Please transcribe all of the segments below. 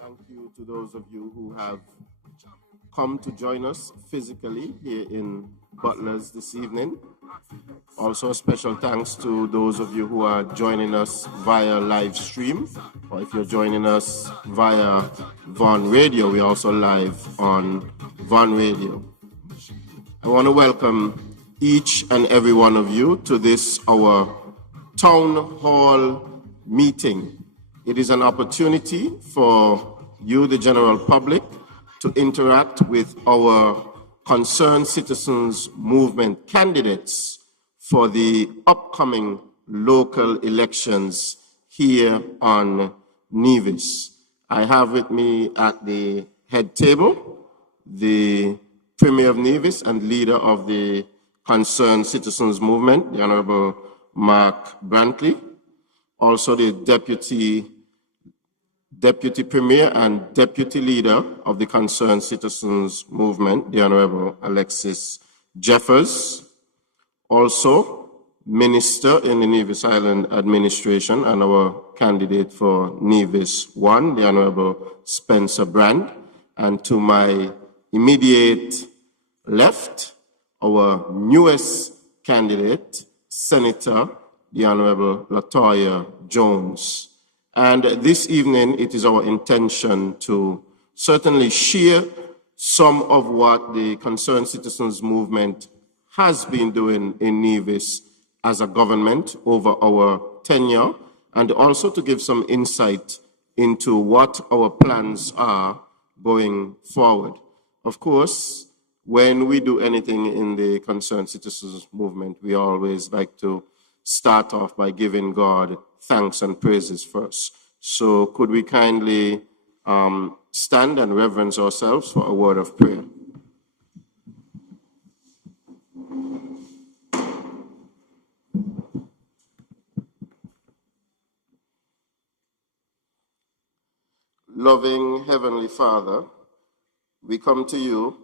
Thank you to those of you who have come to join us physically here in Butlers this evening. Also, special thanks to those of you who are joining us via live stream, or if you're joining us via Von Radio, we're also live on Von Radio. I want to welcome each and every one of you to this, our town hall meeting. It is an opportunity for you, the general public, to interact with our Concerned Citizens Movement candidates for the upcoming local elections here on Nevis. I have with me at the head table the Premier of Nevis and leader of the Concerned Citizens Movement, the Honorable Mark Brantley, also the Deputy Premier and Deputy Leader of the Concerned Citizens Movement, the Honorable Alexis Jeffers, also Minister in the Nevis Island Administration and our candidate for Nevis 1, the Honorable Spencer Brand, and to my immediate left, our newest candidate, Senator, the Honorable Latoya Jones. And this evening, it is our intention to certainly share some of what the Concerned Citizens Movement has been doing in Nevis as a government over our tenure, and also to give some insight into what our plans are going forward. Of course, when we do anything in the Concerned Citizens Movement, we always like to start off by giving God thanks and praises first. So could we kindly stand and reverence ourselves for a word of prayer? Loving Heavenly Father, we come to you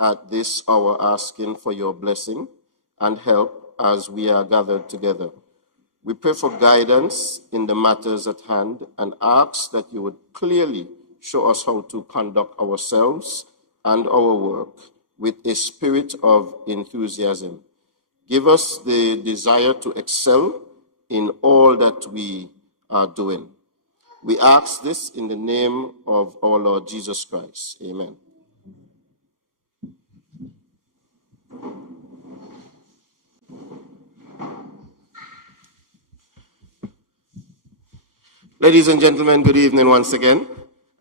at this hour asking for your blessing and help as we are gathered together. We pray for guidance in the matters at hand and ask that you would clearly show us how to conduct ourselves and our work with a spirit of enthusiasm. Give us the desire to excel in all that we are doing. We ask this in the name of our Lord Jesus Christ. Amen. Ladies and gentlemen, good evening once again,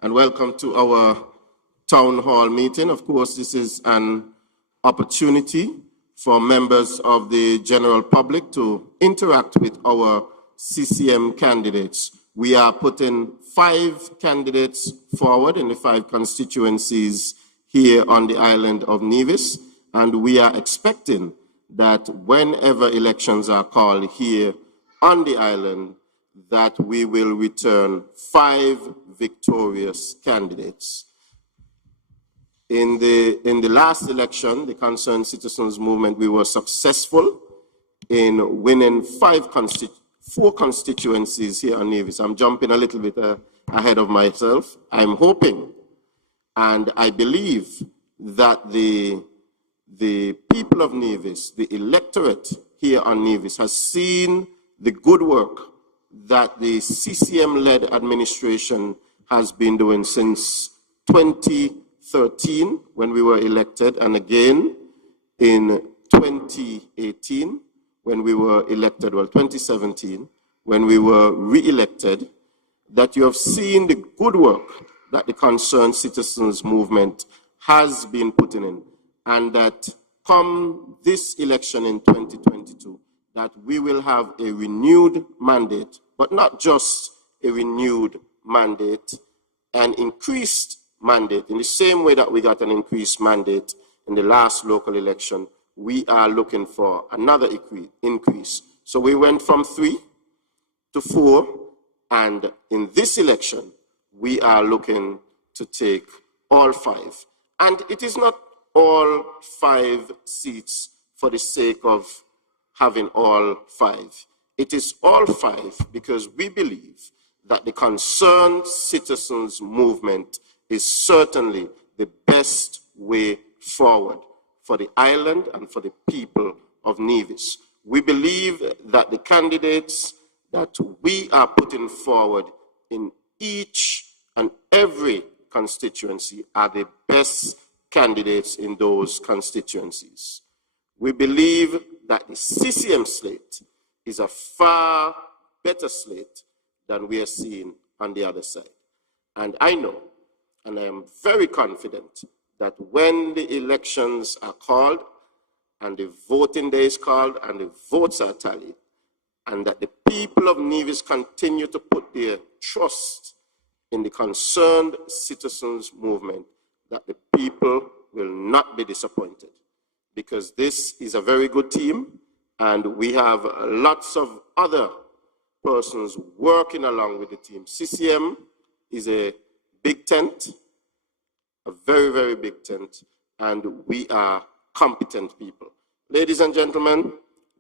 and welcome to our town hall meeting. Of course, this is an opportunity for members of the general public to interact with our CCM candidates. We are putting 5 candidates forward in the 5 constituencies here on the island of Nevis, and we are expecting that whenever elections are called here on the island, that we will return 5 victorious candidates. In the last election, the Concerned Citizens Movement, we were successful in winning 4 constituencies here on Nevis. I'm jumping a little bit ahead of myself. I'm hoping and I believe that the people of Nevis, the electorate here on Nevis, has seen the good work that the CCM-led administration has been doing since 2013 when we were elected, and again in 2018 when we were elected, 2017 when we were re-elected, that you have seen the good work that the Concerned Citizens Movement has been putting in, and that come this election in 2022, that we will have a renewed mandate, but not just a renewed mandate, an increased mandate. In the same way that we got an increased mandate in the last local election, we are looking for another increase. So we went from 3 to 4, and in this election, we are looking to take all 5. And it is not all 5 seats for the sake of having all 5. It is all 5 because we believe that the concerned citizens movement is certainly the best way forward for the island and for the people of Nevis. We believe that the candidates that we are putting forward in each and every constituency are the best candidates in those constituencies. We believe that the CCM slate is a far better slate than we are seeing on the other side. And I know, and I am very confident, that when the elections are called, and the voting day is called, and the votes are tallied, and that the people of Nevis continue to put their trust in the concerned citizens movement, that the people will not be disappointed. Because this is a very good team, and we have lots of other persons working along with the team. CCM is a big tent, a very, very big tent, and we are competent people. Ladies and gentlemen,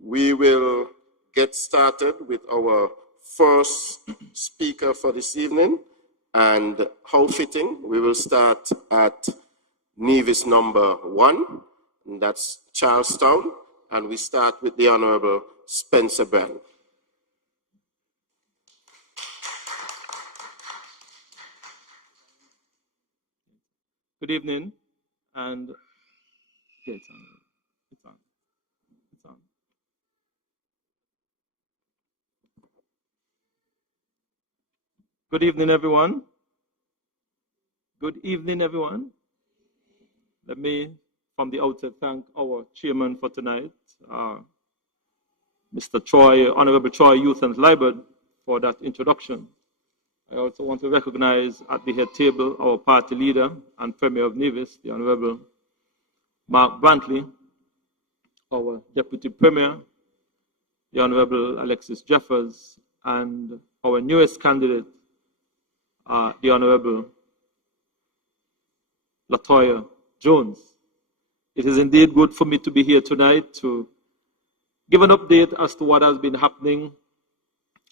we will get started with our first speaker for this evening, and how fitting, we will start at Nevis number 1, and that's Charlestown, and we start with the Honorable Spencer Brand. Good evening, and okay, it's on. Good evening, everyone. Good evening, everyone. Let me, from the outset, thank our chairman for tonight, Mr. Troy, Honorable Troy Youth and Library, for that introduction. I also want to recognize at the head table our party leader and Premier of Nevis, the Honorable Mark Brantley, our Deputy Premier, the Honorable Alexis Jeffers, and our newest candidate, the Honorable Latoya Jones. It is indeed good for me to be here tonight to give an update as to what has been happening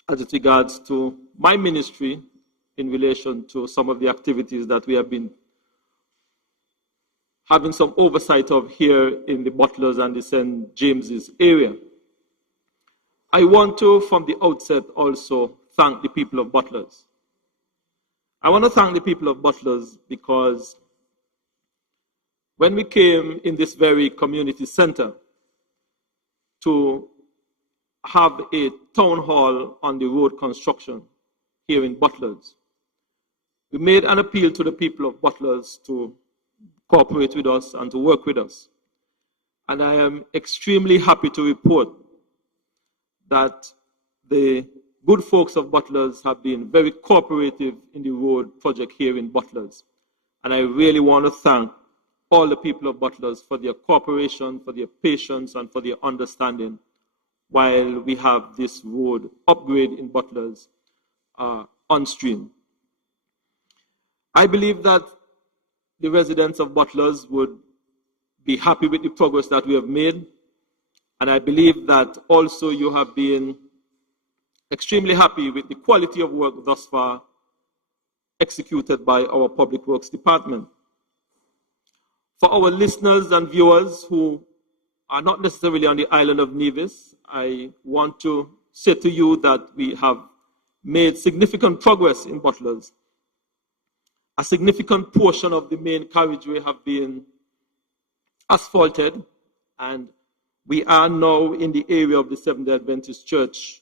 as it regards to my ministry in relation to some of the activities that we have been having some oversight of here in the Butlers and the St. James's area. I want to, from the outset, also thank the people of Butlers. I want to thank the people of Butlers because when we came in this very community center to have a town hall on the road construction here in Butlers, we made an appeal to the people of Butlers to cooperate with us and to work with us. And I am extremely happy to report that the good folks of Butlers have been very cooperative in the road project here in Butlers. And I really want to thank all the people of Butlers for their cooperation, for their patience, and for their understanding while we have this road upgrade in Butlers on stream. I believe that the residents of Butlers would be happy with the progress that we have made. And I believe that also you have been extremely happy with the quality of work thus far executed by our Public Works Department. For our listeners and viewers who are not necessarily on the island of Nevis, I want to say to you that we have made significant progress in Butlers. A significant portion of the main carriageway have been asphalted, and we are now in the area of the Seventh-day Adventist Church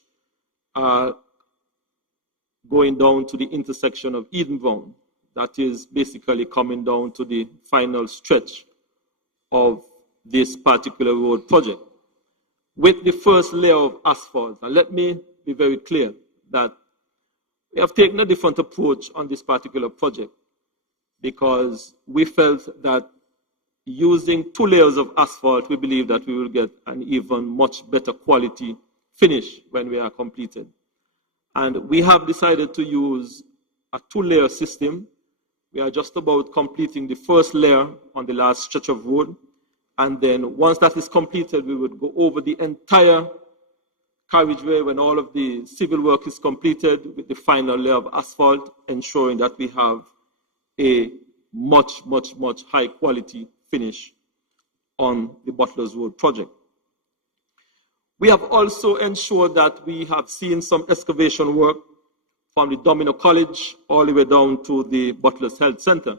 going down to the intersection of Edenbourne. That is basically coming down to the final stretch of this particular road project with the first layer of asphalt. And let me be very clear that we have taken a different approach on this particular project because we felt that using 2 layers of asphalt, we believe that we will get an even much better quality finish when we are completed. And we have decided to use a 2-layer system. We are just about completing the first layer on the last stretch of road. And then once that is completed, we would go over the entire carriageway when all of the civil work is completed with the final layer of asphalt, ensuring that we have a much high quality finish on the Butlers Road project. We have also ensured that we have seen some excavation work from the Domino College all the way down to the Butlers Health Center.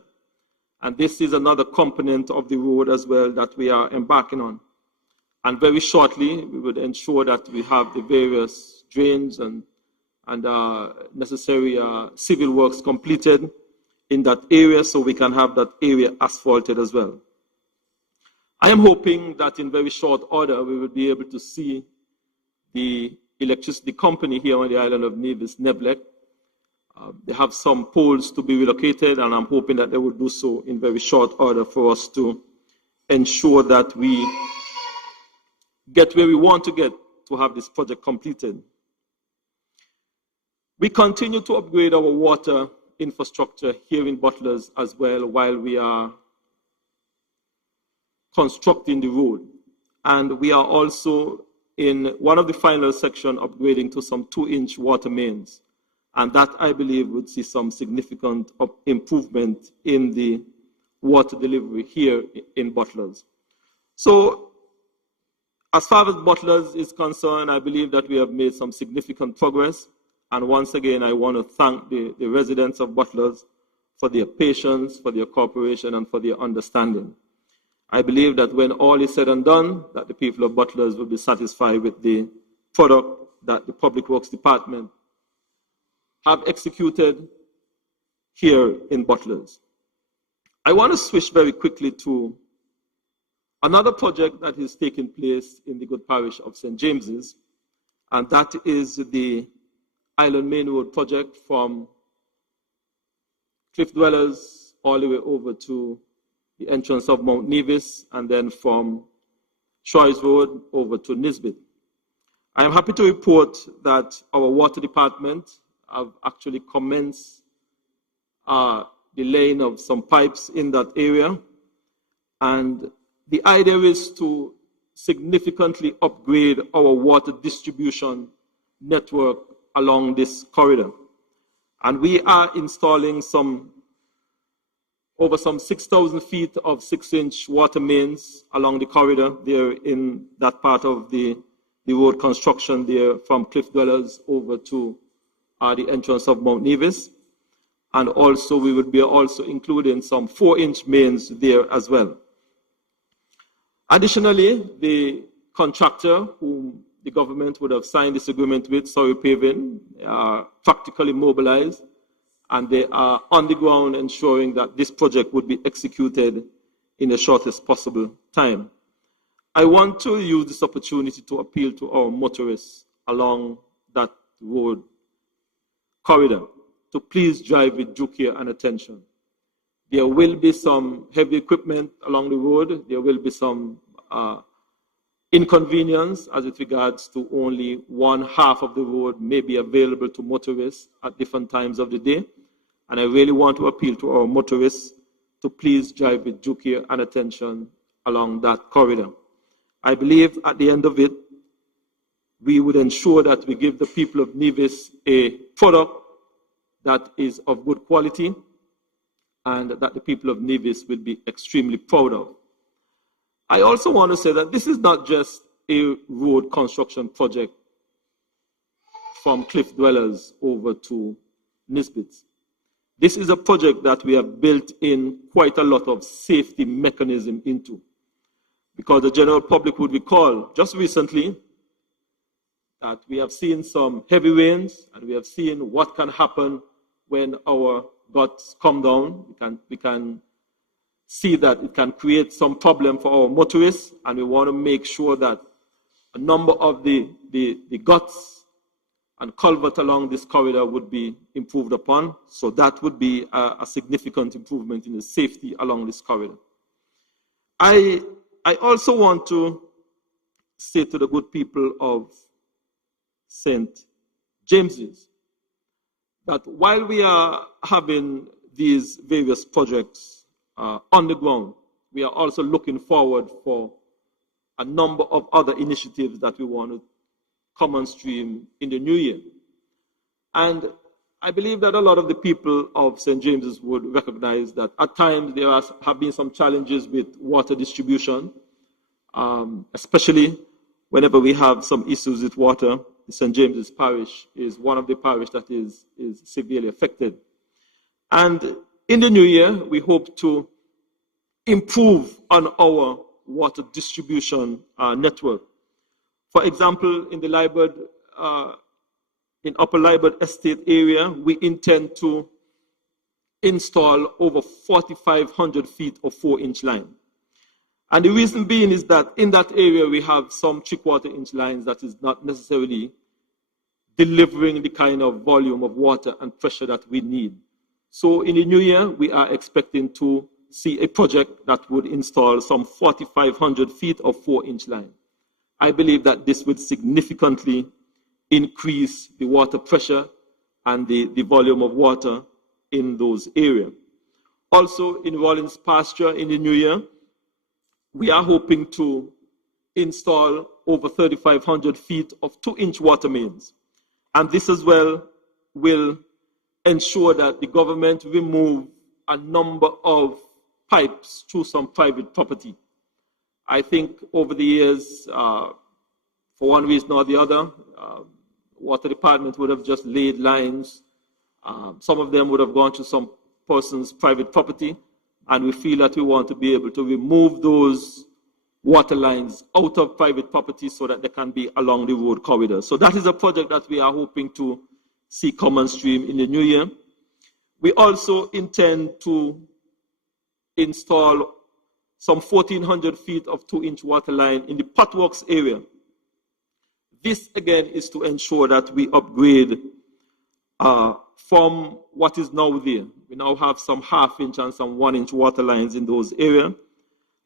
And this is another component of the road as well that we are embarking on. And very shortly, we would ensure that we have the various drains and necessary civil works completed in that area so we can have that area asphalted as well. I am hoping that in very short order, we will be able to see the electricity company here on the island of Nevis, Neblek. They have some poles to be relocated, and I'm hoping that they will do so in very short order for us to ensure that we get where we want to get to have this project completed. We continue to upgrade our water infrastructure here in Butlers as well while we are constructing the road. And we are also in one of the final sections upgrading to some 2-inch water mains. And that, I believe, would see some significant improvement in the water delivery here in Butlers. So, as far as Butlers is concerned, I believe that we have made some significant progress. And once again, I want to thank the residents of Butlers for their patience, for their cooperation, and for their understanding. I believe that when all is said and done, that the people of Butlers will be satisfied with the product that the Public Works Department have executed here in Butlers. I want to switch very quickly to another project that is taking place in the good parish of St. James's, and that is the Island Main Road project from Cliff Dwellers all the way over to the entrance of Mount Nevis, and then from Shoys Road over to Nisbet. I am happy to report that our water department have actually commenced the laying of some pipes in that area. And the idea is to significantly upgrade our water distribution network along this corridor. And we are installing over some 6,000 feet of 6-inch water mains along the corridor there in that part of the road construction there from Cliff Dwellers over to the entrance of Mount Nevis. And also we would be also including some 4-inch mains there as well. Additionally, the contractor whom the government would have signed this agreement with, Surrey Paving, are practically mobilized, and they are on the ground ensuring that this project would be executed in the shortest possible time. I want to use this opportunity to appeal to our motorists along that road corridor to please drive with due care and attention. There will be some heavy equipment along the road. There will be some inconvenience as it regards to only one half of the road may be available to motorists at different times of the day. And I really want to appeal to our motorists to please drive with due care and attention along that corridor. I believe at the end of it, we would ensure that we give the people of Nevis a product that is of good quality and that the people of Nevis will be extremely proud of. I also want to say that this is not just a road construction project from Cliff Dwellers over to Nisbet. This is a project that we have built in quite a lot of safety mechanism into, because the general public would recall just recently that we have seen some heavy rains and we have seen what can happen when our guts come down. We can see that it can create some problem for our motorists, and we want to make sure that a number of the guts and culvert along this corridor would be improved upon. So that would be a significant improvement in the safety along this corridor. I also want to say to the good people of St. James's that while we are having these various projects on the ground, we are also looking forward for a number of other initiatives that we want to common stream in the new year. And I believe that a lot of the people of St. James's would recognize that at times there have been some challenges with water distribution, especially whenever we have some issues with water. St. James's Parish is one of the parishes that is severely affected. And in the new year, we hope to improve on our water distribution network. For example, in the Liberd, in Upper Liberd Estate area, we intend to install over 4,500 feet of 4-inch line. And the reason being is that in that area, we have some 3/4-inch lines that is not necessarily delivering the kind of volume of water and pressure that we need. So in the new year, we are expecting to see a project that would install some 4,500 feet of 4-inch line. I believe that this would significantly increase the water pressure and the volume of water in those areas. Also, in Rollins Pasture in the new year, we are hoping to install over 3,500 feet of 2-inch water mains. And this as well will ensure that the government remove a number of pipes through some private property. I think over the years, for one reason or the other, water department would have just laid lines. Some of them would have gone to some person's private property, and we feel that we want to be able to remove those water lines out of private property so that they can be along the road corridor. So that is a project that we are hoping to see common stream in the new year. We also intend to install some 1,400 feet of 2-inch water line in the Potworks area. This, again, is to ensure that we upgrade from what is now there. We now have some 1/2-inch and some 1-inch water lines in those areas,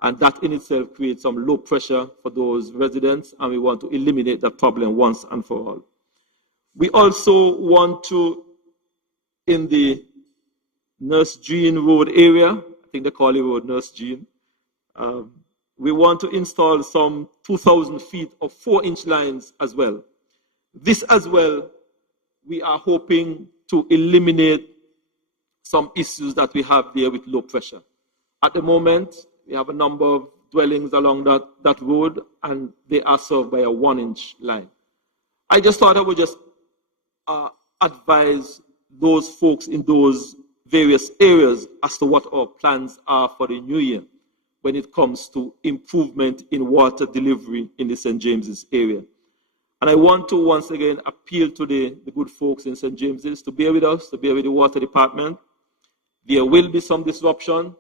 and that in itself creates some low pressure for those residents, and we want to eliminate that problem once and for all. We also want to, in the Nurse Jean Road area, I think they call the road Nurse Jean, we want to install some 2,000 feet of 4-inch lines as well. This as well, we are hoping to eliminate some issues that we have there with low pressure. At the moment, we have a number of dwellings along that road, and they are served by a 1-inch line. I just thought I would just advise those folks in those various areas as to what our plans are for the new year when it comes to improvement in water delivery in the St. James's area. And I want to once again appeal to the good folks in St. James's to bear with us, to bear with the water department. There will be some disruption.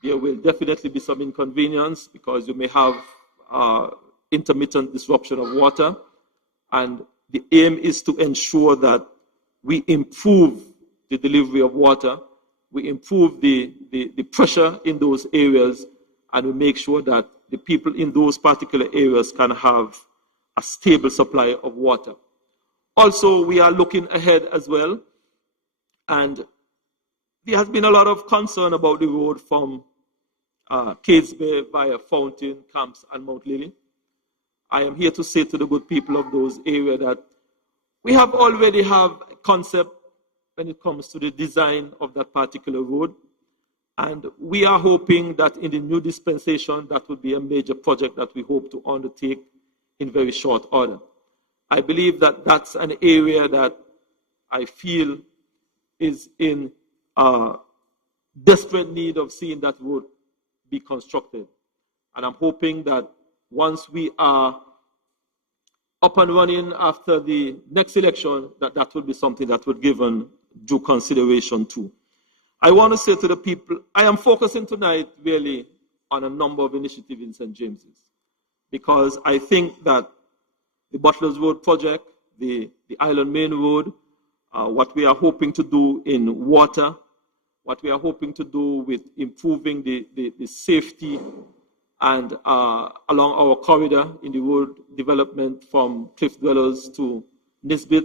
There will definitely be some inconvenience because you may have intermittent disruption of water. And the aim is to ensure that we improve the delivery of water, we improve the pressure in those areas, and we make sure that the people in those particular areas can have a stable supply of water. Also, we are looking ahead as well, and there has been a lot of concern about the road from Cades Bay via Fountain, Camps, and Mount Lily. I am here to say to the good people of those areas that we have already have a concept when it comes to the design of that particular road. And we are hoping that in the new dispensation, that would be a major project that we hope to undertake in very short order. I believe that that's an area that I feel is in desperate need of seeing that road be constructed. And I'm hoping that once we are up and running after the next election, that will be something that would be given due consideration to. I want to say to the people, I am focusing tonight really on a number of initiatives in St. James's, because I think that the Butlers Road project, the Island Main Road, what we are hoping to do in water, what we are hoping to do with improving the safety and along our corridor in the road development from Cliff Dwellers to Nisbet.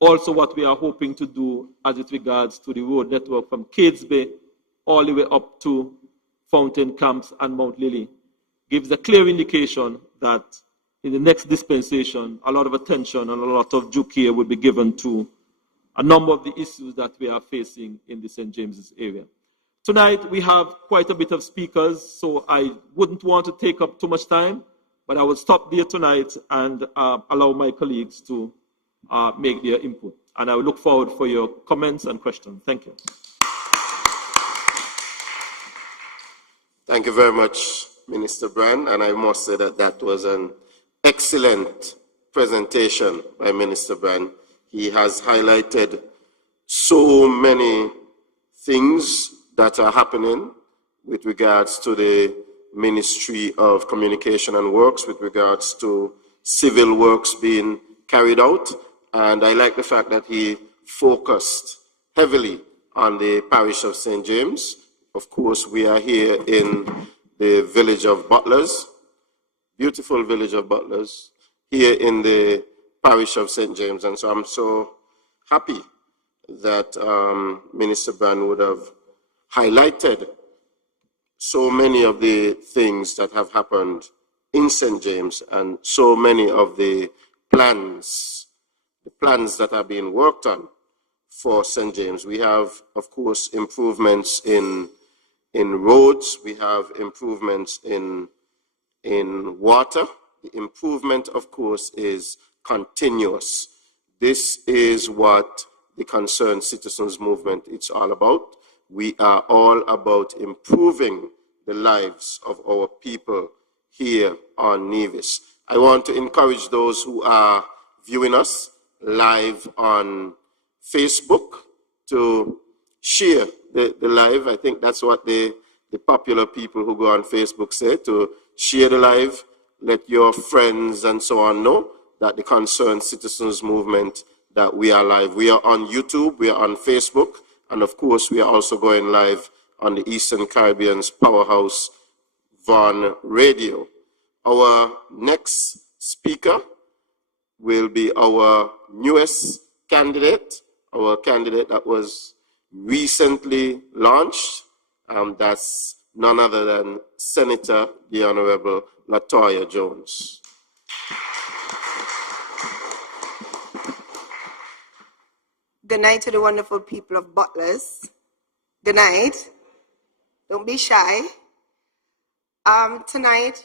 Also what we are hoping to do as it regards to the road network from Cades Bay all the way up to Fountain, Camps, and Mount Lily gives a clear indication that in the next dispensation, a lot of attention and a lot of due care will be given to a number of the issues that we are facing in the St. James's area. Tonight, we have quite a bit of speakers, so I wouldn't want to take up too much time, but I will stop there tonight and allow my colleagues to make their input. And I will look forward for your comments and questions. Thank you. Thank you very much, Minister Brand, and I must say that that was an excellent presentation by Minister Brand. He has highlighted so many things that are happening with regards to the Ministry of Communication and Works, with regards to civil works being carried out. And I like the fact that he focused heavily on the parish of St. James. Of course, we are here in the village of Butlers, beautiful village of Butlers, here in the parish of St. James. And so I'm so happy that Minister Brand would have highlighted so many of the things that have happened in St. James and so many of the plans that are being worked on for St. James. We have, of course, improvements in roads. We have improvements in water. The improvement, of course, is continuous. This is what the Concerned Citizens Movement is all about. We are all about improving the lives of our people here on Nevis. I want to encourage those who are viewing us live on Facebook to share the live. I think that's what the popular people who go on Facebook say, to share the live, let your friends and so on know that the Concerned Citizens Movement, that we are live. We are on YouTube, we are on Facebook, and of course we are also going live on the Eastern Caribbean's powerhouse, Vaughan Radio. Our next speaker will be our newest candidate, our candidate that was recently launched. That's none other than Senator the Honorable Latoya Jones. Good night to the wonderful people of Butlers. Good night. Don't be shy. Tonight,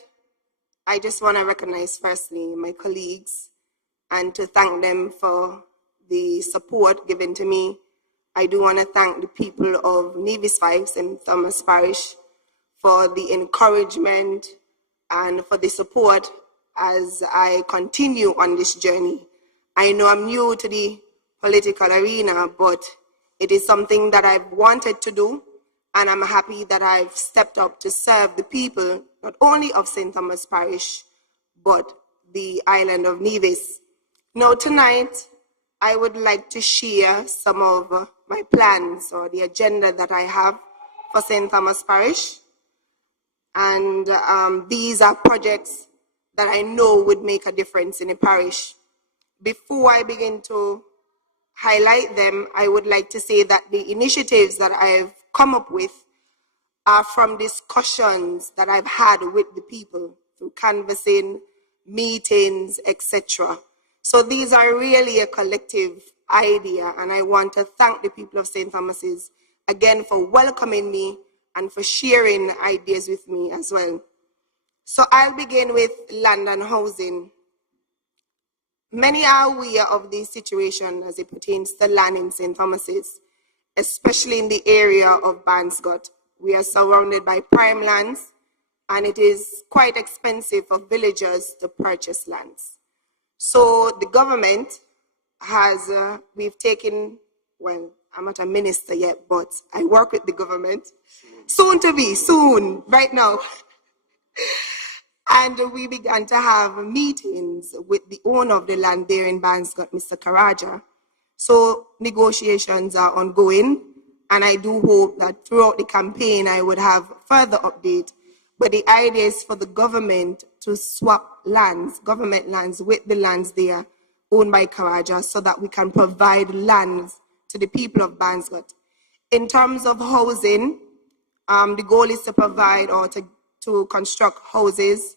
I just want to recognize firstly my colleagues and to thank them for the support given to me. I do want to thank the people of Nevis 5, St. Thomas Parish, for the encouragement and for the support as I continue on this journey. I know I'm new to the political arena, but it is something that I've wanted to do, and I'm happy that I've stepped up to serve the people, not only of St. Thomas Parish, but the island of Nevis. Now tonight, I would like to share some of my plans or the agenda that I have for St. Thomas Parish. And these are projects that I know would make a difference in the parish. Before I begin to highlight them, I would like to say that the initiatives that I've come up with are from discussions that I've had with the people through canvassing, meetings, etc. So these are really a collective idea, and I want to thank the people of St. Thomas's again for welcoming me and for sharing ideas with me as well. So I'll begin with land and housing. Many are aware of the situation as it pertains to land in St. Thomas's, especially in the area of Banscott. We are surrounded by prime lands, and it is quite expensive for villagers to purchase lands. So the government has, we've taken, well, I'm not a minister yet, but I work with the government. Soon to be, soon, right now. And we began to have meetings with the owner of the land there in Banscott, Mr. Karaja. So negotiations are ongoing, and I do hope that throughout the campaign I would have further update. But the idea is for the government to swap lands, government lands, with the lands there owned by Karaja, so that we can provide lands to the people of Banscott. In terms of housing, the goal is to provide or to construct houses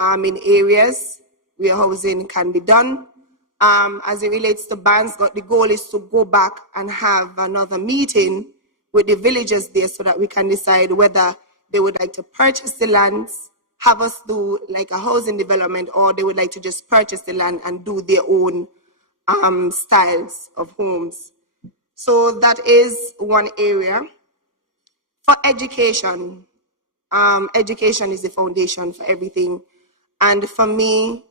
in areas warehousing can be done. As it relates to Banscott, the goal is to go back and have another meeting with the villagers there so that we can decide whether they would like to purchase the lands, have us do like a housing development, or they would like to just purchase the land and do their own styles of homes. So that is one area. For education, education is the foundation for everything. And for me,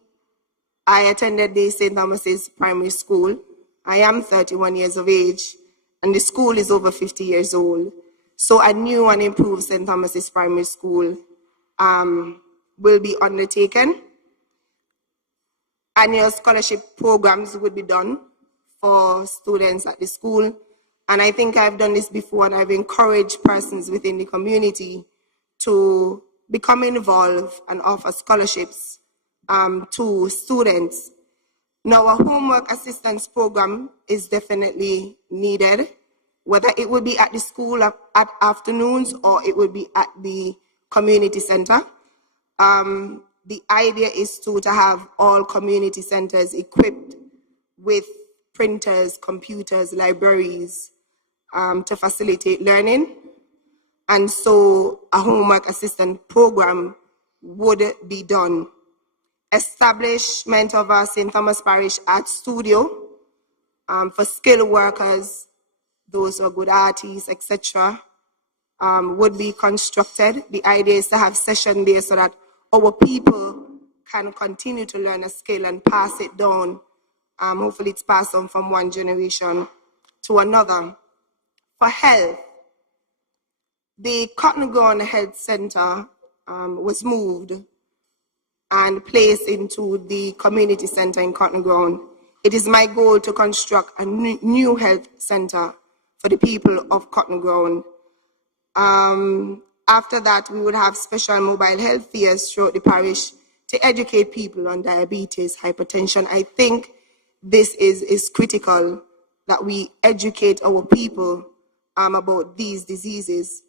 I attended the St. Thomas's Primary School. I am 31 years of age, and the school is over 50 years old. So a new and improved St. Thomas's Primary School will be undertaken. Annual scholarship programs would be done for students at the school. And I think I've done this before, and I've encouraged persons within the community to become involved and offer scholarships to students. Now, a homework assistance program is definitely needed, whether it would be at the school at afternoons or it would be at the community center. The idea is to have all community centers equipped with printers, computers, libraries to facilitate learning. And so a homework assistant program would be done. Establishment of a St. Thomas Parish Art Studio for skilled workers, those who are good artists, etc., would be constructed. The idea is to have session there so that our people can continue to learn a skill and pass it down. Hopefully it's passed on from one generation to another. For health, the Cotton Ground Health Center was moved and placed into the community center in Cotton Ground. It is my goal to construct a new health center for the people of Cotton Ground. After that, we would have special mobile health fairs throughout the parish to educate people on diabetes, hypertension. I think this is critical that we educate our people about these diseases.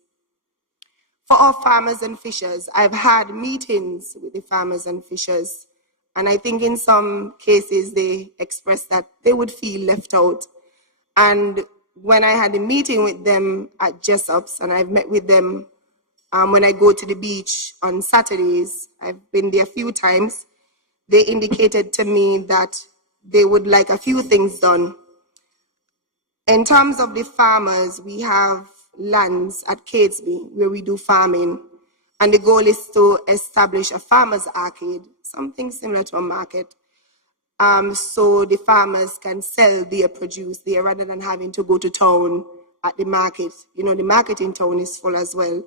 For our farmers and fishers, I've had meetings with the farmers and fishers, and I think in some cases they expressed that they would feel left out. And when I had a meeting with them at Jessup's, and I've met with them when I go to the beach on Saturdays, I've been there a few times, they indicated to me that they would like a few things done. In terms of the farmers, we have lands at Catesby where we do farming, and the goal is to establish a farmers arcade, something similar to a market, so the farmers can sell their produce there rather than having to go to town at the market. You know, the market in town is full as well.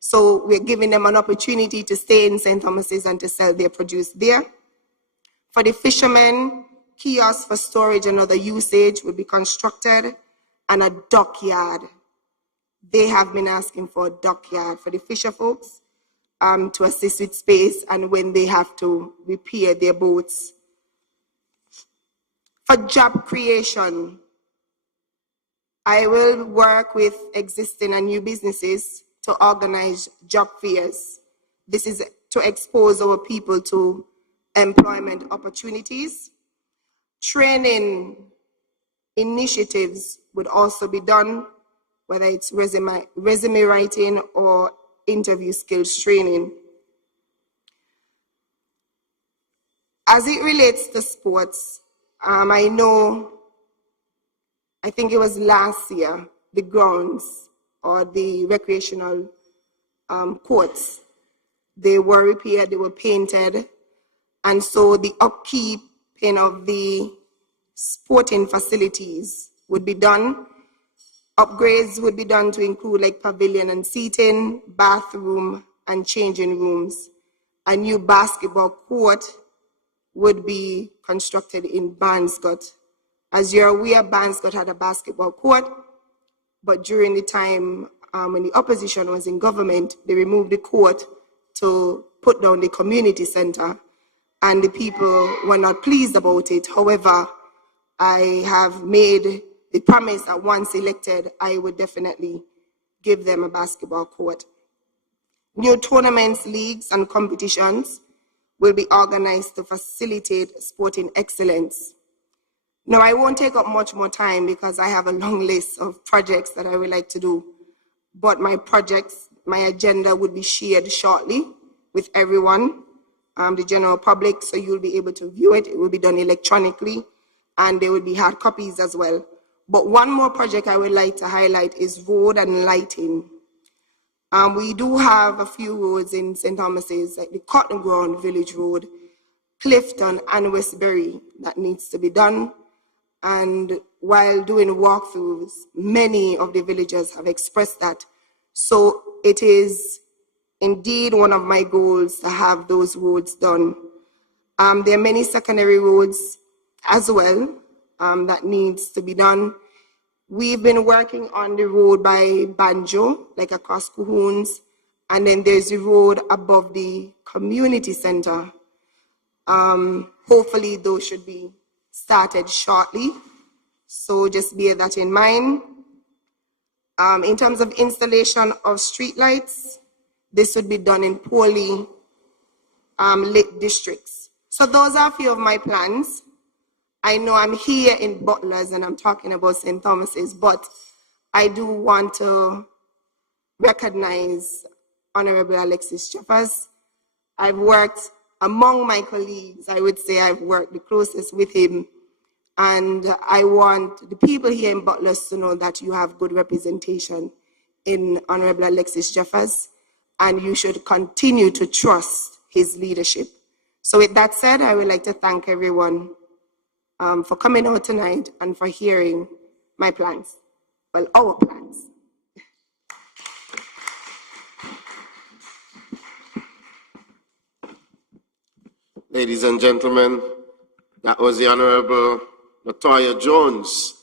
So we're giving them an opportunity to stay in St. Thomas's and to sell their produce there. For the fishermen, kiosks for storage and other usage will be constructed, and a dockyard. They have been asking for a dockyard for the fisher folks to assist with space and when they have to repair their boats. For job creation, I will work with existing and new businesses to organize job fairs. This is to expose our people to employment opportunities. Training initiatives would also be done, whether it's resume writing or interview skills training. As it relates to sports, I think it was last year, the grounds or the recreational courts, they were repaired, they were painted, and so the upkeeping of the sporting facilities would be done. Upgrades would be done to include like pavilion and seating, bathroom and changing rooms. A new basketball court would be constructed in Banscott. As you're aware, Banscott had a basketball court, but during the time when the opposition was in government, they removed the court to put down the community center, and the people were not pleased about it. However, I have made the promise that once elected, I would definitely give them a basketball court. New tournaments, leagues, and competitions will be organized to facilitate sporting excellence. Now, I won't take up much more time because I have a long list of projects that I would like to do, but my agenda would be shared shortly with everyone, the general public, so you'll be able to view it. It will be done electronically, and there will be hard copies as well. But one more project I would like to highlight is road and lighting. We do have a few roads in St. Thomas's, like the Cotton Ground Village Road, Clifton, and Westbury, that needs to be done. And while doing walkthroughs, many of the villagers have expressed that. So it is indeed one of my goals to have those roads done. There are many secondary roads as well that needs to be done. We've been working on the road by Banjo, like across Cahoons, and then there's the road above the community center. Hopefully those should be started shortly, so just bear that in mind. In terms of installation of streetlights, this would be done in poorly lit districts. So those are a few of my plans. I know I'm here in Butlers and I'm talking about St. Thomas's, but I do want to recognize Honorable Alexis Jeffers. I've worked among my colleagues, I would say I've worked the closest with him, and I want the people here in Butlers to know that you have good representation in Honorable Alexis Jeffers, and you should continue to trust his leadership. So with that said, I would like to thank everyone for coming out tonight and for hearing my plans, well, our plans. Ladies and gentlemen, that was the Honorable Latoya Jones.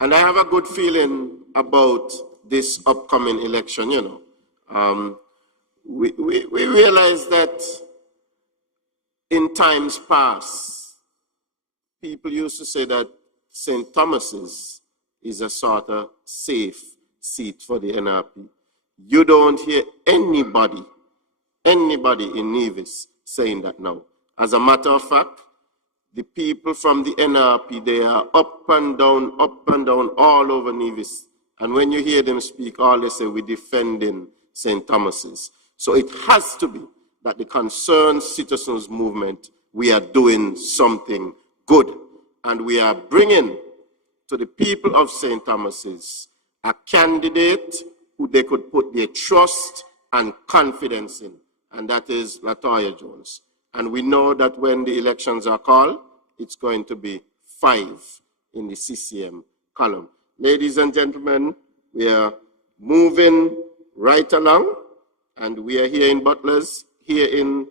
And I have a good feeling about this upcoming election, you know. We realize that in times past, people used to say that St. Thomas's is a sort of safe seat for the NRP. You don't hear anybody in Nevis saying that now. As a matter of fact, the people from the NRP, they are up and down, all over Nevis. And when you hear them speak, all they say, we're defending St. Thomas's. So it has to be that the concerned citizens movement, we are doing something good. And we are bringing to the people of St. Thomas's a candidate who they could put their trust and confidence in, and that is Latoya Jones. And we know that when the elections are called, it's going to be 5 in the CCM column. Ladies and gentlemen, we are moving right along, and we are here in Butlers, here in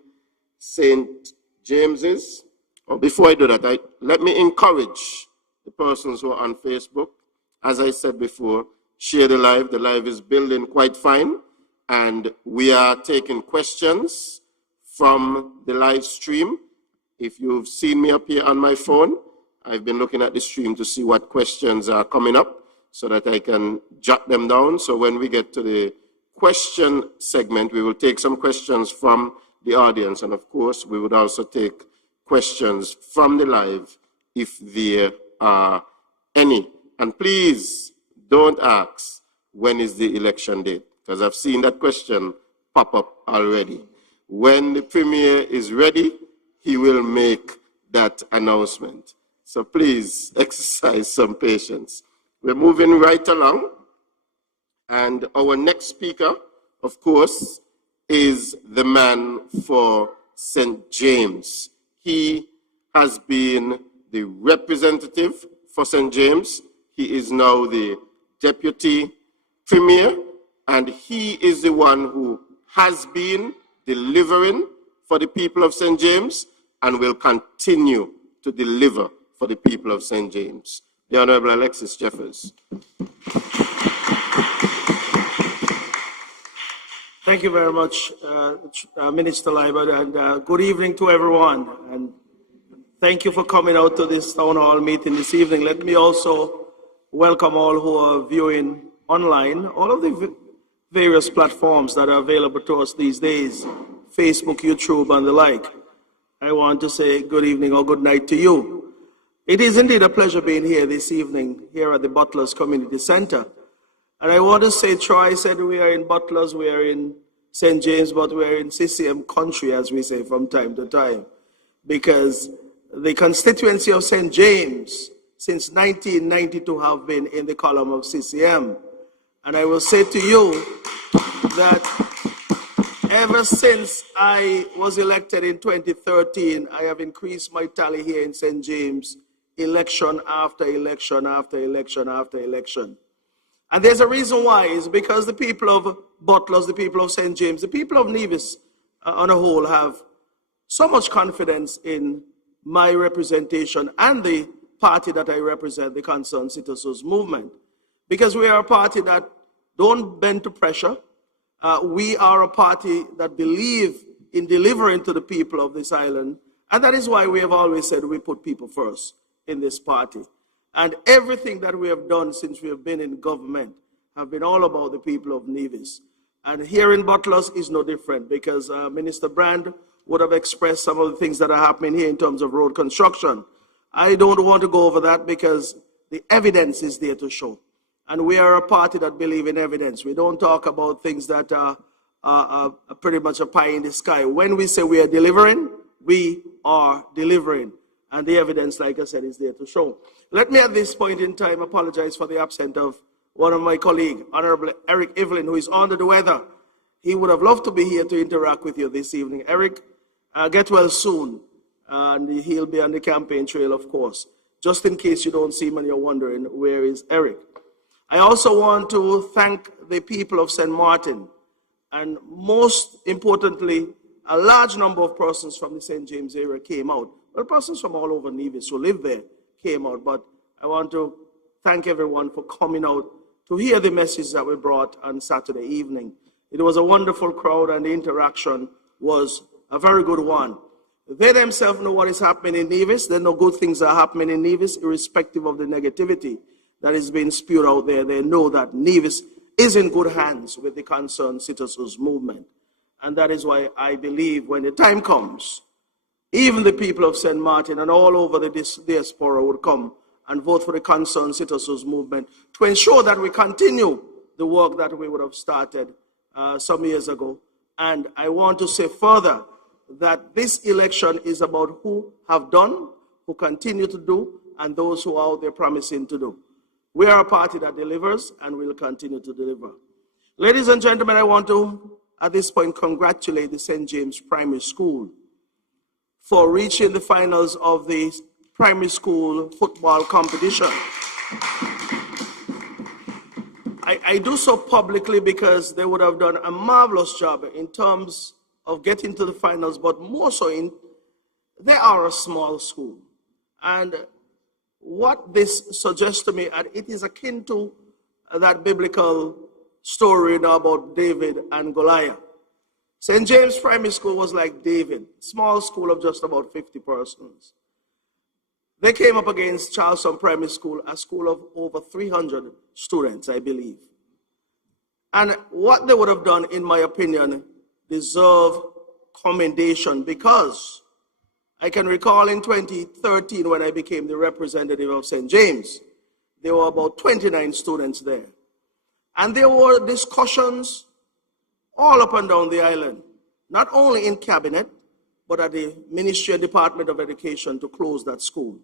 St. James's. Oh, before I do that, let me encourage the persons who are on Facebook. As I said before, share the live. The live is building quite fine, and we are taking questions from the live stream. If you've seen me up here on my phone, I've been looking at the stream to see what questions are coming up so that I can jot them down. So when we get to the question segment, we will take some questions from the audience. And of course, we would also take questions from the live if there are any. And please don't ask when is the election date, because I've seen that question pop up already. When the Premier is ready, he will make that announcement. So please exercise some patience. We're moving right along. And our next speaker, of course, is the man for St. James. He has been the representative for St. James. He is now the Deputy Premier, and he is the one who has been delivering for the people of St. James and will continue to deliver for the people of St. James. The Honorable Alexis Jeffers. Thank you very much, Minister Liebert, and good evening to everyone. And thank you for coming out to this town hall meeting this evening. Let me also welcome all who are viewing online, all of the various platforms that are available to us these days, Facebook, YouTube, and the like. I want to say good evening or good night to you. It is indeed a pleasure being here this evening, here at the Butlers Community Center. And I want to say, Troy said we are in Butlers, we are in St. James, but we are in CCM country, as we say from time to time, because the constituency of St. James since 1992 have been in the column of CCM. And I will say to you that ever since I was elected in 2013, I have increased my tally here in St. James, election after election after election after election. And there's a reason why. It's because the people of Butlers, the people of St. James, the people of Nevis on a whole have so much confidence in my representation and the party that I represent, the Concerned Citizens Movement. Because we are a party that don't bend to pressure. We are a party that believe in delivering to the people of this island. And that is why we have always said we put people first in this party. And everything that we have done since we have been in government have been all about the people of Nevis. And here in Butlers is no different, because Minister Brand would have expressed some of the things that are happening here in terms of road construction. I don't want to go over that because the evidence is there to show. And we are a party that believe in evidence. We don't talk about things that are pretty much a pie in the sky. When we say we are delivering, we are delivering. And the evidence, like I said, is there to show. Let me at this point in time apologize for the absence of one of my colleagues, Honorable Eric Evelyn, who is under the weather. He would have loved to be here to interact with you this evening. Eric, get well soon. And he'll be on the campaign trail, of course. Just in case you don't see him and you're wondering, where is Eric? I also want to thank the people of St. Martin. And most importantly, a large number of persons from the St. James area came out. Well, persons from all over Nevis who live there came out, but I want to thank everyone for coming out to hear the message that we brought on Saturday evening. It was a wonderful crowd, and the interaction was a very good one. They themselves know what is happening in Nevis. They know good things are happening in Nevis, irrespective of the negativity that is being spewed out there. They know that Nevis is in good hands with the Concerned Citizens Movement. And that is why I believe when the time comes, even the people of St. Martin and all over the diaspora would come and vote for the Concerned Citizens Movement to ensure that we continue the work that we would have started some years ago. And I want to say further that this election is about who have done, who continue to do, and those who are out there promising to do. We are a party that delivers, and will continue to deliver. Ladies and gentlemen, I want to, at this point, congratulate the St. James Primary School for reaching the finals of the primary school football competition. I do so publicly because they would have done a marvelous job in terms of getting to the finals, but more so they are a small school. And what this suggests to me, and it is akin to that biblical story about David and Goliath. St. James Primary School was like David, small school of just about 50 persons. They came up against Charleston Primary School, a school of over 300 students, I believe. And what they would have done, in my opinion, deserve commendation, because I can recall in 2013 when I became the representative of St. James, there were about 29 students there. And there were discussions all up and down the island, not only in cabinet, but at the Ministry and Department of Education to close that school.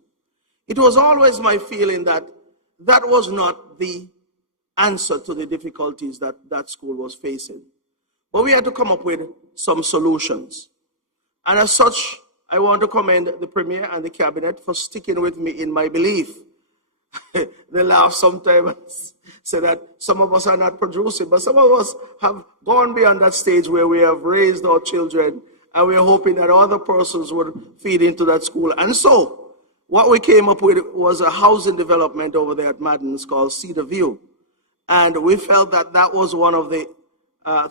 It was always my feeling that that was not the answer to the difficulties that that school was facing. But we had to come up with some solutions. And as such, I want to commend the Premier and the Cabinet for sticking with me in my belief. They laugh sometimes, say that some of us are not producing, but some of us have gone beyond that stage where we have raised our children, and we are hoping that other persons would feed into that school. And so, what we came up with was a housing development over there at Madden's called Cedar View. And we felt that that was one of the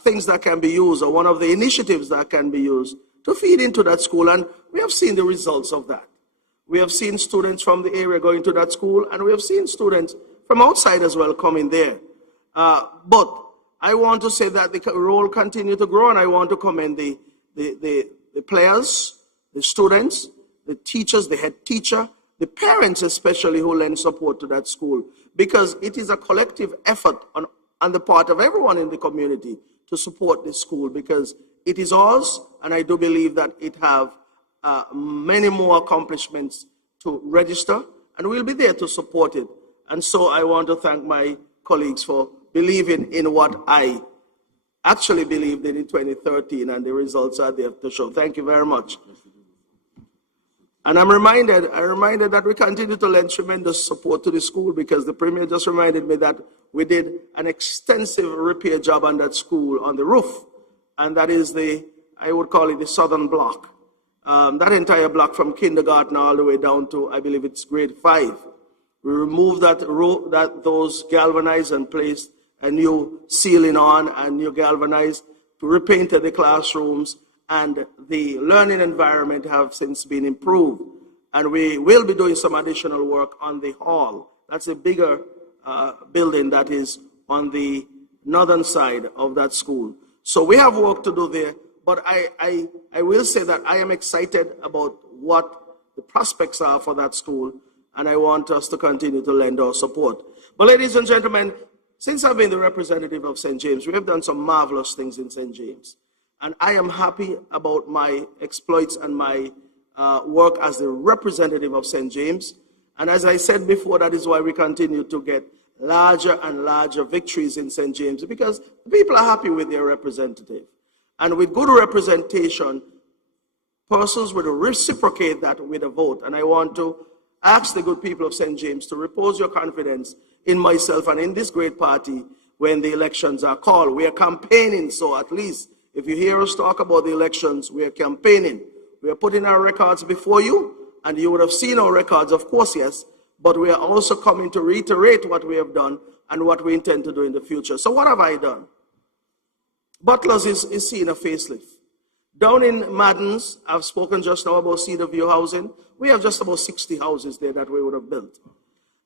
things that can be used, or one of the initiatives that can be used to feed into that school. And we have seen the results of that. We have seen students from the area going to that school, and we have seen students from outside as well coming there. But I want to say that the role continues to grow, and I want to commend the players the students, the teachers, the head teacher, the parents especially who lend support to that school, because it is a collective effort on the part of everyone in the community to support this school, because it is ours, and I do believe that it have many more accomplishments to register, and we'll be there to support it. And so I want to thank my colleagues for believing in what I actually believed in 2013, and the results are there to show. Thank you very much. And I'm reminded that we continue to lend tremendous support to the school, because the Premier just reminded me that we did an extensive repair job on that school on the roof. And that is I would call it the southern block. That entire block from kindergarten all the way down to, I believe it's grade 5. We removed those galvanized and placed a new ceiling on and new galvanized, repainted the classrooms, and the learning environment have since been improved. And we will be doing some additional work on the hall. That's a bigger building that is on the northern side of that school. So we have work to do there, but I will say that I am excited about what the prospects are for that school, and I want us to continue to lend our support. But ladies and gentlemen, since I've been the representative of St. James, we have done some marvelous things in St. James. And I am happy about my exploits and my work as the representative of St. James. And as I said before, that is why we continue to get larger and larger victories in St. James, because people are happy with their representative. And with good representation, persons will reciprocate that with a vote. And I want to ask the good people of St. James to repose your confidence in myself and in this great party when the elections are called. We are campaigning, so at least if you hear us talk about the elections, we are campaigning. We are putting our records before you, and you would have seen our records, of course, yes, but we are also coming to reiterate what we have done and what we intend to do in the future. So what have I done? Butlers is seeing a facelift. Down in Maddens, I've spoken just now about Cedar View housing. We have just about 60 houses there that we would have built.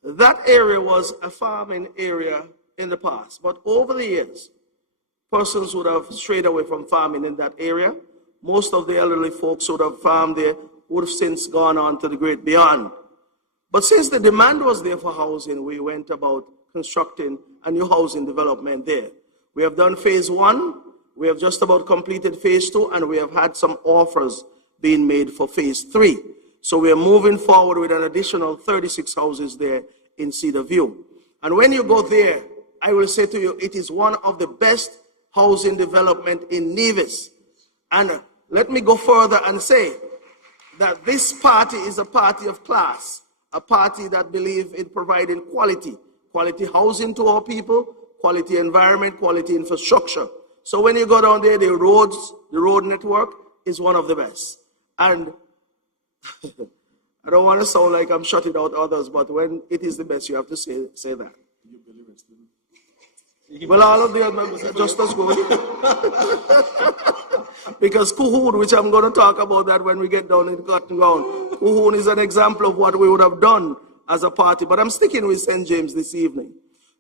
That area was a farming area in the past, but over the years, persons would have strayed away from farming in that area. Most of the elderly folks who would have farmed there would have since gone on to the great beyond. But since the demand was there for housing, we went about constructing a new housing development there. We have done phase 1, we have just about completed phase 2, and we have had some offers being made for phase 3. So we are moving forward with an additional 36 houses there in Cedar View. And when you go there, I will say to you, it is one of the best housing development in Nevis. And let me go further and say that this party is a party of class, a party that believes in providing quality housing to our people, quality environment, quality infrastructure. So when you go down there, the road network is one of the best. And I don't want to sound like I'm shutting out others, but when it is the best, you have to say that. Well, all of the other members are just as good. Because Kuhun, which I'm going to talk about that when we get down in the cotton ground, Kuhun is an example of what we would have done as a party. But I'm sticking with St. James this evening.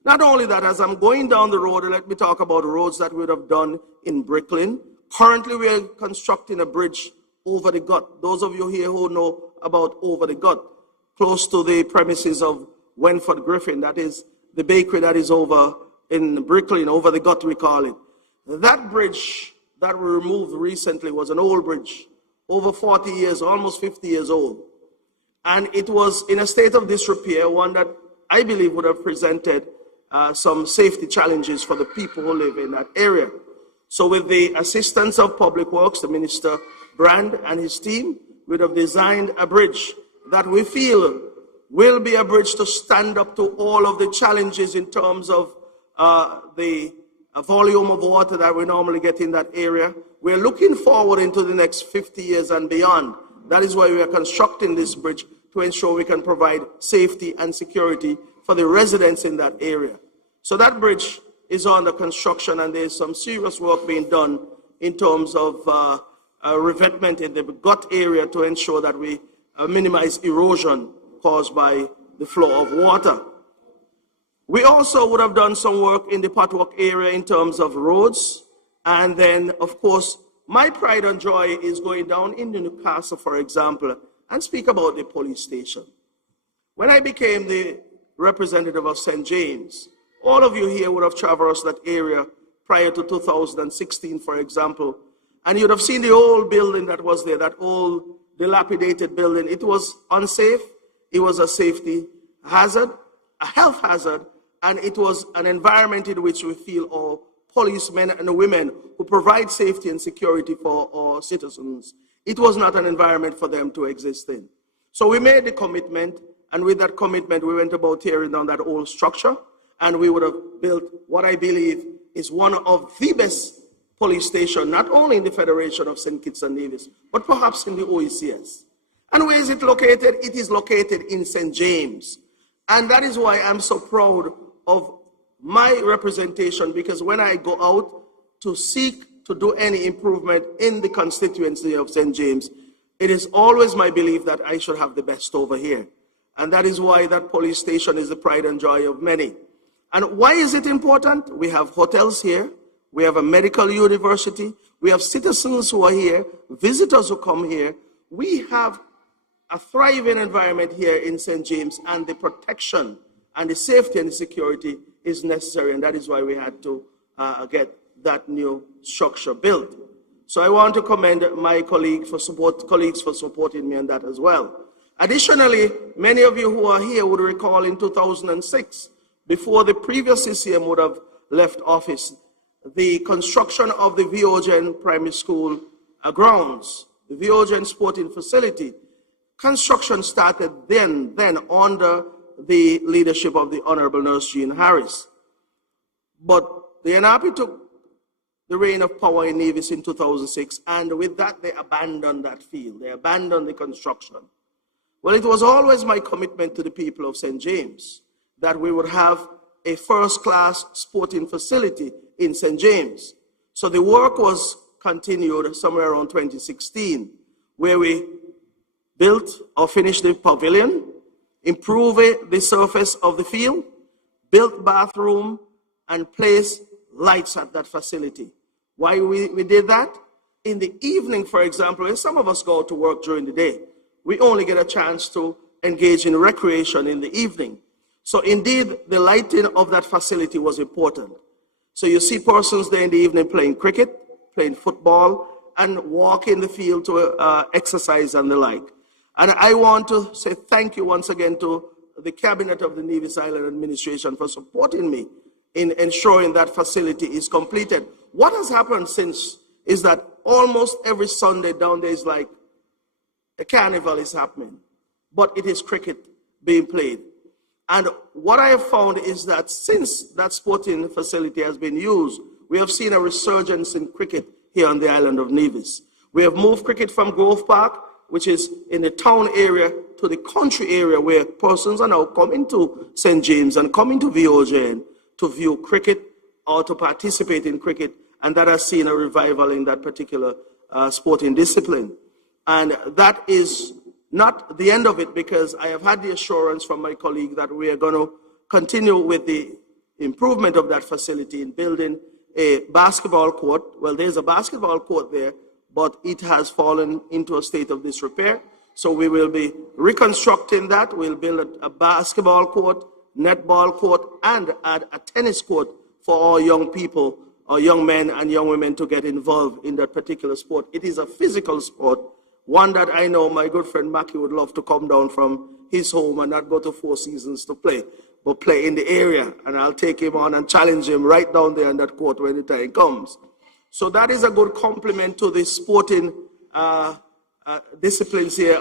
Not only that, as I'm going down the road, let me talk about roads that we would have done in Bricklin. Currently, we are constructing a bridge over the gut. Those of you here who know about over the gut, close to the premises of Wenford Griffin, that is the bakery that is over in Bricklin, over the gut we call it. That bridge that we removed recently was an old bridge, over 40 years, almost 50 years old. And it was in a state of disrepair, one that I believe would have presented some safety challenges for the people who live in that area. So with the assistance of Public Works, the Minister Brand and his team would have designed a bridge that we feel will be a bridge to stand up to all of the challenges in terms of the volume of water that we normally get in that area. We're looking forward into the next 50 years and beyond. That is why we are constructing this bridge, to ensure we can provide safety and security for the residents in that area. So that bridge is under construction, and there's some serious work being done in terms of revetment in the gut area to ensure that we minimize erosion caused by the flow of water. We also would have done some work in the Patwalk area in terms of roads, and then, of course, my pride and joy is going down in Newcastle, for example, and speak about the police station. When I became the representative of St. James, all of you here would have traversed that area prior to 2016, for example, and you'd have seen the old building that was there, that old dilapidated building. It was unsafe, it was a safety hazard, a health hazard, and it was an environment in which we feel all policemen and women who provide safety and security for our citizens, it was not an environment for them to exist in. So we made the commitment, and with that commitment, we went about tearing down that old structure, and we would have built what I believe is one of the best police stations, not only in the Federation of St. Kitts and Nevis, but perhaps in the OECS. And where is it located? It is located in St. James. And that is why I'm so proud of my representation, because when I go out to seek to do any improvement in the constituency of St. James, it is always my belief that I should have the best over here. And that is why that police station is the pride and joy of many. And why is it important? We have hotels here. We have a medical university. We have citizens who are here, visitors who come here. We have a thriving environment here in St. James, and the protection and the safety and the security is necessary, and that is why we had to get that new structure built. So I want to commend my colleagues for supporting me on that as well. Additionally, many of you who are here would recall in 2006, before the previous CCM would have left office, the construction of the Viogen Primary School grounds, the Viogen Sporting Facility. Construction started then under the leadership of the Honorable Nurse Jean Harris. But the NRP took the reign of power in Nevis in 2006, and with that they abandoned that field. They abandoned the construction. Well, it was always my commitment to the people of St. James that we would have a first-class sporting facility in St. James. So the work was continued somewhere around 2016, where we built or finished the pavilion, improved the surface of the field, built bathroom, and placed lights at that facility. Why we did that? In the evening, for example, and some of us go to work during the day, we only get a chance to engage in recreation in the evening. So indeed, the lighting of that facility was important. So you see persons there in the evening playing cricket, playing football, and walking the field to exercise and the like. And I want to say thank you once again to the Cabinet of the Nevis Island Administration for supporting me in ensuring that facility is completed. What has happened since is that almost every Sunday down there is like a carnival is happening, but it is cricket being played. And what I have found is that since that sporting facility has been used, we have seen a resurgence in cricket here on the island of Nevis. We have moved cricket from Grove Park, which is in the town area, to the country area where persons are now coming to St. James and coming to VOJ to view cricket or to participate in cricket, and that has seen a revival in that particular sporting discipline. And that is not the end of it, because I have had the assurance from my colleague that we are going to continue with the improvement of that facility in building a basketball court. Well, there's a basketball court there, but it has fallen into a state of disrepair. So we will be reconstructing that. We'll build a basketball court, netball court, and add a tennis court for our young people, our young men and young women to get involved in that particular sport. It is a physical sport, one that I know my good friend Mackie would love to come down from his home and not go to Four Seasons to play, but play in the area. And I'll take him on and challenge him right down there in that court when the time comes. So that is a good compliment to the sporting disciplines here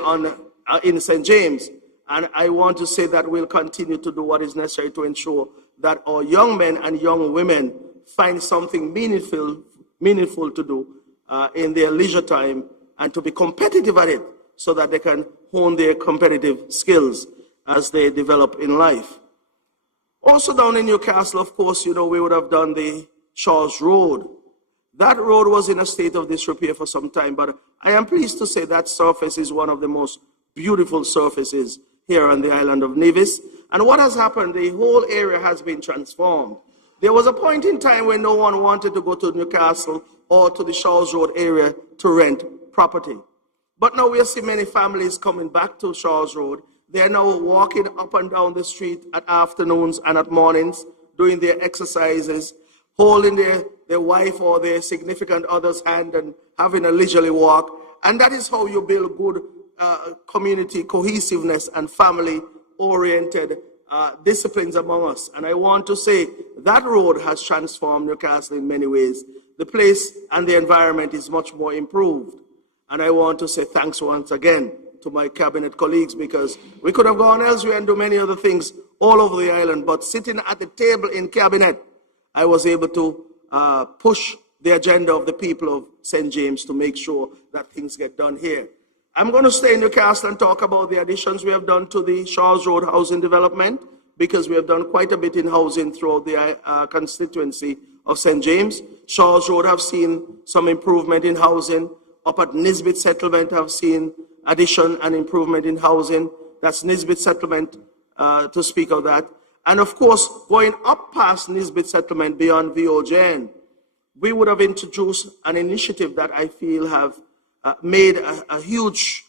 in St. James. And I want to say that we'll continue to do what is necessary to ensure that our young men and young women find something meaningful to do in their leisure time, and to be competitive at it so that they can hone their competitive skills as they develop in life. Also down in Newcastle, of course, you know, we would have done the Shaw's Road. That road was in a state of disrepair for some time, but I am pleased to say that surface is one of the most beautiful surfaces here on the island of Nevis. And what has happened, the whole area has been transformed. There was a point in time when no one wanted to go to Newcastle or to the Shaw's Road area to rent property. But now we see many families coming back to Shaw's Road. They are now walking up and down the street at afternoons and at mornings, doing their exercises, holding their wife or their significant other's hand and having a leisurely walk. And that is how you build good community cohesiveness and family-oriented disciplines among us. And I want to say that road has transformed Newcastle in many ways. The place and the environment is much more improved. And I want to say thanks once again to my cabinet colleagues, because we could have gone elsewhere and do many other things all over the island, but sitting at the table in cabinet, I was able to push the agenda of the people of St. James to make sure that things get done here. I'm going to stay in Newcastle and talk about the additions we have done to the Shaw's Road housing development, because we have done quite a bit in housing throughout the constituency of St. James. Shaw's Road have seen some improvement in housing. Up at Nisbet Settlement have seen addition and improvement in housing. That's Nisbet Settlement to speak of that. And of course, going up past Nisbet Settlement beyond VOJN, we would have introduced an initiative that I feel have made a huge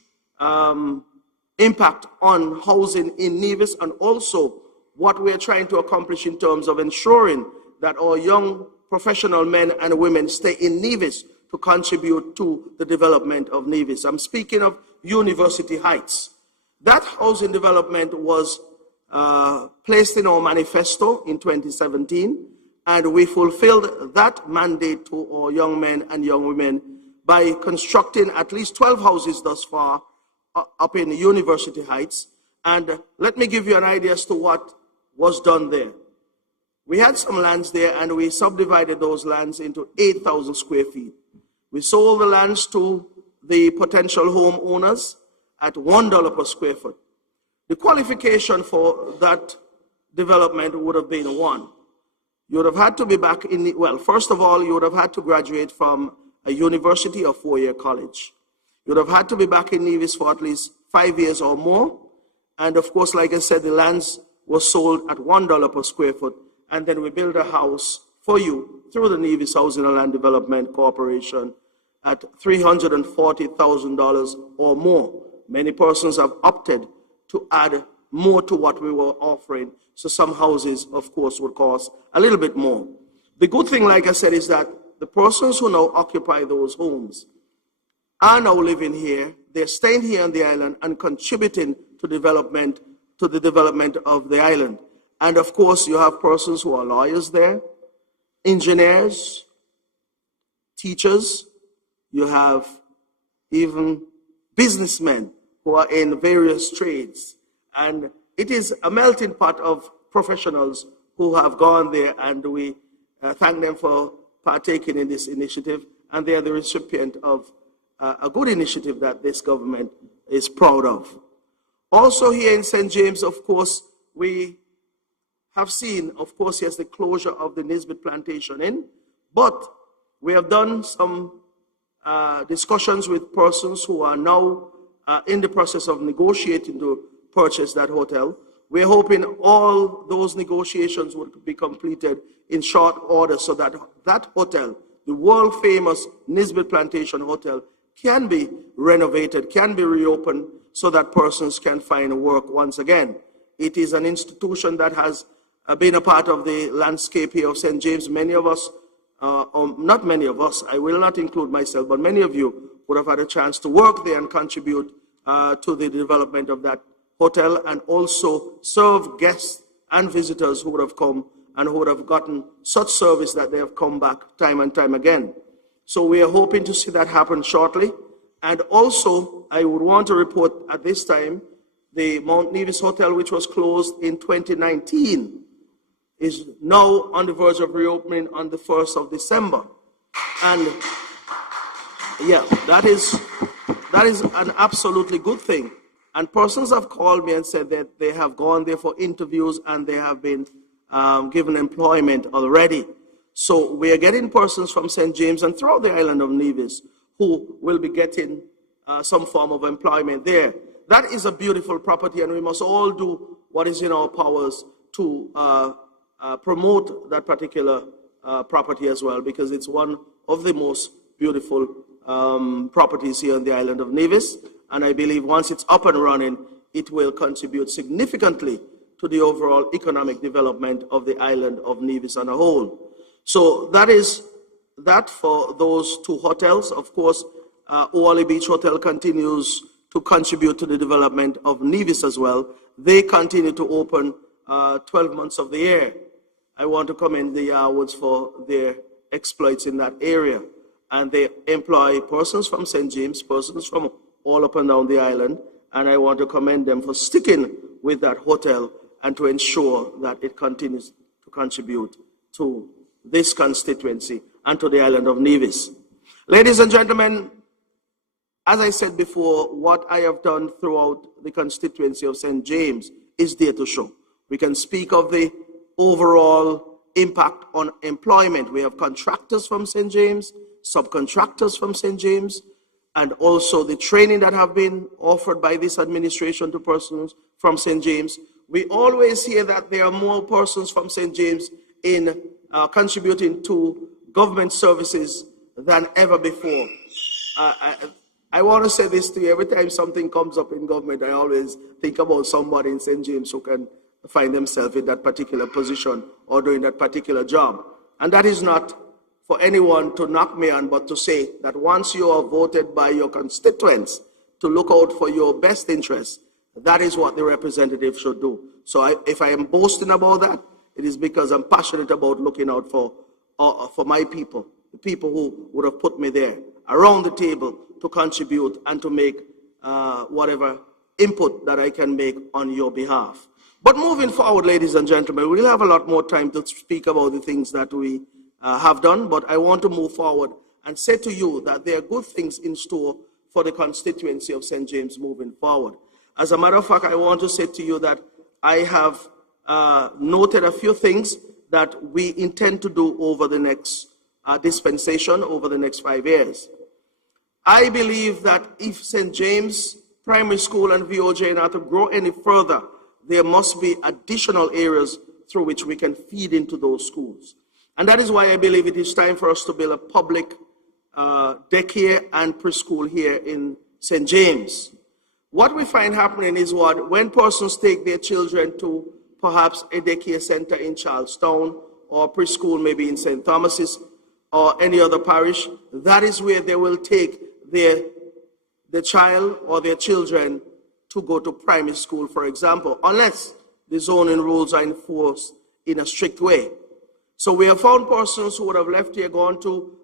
impact on housing in Nevis, and also what we're trying to accomplish in terms of ensuring that our young professional men and women stay in Nevis to contribute to the development of Nevis. I'm speaking of University Heights. That housing development was placed in our manifesto in 2017, and we fulfilled that mandate to our young men and young women by constructing at least 12 houses thus far up in University Heights. And let me give you an idea as to what was done there. We had some lands there, and we subdivided those lands into 8,000 square feet. We sold the lands to the potential homeowners at $1 per square foot. The qualification for that development would have been one. You would have had to be back in, well, first of all, you would have had to graduate from a university or four-year college. You would have had to be back in Nevis for at least 5 years or more. And of course, like I said, the lands were sold at $1 per square foot. And then we built a house for you through the Nevis Housing and Land Development Corporation at $340,000 or more. Many persons have opted to add more to what we were offering. So some houses, of course, would cost a little bit more. The good thing, like I said, is that the persons who now occupy those homes are now living here. They're staying here on the island and contributing to the development of the island. And of course, you have persons who are lawyers there, engineers, teachers. You have even businessmen who are in various trades. And it is a melting pot of professionals who have gone there, and we thank them for partaking in this initiative. And they are the recipient of a good initiative that this government is proud of. Also here in St. James, of course, we have seen, of course, yes, the closure of the Nisbet Plantation Inn, but we have done some discussions with persons who are now in the process of negotiating to purchase that hotel. We're hoping all those negotiations would be completed in short order so that that hotel, the world-famous Nisbet Plantation Hotel, can be renovated, can be reopened so that persons can find work once again. It is an institution that has been a part of the landscape here of St. James. Many of us, not many of us, I will not include myself, but many of you would have had a chance to work there and contribute to the development of that hotel, and also serve guests and visitors who would have come and who would have gotten such service that they have come back time and time again. So we are hoping to see that happen shortly. And also, I would want to report at this time, the Mount Nevis Hotel, which was closed in 2019, is now on the verge of reopening on the 1st of December. And yeah, that is an absolutely good thing. And persons have called me and said that they have gone there for interviews and they have been given employment already. So we are getting persons from St. James and throughout the island of Nevis who will be getting some form of employment there. That is a beautiful property, and we must all do what is in our powers to promote that particular property as well, because it's one of the most beautiful properties here on the island of Nevis. And I believe once it's up and running, it will contribute significantly to the overall economic development of the island of Nevis on a whole. So that is that for those two hotels. Of course, Oali Beach Hotel continues to contribute to the development of Nevis as well. They continue to open 12 months of the year. I want to commend the Yarwoods for their exploits in that area. And they employ persons from St. James, persons from all up and down the island. And I want to commend them for sticking with that hotel and to ensure that it continues to contribute to this constituency and to the island of Nevis. Ladies and gentlemen, as I said before, what I have done throughout the constituency of St. James is there to show. We can speak of the overall impact on employment. We have contractors from St. James, subcontractors from St. James, and also the training that have been offered by this administration to persons from St. James. We always hear that there are more persons from St. James in contributing to government services than ever before. I want to say this to you. Every time something comes up in government, I always think about somebody in St. James who can find themselves in that particular position or doing that particular job. And that is not for anyone to knock me on, but to say that once you are voted by your constituents to look out for your best interests, that is what the representative should do. So if I am boasting about that, it is because I'm passionate about looking out for my people, the people who would have put me there around the table to contribute and to make whatever input that I can make on your behalf. But moving forward, ladies and gentlemen, we'll have a lot more time to speak about the things that we have done, but I want to move forward and say to you that there are good things in store for the constituency of St. James moving forward. As a matter of fact, I want to say to you that I have noted a few things that we intend to do over the next dispensation, over the next 5 years. I believe that if St. James Primary School and VOJ are to grow any further, there must be additional areas through which we can feed into those schools. And that is why I believe it is time for us to build a public daycare and preschool here in St. James. What we find happening is when persons take their children to perhaps a daycare center in Charlestown or preschool maybe in St. Thomas's or any other parish, that is where they will take the child or their children to go to primary school, for example, unless the zoning rules are enforced in a strict way. So we have found persons who would have left here, gone to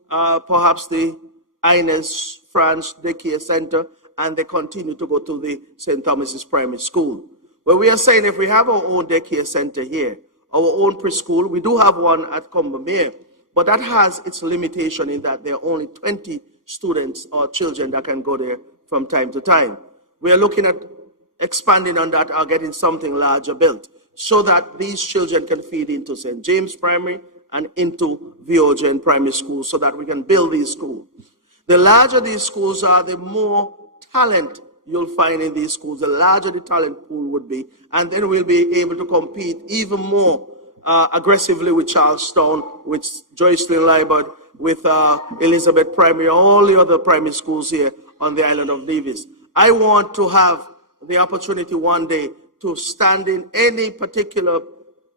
perhaps the Inez France Daycare Center, and they continue to go to the St. Thomas's Primary School. Well, we are saying if we have our own daycare center here, our own preschool, we do have one at Combermere, but that has its limitation in that there are only 20 students or children that can go there from time to time. We are looking at expanding on that or getting something larger built so that these children can feed into St. James Primary and into VOJ and primary schools so that we can build these schools. The larger these schools are, the more talent you'll find in these schools, the larger the talent pool would be, and then we'll be able to compete even more aggressively with Charlestown, with Joycelyn Liebert, with Elizabeth Primary, all the other primary schools here on the island of Nevis. I want to have the opportunity one day to stand in any particular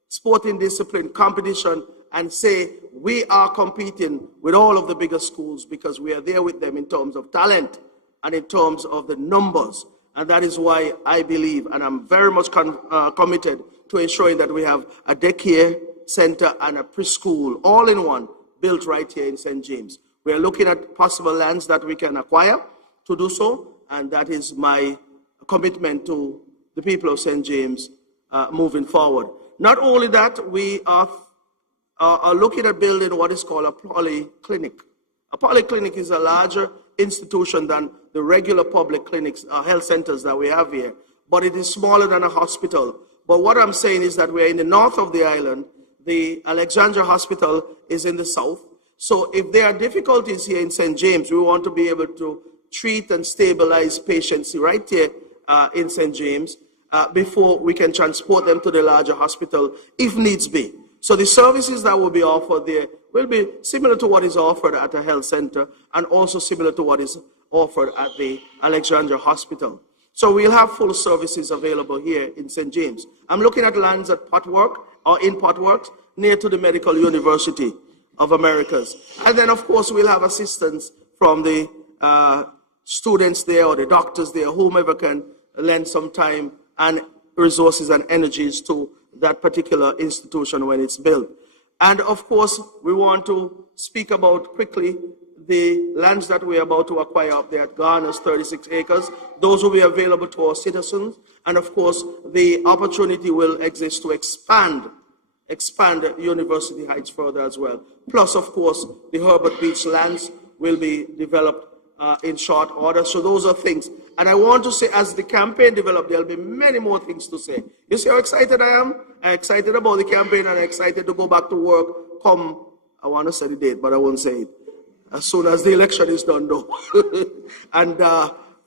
sporting discipline competition and say we are competing with all of the bigger schools because we are there with them in terms of talent and in terms of the numbers. And that is why I believe, and I'm very much committed to ensuring that we have a daycare center and a preschool all in one built right here in St. James. We are looking at possible lands that we can acquire to do so, and that is my commitment to the people of St. James moving forward. Not only that, we are looking at building what is called a polyclinic. A polyclinic is a larger institution than the regular public clinics, health centers that we have here, but it is smaller than a hospital. But what I'm saying is that we're in the north of the island. The Alexandra Hospital is in the south. So if there are difficulties here in St. James, we want to be able to treat and stabilize patients right here in St. James before we can transport them to the larger hospital if needs be. So the services that will be offered there will be similar to what is offered at a health center and also similar to what is offered at the Alexandra Hospital. So we'll have full services available here in St. James. I'm looking at lands at Potwork or in Potworks near to the Medical University of Americas. And then, of course, we'll have assistance from the students there or the doctors there, whomever can lend some time and resources and energies to that particular institution when it's built. And of course, we want to speak about quickly the lands that we're about to acquire up there at Ghana's 36 acres. Those will be available to our citizens. And of course, the opportunity will exist to expand University Heights further as well. Plus, of course, the Herbert Beach lands will be developed in short order. So those are things. And I want to say, as the campaign develops, there'll be many more things to say. You see how excited I am? I'm excited about the campaign and I'm excited to go back to work come, I want to say the date, but I won't say it. As soon as the election is done, though. And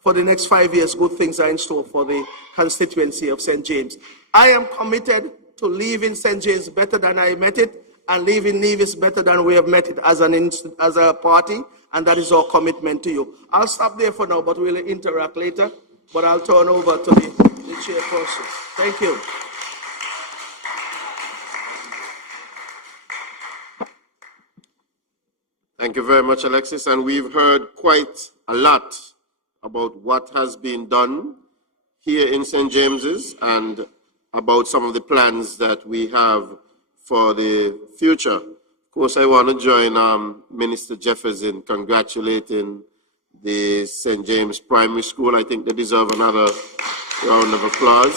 for the next 5 years, good things are in store for the constituency of St. James. I am committed to leaving St. James better than I met it and leaving Nevis better than we have met it as a party. And that is our commitment to you. I'll stop there for now, but we'll interact later. But I'll turn over to the chairperson. Thank you. Thank you very much, Alexis. And we've heard quite a lot about what has been done here in St. James's and about some of the plans that we have for the future. Of course, I want to join Minister Jeffers in congratulating the St. James Primary School. I think they deserve another round of applause.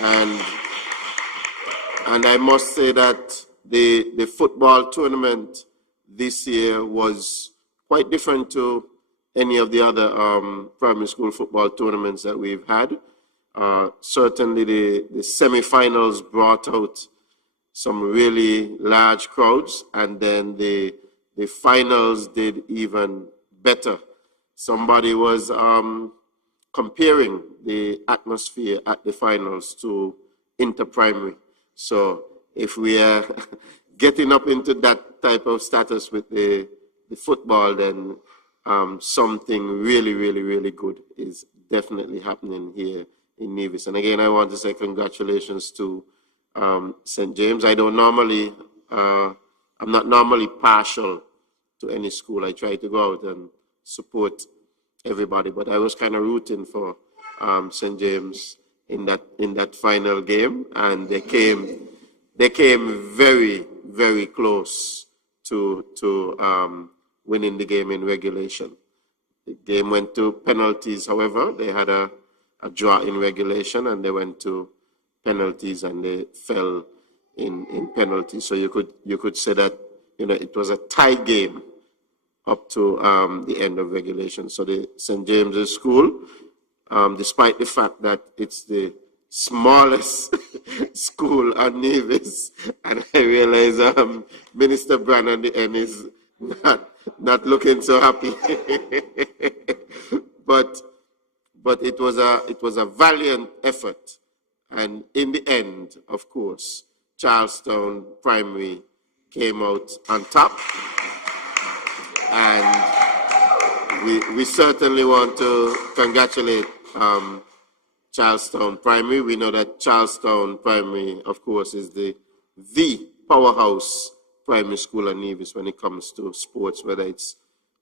And I must say that the football tournament this year was quite different to any of the other primary school football tournaments that we've had. Certainly the semi-finals brought out some really large crowds, and then the finals did even better. Somebody was comparing the atmosphere at the finals to inter-primary. So if we are getting up into that type of status with the football, then something really, really, really good is definitely happening here in Nevis. And again, I want to say congratulations to St. James. I don't normally, I'm not normally partial to any school. I try to go out and support everybody, but I was kind of rooting for St. James in that final game, and they came very, very close to winning the game in regulation. The game went to penalties. However, they had a draw in regulation, and they went to penalties, and they fell in penalties. So you could say that it was a tie game up to the end of regulation. So the St. James's School, despite the fact that it's the smallest school on Nevis, and I realize Minister Brand at the end is not looking so happy. but it was a valiant effort, and in the end, of course, Charlestown Primary came out on top, and we certainly want to congratulate Charlestown Primary. We know that Charlestown Primary, of course, is the powerhouse primary school in Nevis when it comes to sports, whether it's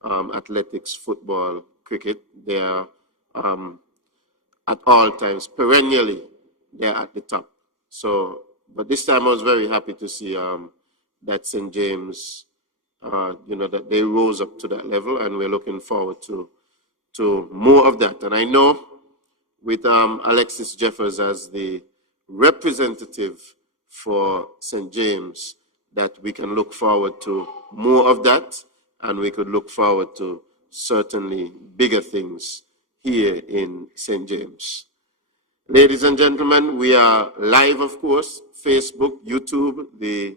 athletics, football, cricket. They are at all times, perennially, they're at the top. So, but this time I was very happy to see that St. James, that they rose up to that level, and we're looking forward to more of that. And I know with Alexis Jeffers as the representative for St. James, that we can look forward to more of that, and we could look forward to certainly bigger things here in St. James. Ladies and gentlemen, we are live, of course, Facebook, YouTube. The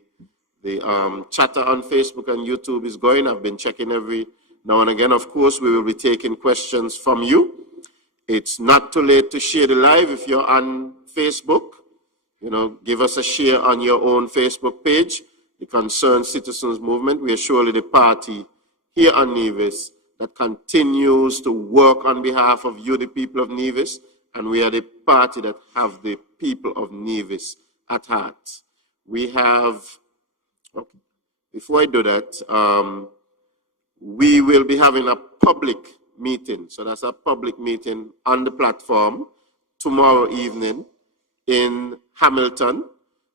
chatter on Facebook and YouTube is going. I've been checking every now and again. Of course, we will be taking questions from you. It's not too late to share the live if you're on Facebook. give us a share on your own Facebook page, the Concerned Citizens Movement. We are surely the party here on Nevis that continues to work on behalf of you, the people of Nevis, and we are the party that have the people of Nevis at heart. We have, okay, before I do that, we will be having a public meeting. So that's a public meeting on the platform tomorrow evening in Hamilton.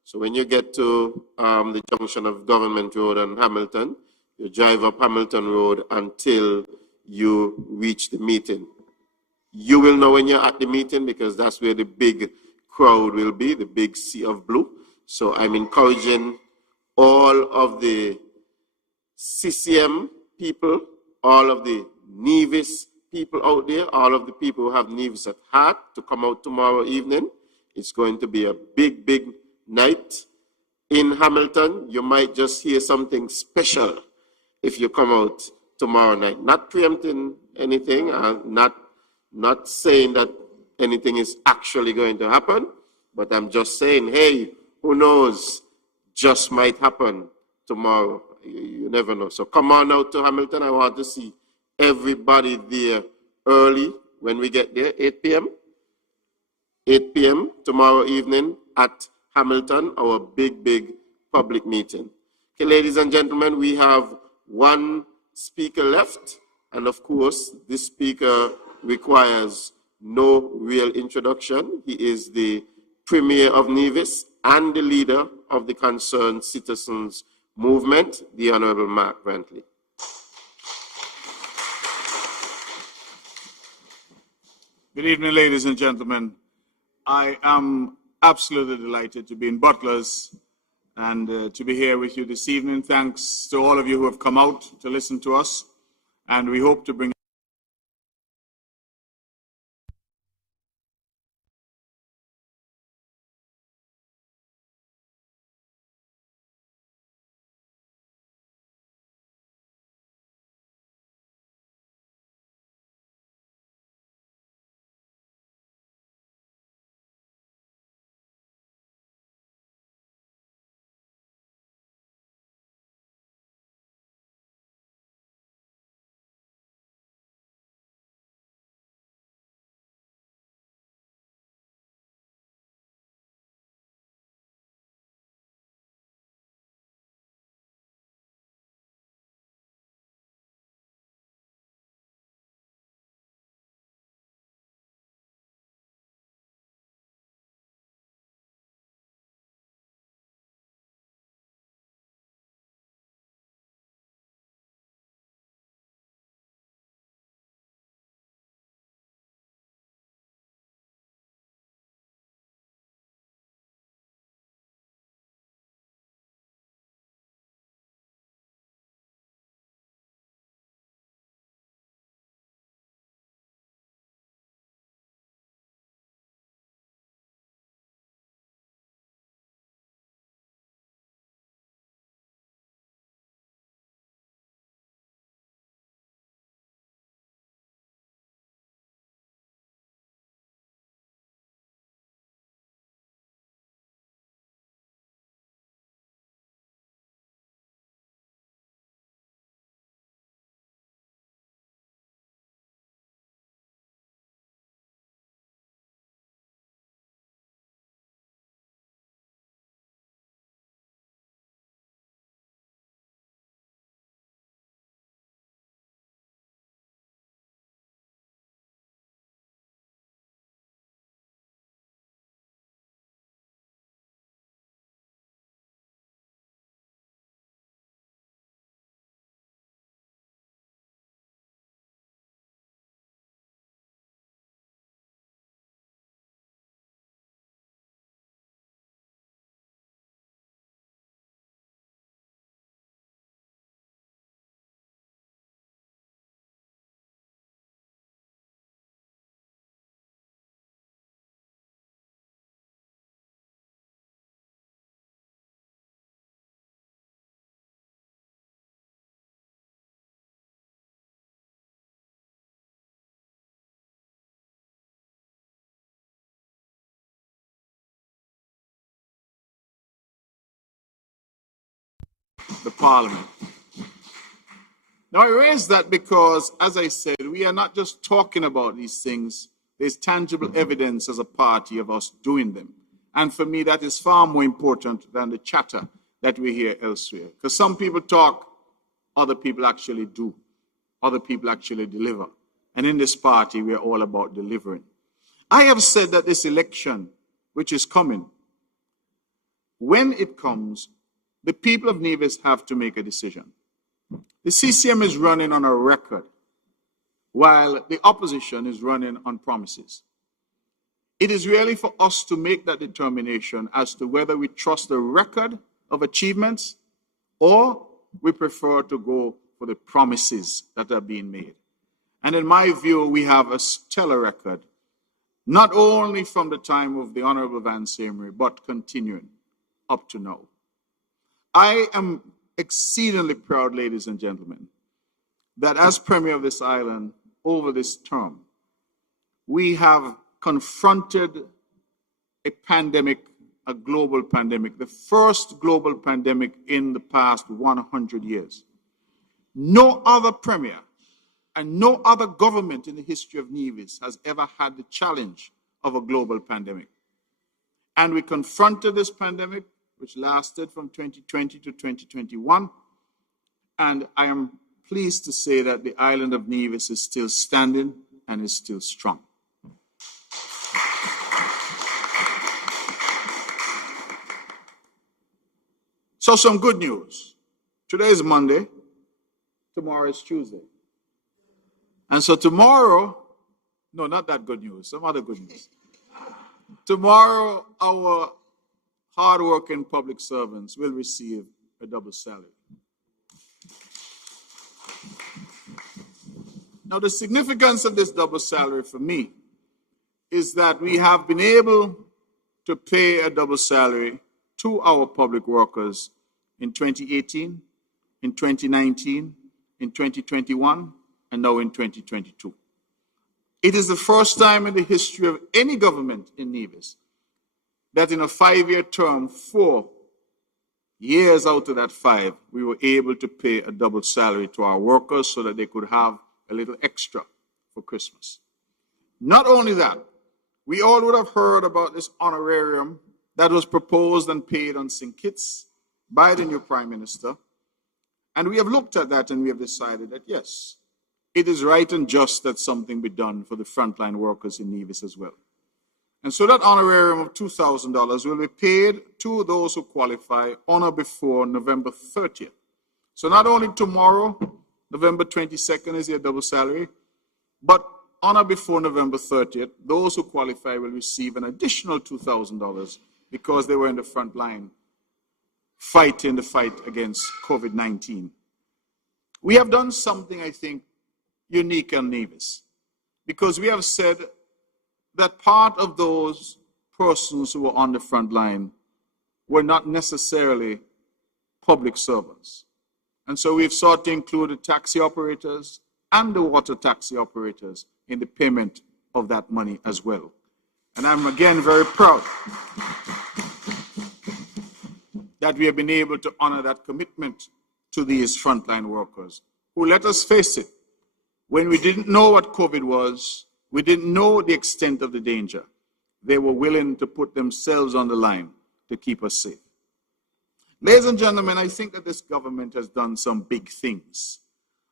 So when you get to the junction of Government Road and Hamilton, you drive up Hamilton Road until you reach the meeting. You will know when you're at the meeting because that's where the big crowd will be, the big sea of blue. So I'm encouraging all of the CCM people, all of the Nevis people out there, all of the people who have Nevis at heart to come out tomorrow evening. It's going to be a big, big night in Hamilton. You might just hear something special if you come out tomorrow night. Not preempting anything, not saying that anything is actually going to happen, but I'm just saying, hey, who knows, just might happen tomorrow. You never know. So come on out to Hamilton. I want to see everybody there early when we get there, 8 p.m. 8 p.m. tomorrow evening at Hamilton, our big, big public meeting. Okay, ladies and gentlemen, we have one speaker left. And of course, this speaker requires no real introduction. He is the Premier of Nevis and the leader of the Concerned Citizens Movement, the Honorable Mark Brantley. Good evening, ladies and gentlemen. I am absolutely delighted to be in Butlers and to be here with you this evening. Thanks to all of you who have come out to listen to us, and we hope to bring the Parliament. Now, I raise that because, as I said, we are not just talking about these things. There's tangible evidence as a party of us doing them. And for me, that is far more important than the chatter that we hear elsewhere. Because some people talk, other people actually do. Other people actually deliver. And in this party, we are all about delivering. I have said that this election, which is coming, when it comes, the people of Nevis have to make a decision. The CCM is running on a record, while the opposition is running on promises. It is really for us to make that determination as to whether we trust the record of achievements or we prefer to go for the promises that are being made. And in my view, we have a stellar record, not only from the time of the Honorable Van Semery, but continuing up to now. I am exceedingly proud, ladies and gentlemen, that as Premier of this island over this term, we have confronted a pandemic, a global pandemic, the first global pandemic in the past 100 years. No other Premier and no other government in the history of Nevis has ever had the challenge of a global pandemic. And we confronted this pandemic, which lasted from 2020 to 2021. And I am pleased to say that the island of Nevis is still standing and is still strong. So some good news. Today is Monday. Tomorrow is Tuesday. And so tomorrow, no, not that good news, some other good news. Tomorrow, our hard-working public servants will receive a double salary. Now, the significance of this double salary for me is that we have been able to pay a double salary to our public workers in 2018, in 2019, in 2021, and now in 2022. It is the first time in the history of any government in Nevis that in a 5-year term, 4 years out of that 5, we were able to pay a double salary to our workers so that they could have a little extra for Christmas. Not only that, we all would have heard about this honorarium that was proposed and paid on St. Kitts by the new Prime Minister. And we have looked at that and we have decided that, yes, it is right and just that something be done for the frontline workers in Nevis as well. And so that honorarium of $2,000 will be paid to those who qualify on or before November 30th. So not only tomorrow, November 22nd is your double salary, but on or before November 30th, those who qualify will receive an additional $2,000 because they were in the front line fighting the fight against COVID-19. We have done something, I think, unique in Nevis, because we have said that part of those persons who were on the front line were not necessarily public servants. And so we've sought to include the taxi operators and the water taxi operators in the payment of that money as well. And I'm again very proud that we have been able to honor that commitment to these frontline workers who, let us face it, when we didn't know what COVID was, we didn't know the extent of the danger, they were willing to put themselves on the line to keep us safe. Ladies and gentlemen, I think that this government has done some big things.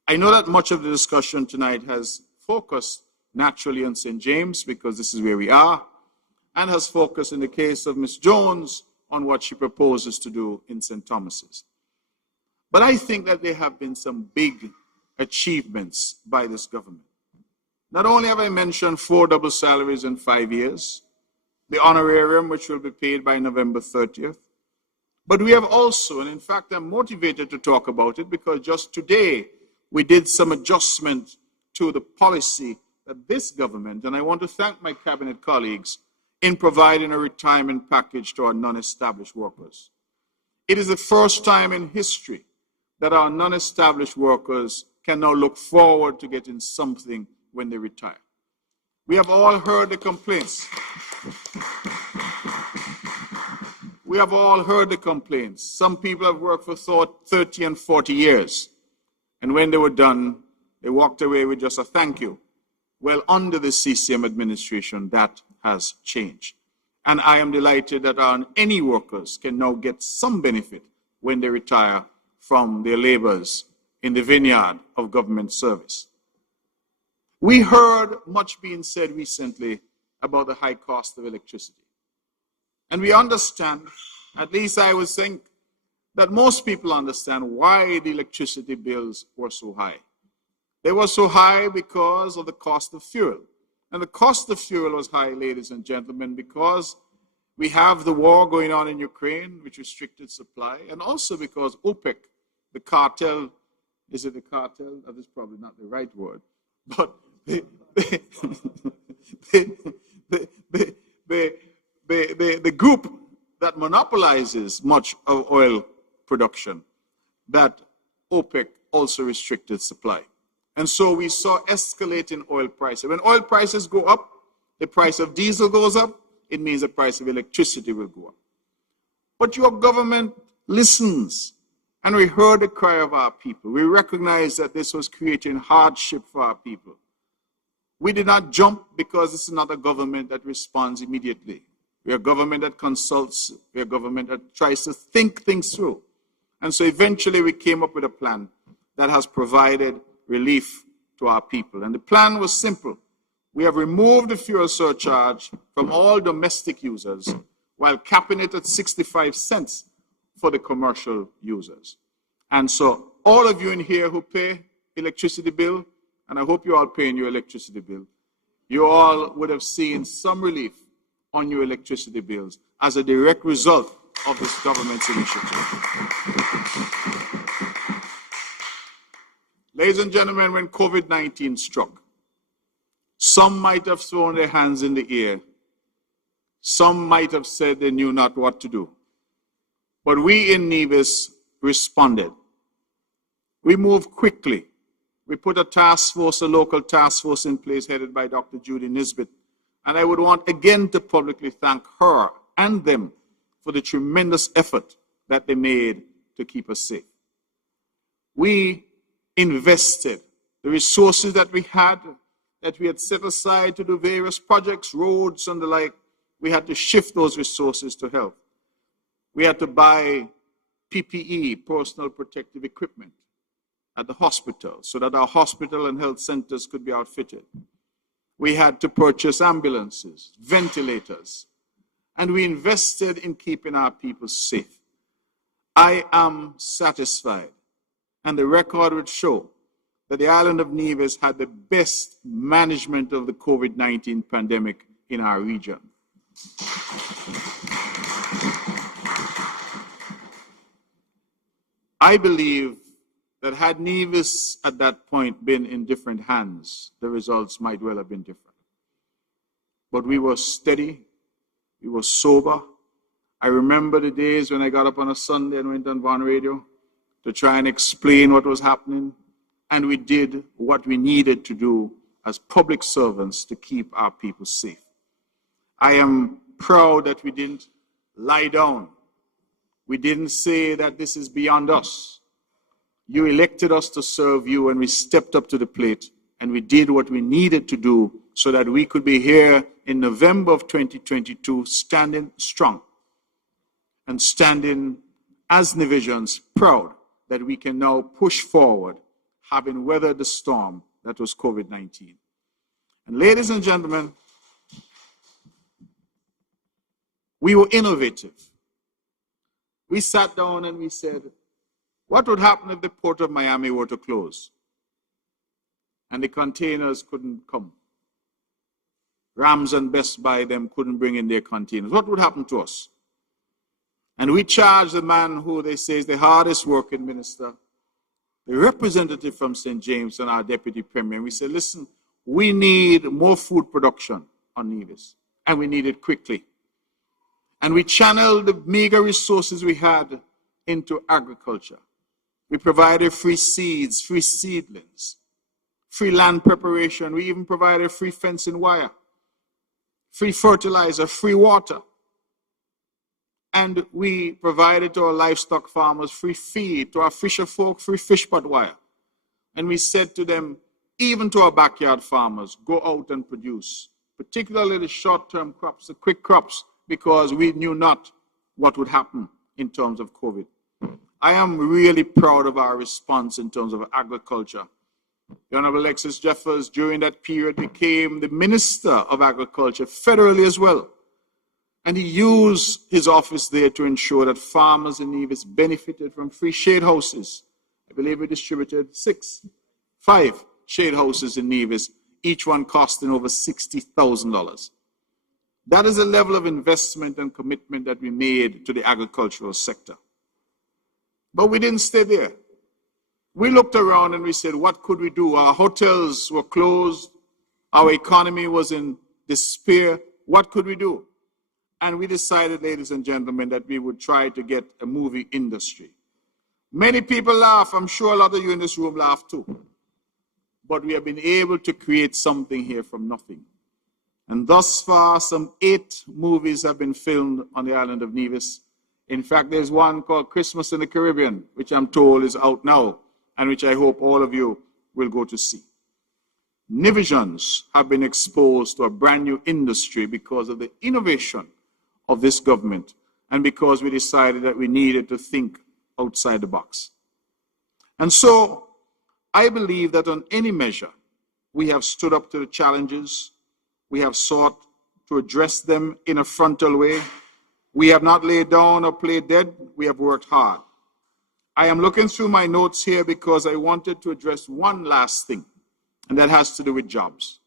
I know that much of the discussion tonight has focused naturally on St. James because this is where we are, and has focused in the case of Ms. Jones on what she proposes to do in St. Thomas's. But I think that there have been some big achievements by this government. Not only have I mentioned 4 double salaries in 5 years, the honorarium which will be paid by November 30th, but we have also, and in fact I'm motivated to talk about it because just today we did some adjustment to the policy that this government, and I want to thank my cabinet colleagues, in providing a retirement package to our non-established workers. It is the first time in history that our non-established workers can now look forward to getting something when they retire. We have all heard the complaints. We have all heard the complaints. Some people have worked for 30 and 40 years. And when they were done, they walked away with just a thank you. Well, under the CCM administration, that has changed. And I am delighted that any workers can now get some benefit when they retire from their labors in the vineyard of government service. We heard much being said recently about the high cost of electricity. And we understand, at least I would think, that most people understand why the electricity bills were so high. They were so high because of the cost of fuel. And the cost of fuel was high, ladies and gentlemen, because we have the war going on in Ukraine, which restricted supply, and also because OPEC, the cartel, is it a cartel? That is probably not the right word, but the group that monopolizes much of oil production, that OPEC also restricted supply. And so we saw escalating oil prices. When oil prices go up, the price of diesel goes up, it means the price of electricity will go up. But your government listens, and we heard the cry of our people. We recognize that this was creating hardship for our people. We did not jump because this is not a government that responds immediately. We are a government that consults. We are a government that tries to think things through. And so eventually we came up with a plan that has provided relief to our people. And the plan was simple. We have removed the fuel surcharge from all domestic users while capping it at 65 cents for the commercial users. And so all of you in here who pay electricity bill, and I hope you're all paying your electricity bill, you all would have seen some relief on your electricity bills as a direct result of this government's initiative. Ladies and gentlemen, when COVID-19 struck, some might have thrown their hands in the air. Some might have said they knew not what to do. But we in Nevis responded. We moved quickly. We put a task force, a local task force in place headed by Dr. Judy Nisbet. And I would want again to publicly thank her and them for the tremendous effort that they made to keep us safe. We invested the resources that we had set aside to do various projects, roads and the like. We had to shift those resources to health. We had to buy PPE, personal protective equipment, at the hospital so that our hospital and health centers could be outfitted. We had to purchase ambulances, ventilators, and we invested in keeping our people safe. I am satisfied, and the record would show that the island of Nevis had the best management of the COVID-19 pandemic in our region. I believe that had Nevis at that point been in different hands, the results might well have been different. But we were steady, we were sober. I remember the days when I got up on a Sunday and went on Van Radio to try and explain what was happening, and we did what we needed to do as public servants to keep our people safe. I am proud that we didn't lie down. We didn't say that this is beyond us. You elected us to serve you, and we stepped up to the plate, and we did what we needed to do so that we could be here in November of 2022 standing strong and standing as Nevisians proud that we can now push forward, having weathered the storm that was COVID-19. And ladies and gentlemen, we were innovative. We sat down and we said, what would happen if the port of Miami were to close and the containers couldn't come? Rams and Best Buy them couldn't bring in their containers. What would happen to us? And we charged the man who they say is the hardest working minister, the representative from St. James and our deputy premier. And we said, listen, we need more food production on Nevis, and we need it quickly. And we channeled the meager resources we had into agriculture. We provided free seeds, free seedlings, free land preparation. We even provided free fencing wire, free fertilizer, free water. and we provided to our livestock farmers free feed, to our fisher folk free fish pot wire. And we said to them, even to our backyard farmers, go out and produce, particularly the short-term crops, the quick crops, because we knew not what would happen in terms of COVID. I am really proud of our response in terms of agriculture. The Honorable Alexis Jeffers, during that period, became the Minister of Agriculture federally as well. And he used his office there to ensure that farmers in Nevis benefited from free shade houses. I believe we distributed 5 shade houses in Nevis, each one costing over $60,000. That is a level of investment and commitment that we made to the agricultural sector. But we didn't stay there. We looked around and we said, what could we do? Our hotels were closed. Our economy was in despair. What could we do? And we decided, ladies and gentlemen, that we would try to get a movie industry. Many people laugh. I'm sure a lot of you in this room laugh too. But we have been able to create something here from nothing. And thus far, some 8 movies have been filmed on the island of Nevis. In fact, there's one called Christmas in the Caribbean, which I'm told is out now, and which I hope all of you will go to see. Nevisians have been exposed to a brand new industry because of the innovation of this government and because we decided that we needed to think outside the box. And so I believe that on any measure, we have stood up to the challenges. We have sought to address them in a frontal way. We have not laid down or played dead. We have worked hard. I am looking through my notes here because I wanted to address one last thing, and that has to do with jobs.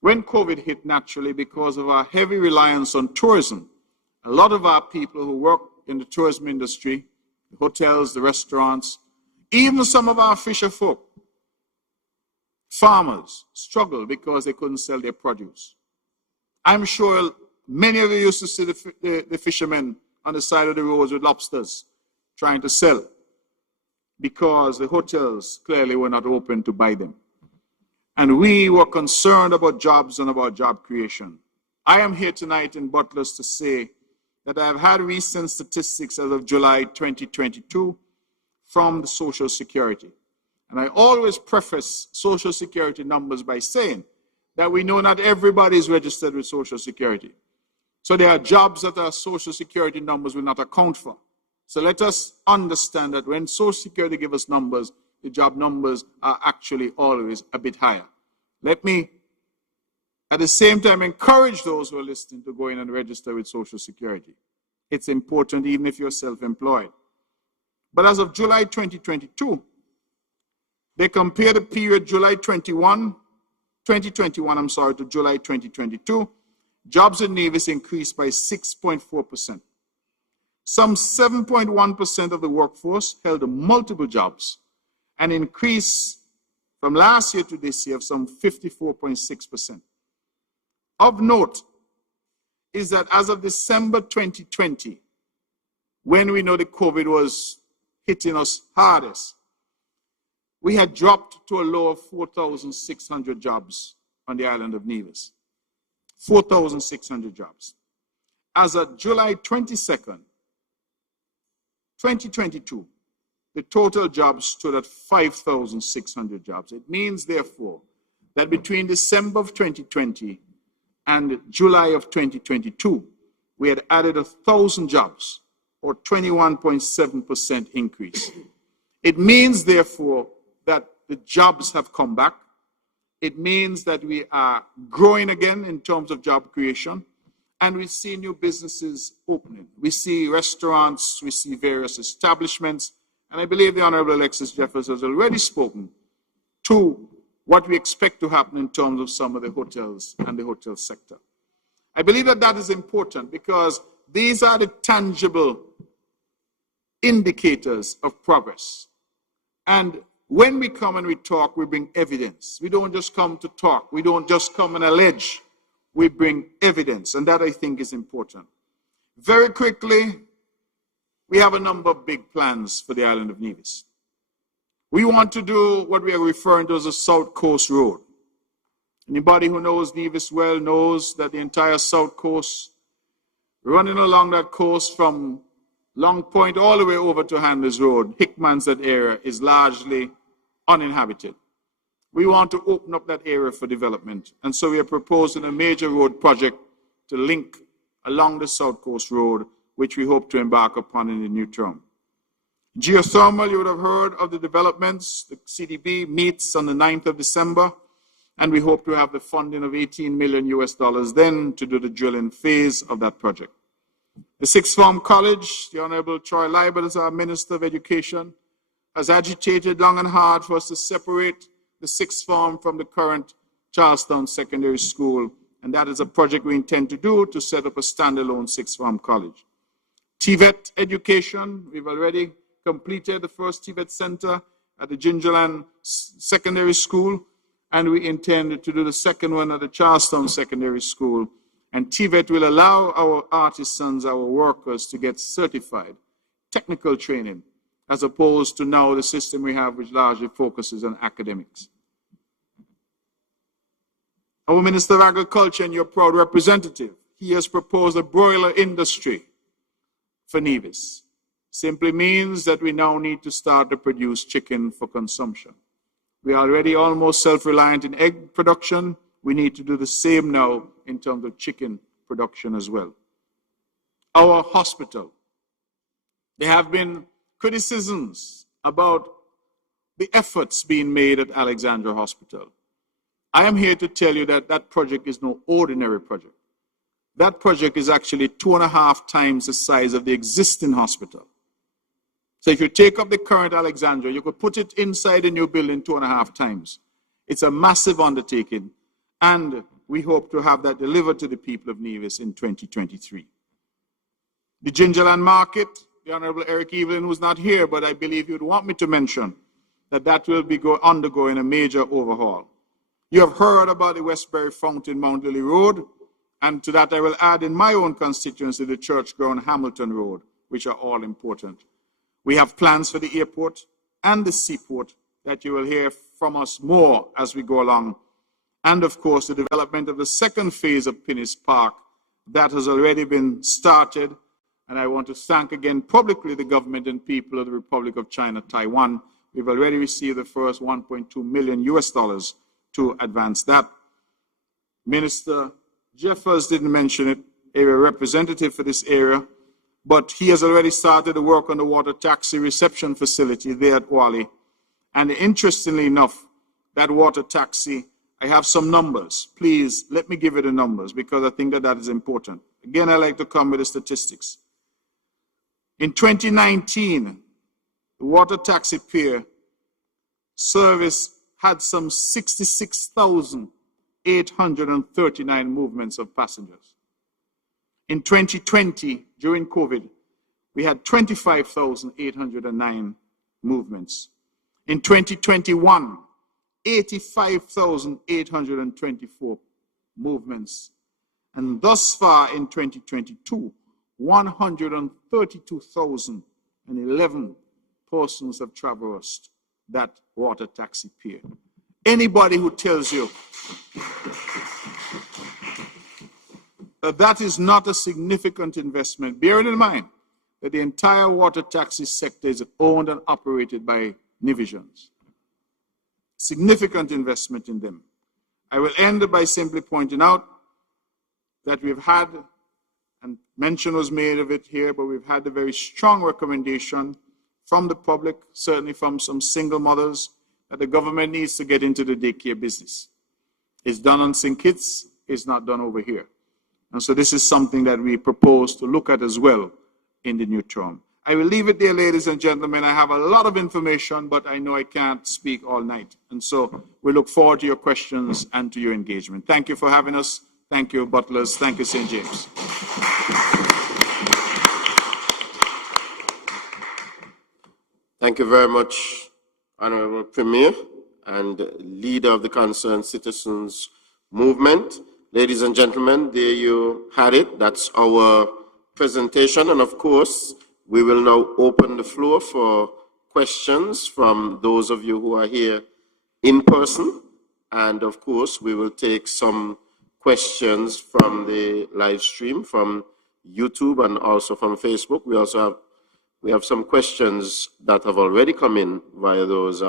When COVID hit, naturally, because of our heavy reliance on tourism, a lot of our people who work in the tourism industry, the hotels, the restaurants, even some of our fisher folk, farmers, struggled because they couldn't sell their produce. I'm sure many of you used to see the fishermen on the side of the roads with lobsters trying to sell because the hotels clearly were not open to buy them. And we were concerned about jobs and about job creation. I am here tonight in Butlers to say that I have had recent statistics as of July 2022 from the Social Security. And I always preface Social Security numbers by saying that we know not everybody is registered with Social Security. So there are jobs that our Social Security numbers will not account for. So let us understand that when Social Security gives us numbers, the job numbers are actually always a bit higher. Let me, at the same time, encourage those who are listening to go in and register with Social Security. It's important even if you're self-employed. But as of July 2022, they compare the period July 2021 to July 2022. Jobs in Nevis increased by 6.4%. Some 7.1% of the workforce held multiple jobs, an increase from last year to this year of some 54.6%. Of note is that as of December 2020, when we know the COVID was hitting us hardest, we had dropped to a low of 4,600 jobs on the island of Nevis. 4,600 jobs. As of July 22nd, 2022, the total jobs stood at 5,600 jobs. It means, therefore, that between December of 2020 and July of 2022, we had added 1,000 jobs, or 21.7% increase. It means, therefore, that the jobs have come back. It means that we are growing again in terms of job creation, and we see new businesses opening. We see restaurants, we see various establishments, and I believe the Honorable Alexis Jeffers has already spoken to what we expect to happen in terms of some of the hotels and the hotel sector. I believe that that is important because these are the tangible indicators of progress. And when we come and we talk, we bring evidence. We don't just come to talk. We don't just come and allege. We bring evidence, and that I think is important. Very quickly, we have a number of big plans for the island of Nevis. We want to do what we are referring to as a South Coast Road. Anybody who knows Nevis well knows that the entire South Coast running along that coast from Long Point all the way over to Handlers Road, Hickman's, that area is largely uninhabited. We want to open up that area for development, and so we are proposing a major road project to link along the South Coast Road, which we hope to embark upon in the new term. Geothermal, you would have heard of the developments. The CDB meets on the 9th of December, and we hope to have the funding of $18 million then to do the drilling phase of that project. The Sixth Form College, the Honorable Troy Liebert, as our Minister of Education, has agitated long and hard for us to separate the Sixth Form from the current Charlestown Secondary School, and that is a project we intend to do to set up a standalone Sixth Form College. TVET education, we've already completed the first TVET center at the Gingerland Secondary School, and we intend to do the second one at the Charlestown Secondary School. And TVET will allow our artisans, our workers, to get certified technical training, as opposed to now the system we have, which largely focuses on academics. Our Minister of Agriculture and your proud representative, he has proposed a broiler industry for Nevis. Simply means that we now need to start to produce chicken for consumption. We are already almost self-reliant in egg production. We need to do the same now in terms of chicken production as well. Our hospital. There have been criticisms about the efforts being made at Alexandra Hospital. I am here to tell you that that project is no ordinary project. That project is actually 2.5 times the size of the existing hospital. So if you take up the current Alexandra, you could put it inside the new building 2.5 times. It's a massive undertaking, and we hope to have that delivered to the people of Nevis in 2023. The Gingerland Market, the Honorable Eric Evelyn, who's not here, but I believe you'd want me to mention that that will be undergoing a major overhaul. You have heard about the Westbury Fountain, Mount Lily Road, and to that I will add in my own constituency the Church Ground Hamilton Road, which are all important. We have plans for the airport and the seaport that you will hear from us more as we go along. And of course, the development of the second phase of Pinnis Park, that has already been started. And I want to thank again publicly the government and people of the Republic of China, Taiwan. We've already received the first $1.2 million to advance that. Minister Jeffers didn't mention it, a representative for this area, but he has already started to work on the water taxi reception facility there at Wally. And interestingly enough, that water taxi, I have some numbers. Please, let me give you the numbers because I think that that is important. Again, I like to come with the statistics. In 2019, the water taxi pier service had some 66,839 movements of passengers. In 2020, during COVID, we had 25,809 movements. In 2021, 85,824 movements. And thus far in 2022, 132,011 persons have traversed that water taxi pier. Anybody who tells you that is not a significant investment, bearing in mind that the entire water taxi sector is owned and operated by Nevisians. Significant investment in them. I will end by simply pointing out that we've had, and mention was made of it here, but we've had a very strong recommendation from the public, certainly from some single mothers, that the government needs to get into the daycare business. It's done on St. Kitts, it's not done over here. And so this is something that we propose to look at as well in the new term. I will leave it there, ladies and gentlemen. I have a lot of information, but I know I can't speak all night. And so we look forward to your questions and to your engagement. Thank you for having us. Thank you, Butlers. Thank you, St. James. Thank you very much, Honorable Premier and leader of the Concerned Citizens Movement. Ladies and gentlemen, there you had it. That's our presentation. And of course, we will now open the floor for questions from those of you who are here in person. And of course, we will take some questions from the live stream from YouTube and also from Facebook. We have some questions that have already come in via those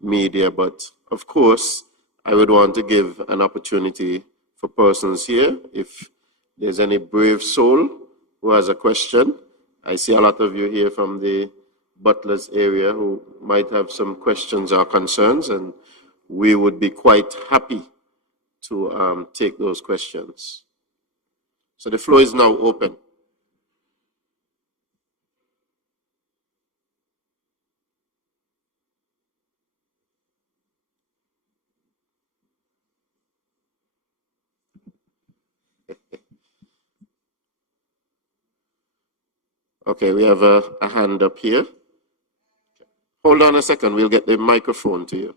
media, but of course, I would want to give an opportunity for persons here. If there's any brave soul who has a question, I see a lot of you here from the Butlers area who might have some questions or concerns, and we would be quite happy to take those questions. So the floor is now open. Okay, we have a hand up here. Hold on a second, we'll get the microphone to you.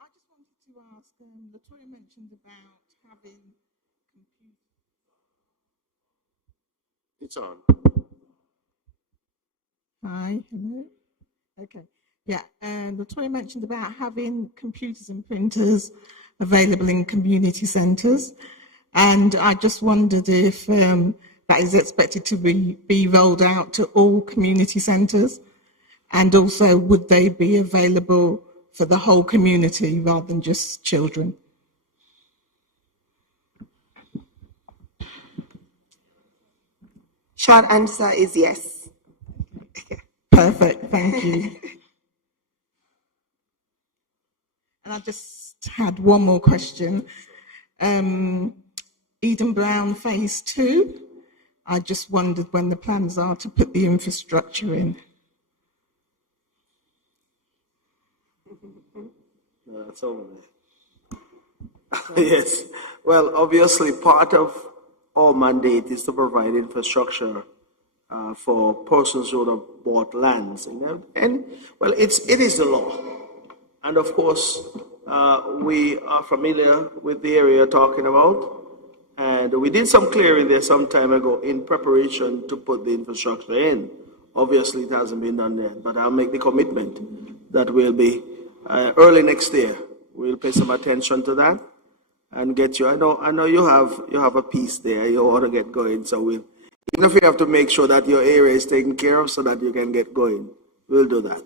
I just wanted to ask, Latoya mentioned about having computers. It's on. Hi, hello. Okay, yeah, and Latoya mentioned about having computers and printers available in community centres, and I just wondered if that is expected to be rolled out to all community centres, and also would they be available for the whole community rather than just children? Short answer is yes. Perfect, thank you. And I just had one more question. Eden Brown Phase 2, I just wondered when the plans are to put the infrastructure in. No, that's over there. Yes. Well, obviously, part of our mandate is to provide infrastructure for persons who have bought lands. And well, it is the law. And of course, we are familiar with the area you're talking about. And we did some clearing there some time ago in preparation to put the infrastructure in. Obviously, it hasn't been done yet, but I'll make the commitment that we'll be early next year. We'll pay some attention to that and get you. I know you have a piece there. You want to get going, so we'll. Even if we have to make sure that your area is taken care of so that you can get going, we'll do that.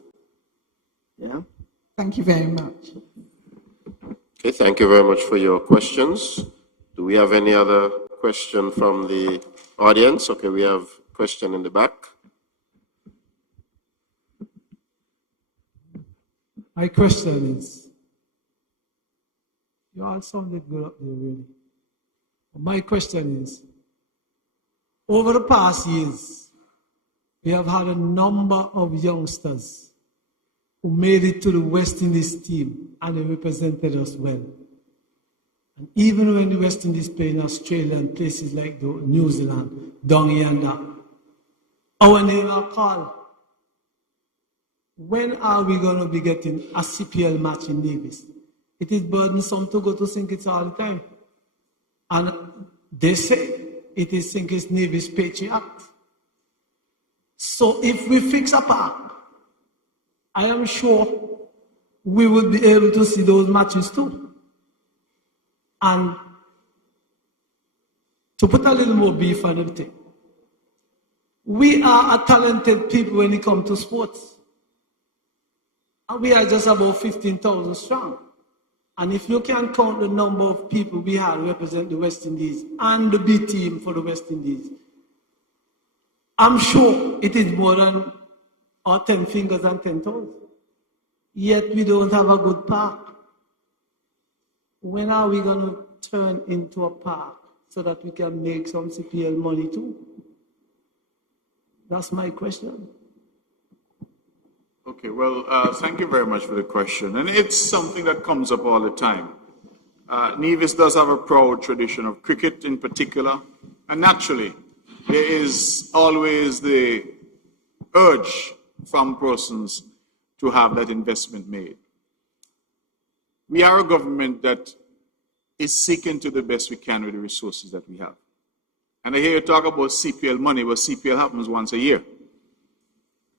Yeah. Thank you very much. Okay, thank you very much for your questions. Do we have any other question from the audience? Okay, we have a question in the back. My question is, you all sounded good up there, really. My question is, over the past years, we have had a number of youngsters who made it to the West Indies team and they represented us well. And even when the West Indies play in Australia and places like New Zealand, down here and that, our name are called. When are we going to be getting a CPL match in Nevis? It is burdensome to go to St. Kitts all the time. And they say it is St. Kitts Nevis Patriot. So if we fix a park, I am sure we will be able to see those matches too. And to put a little more beef on everything, we are a talented people when it comes to sports. And we are just about 15,000 strong. And if you can count the number of people we have represent the West Indies and the B team for the West Indies, I'm sure it is more than our 10 fingers and 10 toes. Yet we don't have a good park. When are we going to turn into a park so that we can make some CPL money too? That's my question. Okay, well, thank you very much for the question. And it's something that comes up all the time. Nevis does have a proud tradition of cricket in particular. And naturally, there is always the urge from persons to have that investment made. We are a government that is seeking to do the best we can with the resources that we have. And I hear you talk about CPL money, but CPL happens once a year.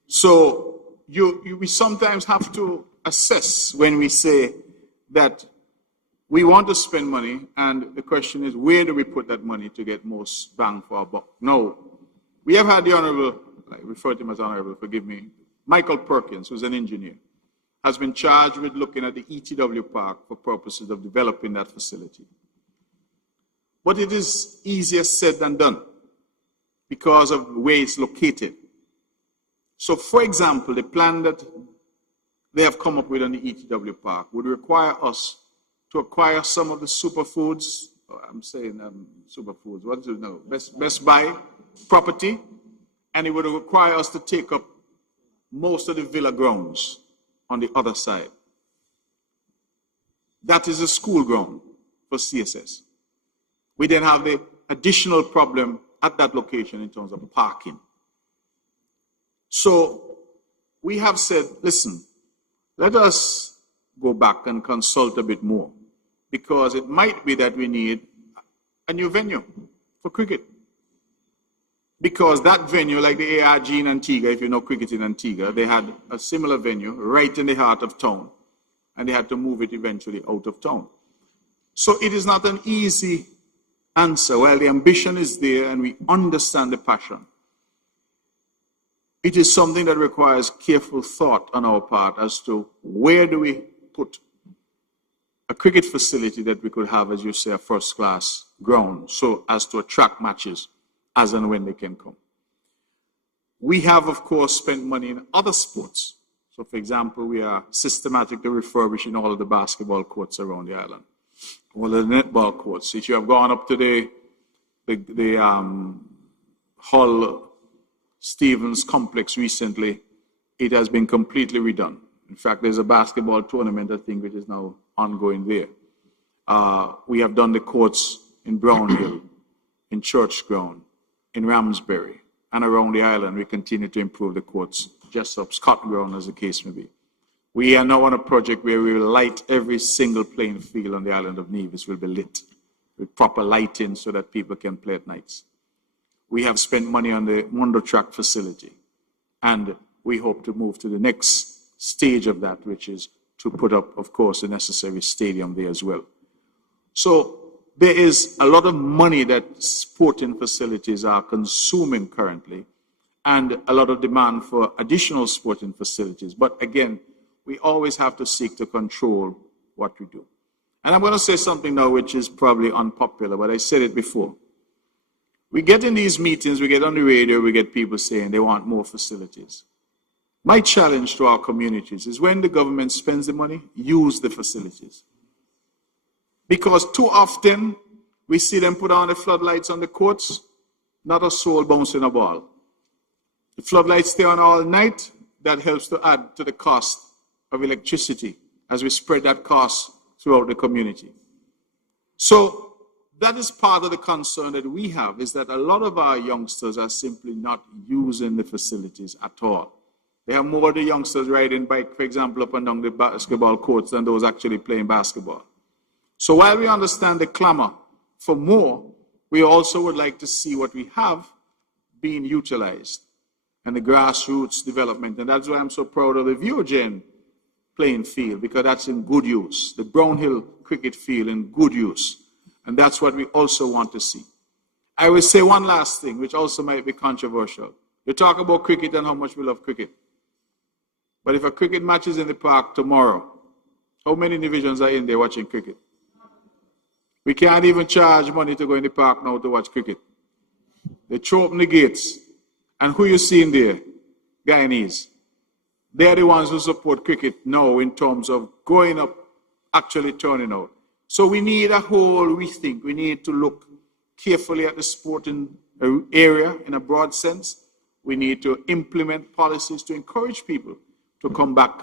So we sometimes have to assess when we say that we want to spend money, and the question is, where do we put that money to get most bang for our buck? No. We have had the Honorable, I refer to him as Honorable, forgive me, Michael Perkins, who's an engineer, has been charged with looking at the ETW Park for purposes of developing that facility. But it is easier said than done because of the way it's located. So, for example, the plan that they have come up with on the ETW Park would require us to acquire some of the superfoods, I'm saying superfoods, what is it now? Best Buy property, and it would require us to take up most of the villa grounds on the other side. That is a school ground for CSS. We then have the additional problem at that location in terms of parking. So we have said, listen, let us go back and consult a bit more, because it might be that we need a new venue for cricket. Because that venue, like the ARG in Antigua, if you know cricket in Antigua, they had a similar venue right in the heart of town, and they had to move it eventually out of town. So it is not an easy answer. While the ambition is there and we understand the passion, it is something that requires careful thought on our part as to where do we put a cricket facility that we could have, as you say, a first-class ground, so as to attract matches as and when they can come. We have, of course, spent money in other sports. So, for example, we are systematically refurbishing all of the basketball courts around the island, all of the netball courts. If you have gone up to the Hull Stevens complex recently, it has been completely redone. In fact, there's a basketball tournament, I think, which is now ongoing there. We have done the courts in Brownhill, in Church Ground, in Ramsbury, and around the island. We continue to improve the courts, just up Scott Ground, as the case may be. We are now on a project where we will light every single playing field on the island of Nevis will be lit with proper lighting so that people can play at nights. We have spent money on the Mundo Track facility, and we hope to move to the next stage of that, which is to put up, of course, the necessary stadium there as well. So there is a lot of money that sporting facilities are consuming currently, and a lot of demand for additional sporting facilities. But again, we always have to seek to control what we do. And I'm going to say something now which is probably unpopular, but I said it before. We get in these meetings, we get on the radio, we get people saying they want more facilities. My challenge to our communities is when the government spends the money, use the facilities. Because too often, we see them put on the floodlights on the courts, not a soul bouncing a ball. The floodlights stay on all night. That helps to add to the cost of electricity as we spread that cost throughout the community. So that is part of the concern that we have, is that a lot of our youngsters are simply not using the facilities at all. They have more of the youngsters riding bike, for example, up and down the basketball courts than those actually playing basketball. So while we understand the clamor for more, we also would like to see what we have being utilized and the grassroots development. And that's why I'm so proud of the Viogen playing field, because that's in good use. The Brownhill cricket field in good use. And that's what we also want to see. I will say one last thing, which also might be controversial. You talk about cricket and how much we love cricket. But if a cricket match is in the park tomorrow, how many divisions are in there watching cricket? We can't even charge money to go in the park now to watch cricket. They throw open the gates. And who you see in there? Guyanese. They're the ones who support cricket now in terms of going up, actually turning out. So we need a whole rethink. We need to look carefully at the sporting area in a broad sense. We need to implement policies to encourage people to come back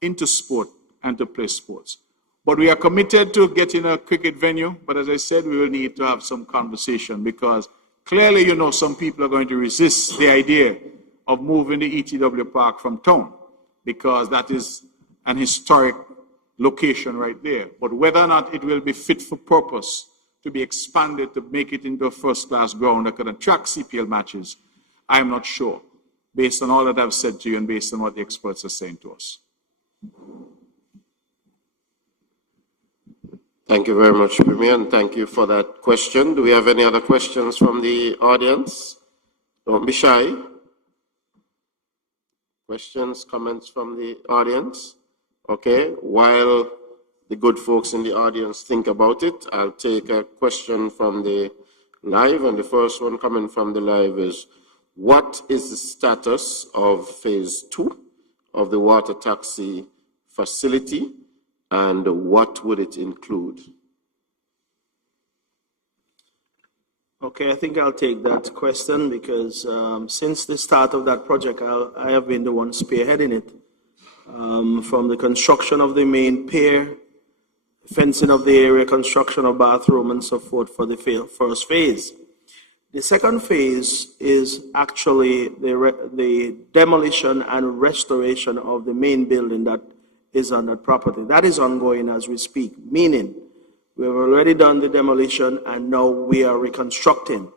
into sport and to play sports. But we are committed to getting a cricket venue. But as I said, we will need to have some conversation, because clearly, you know, some people are going to resist the idea of moving the ETW Park from town, because that is an historic location right there. But whether or not it will be fit for purpose to be expanded to make it into a first-class ground that can attract CPL matches, I am not sure, based on all that I've said to you and based on what the experts are saying to us. Thank you very much, Premier, and thank you for that question. Do we have any other questions from the audience? Don't be shy. Questions, comments from the audience? Okay, while the good folks in the audience think about it, I'll take a question from the live, and the first one coming from the live is, what is the status of phase 2 of the water taxi facility, and what would it include? Okay, I think I'll take that question because since the start of that project, I have been the one spearheading it. From the construction of the main pier, fencing of the area, construction of bathroom and so forth for the first phase. The second phase is actually the demolition and restoration of the main building that is on that property. That is ongoing as we speak, meaning we have already done the demolition and now we are reconstructing.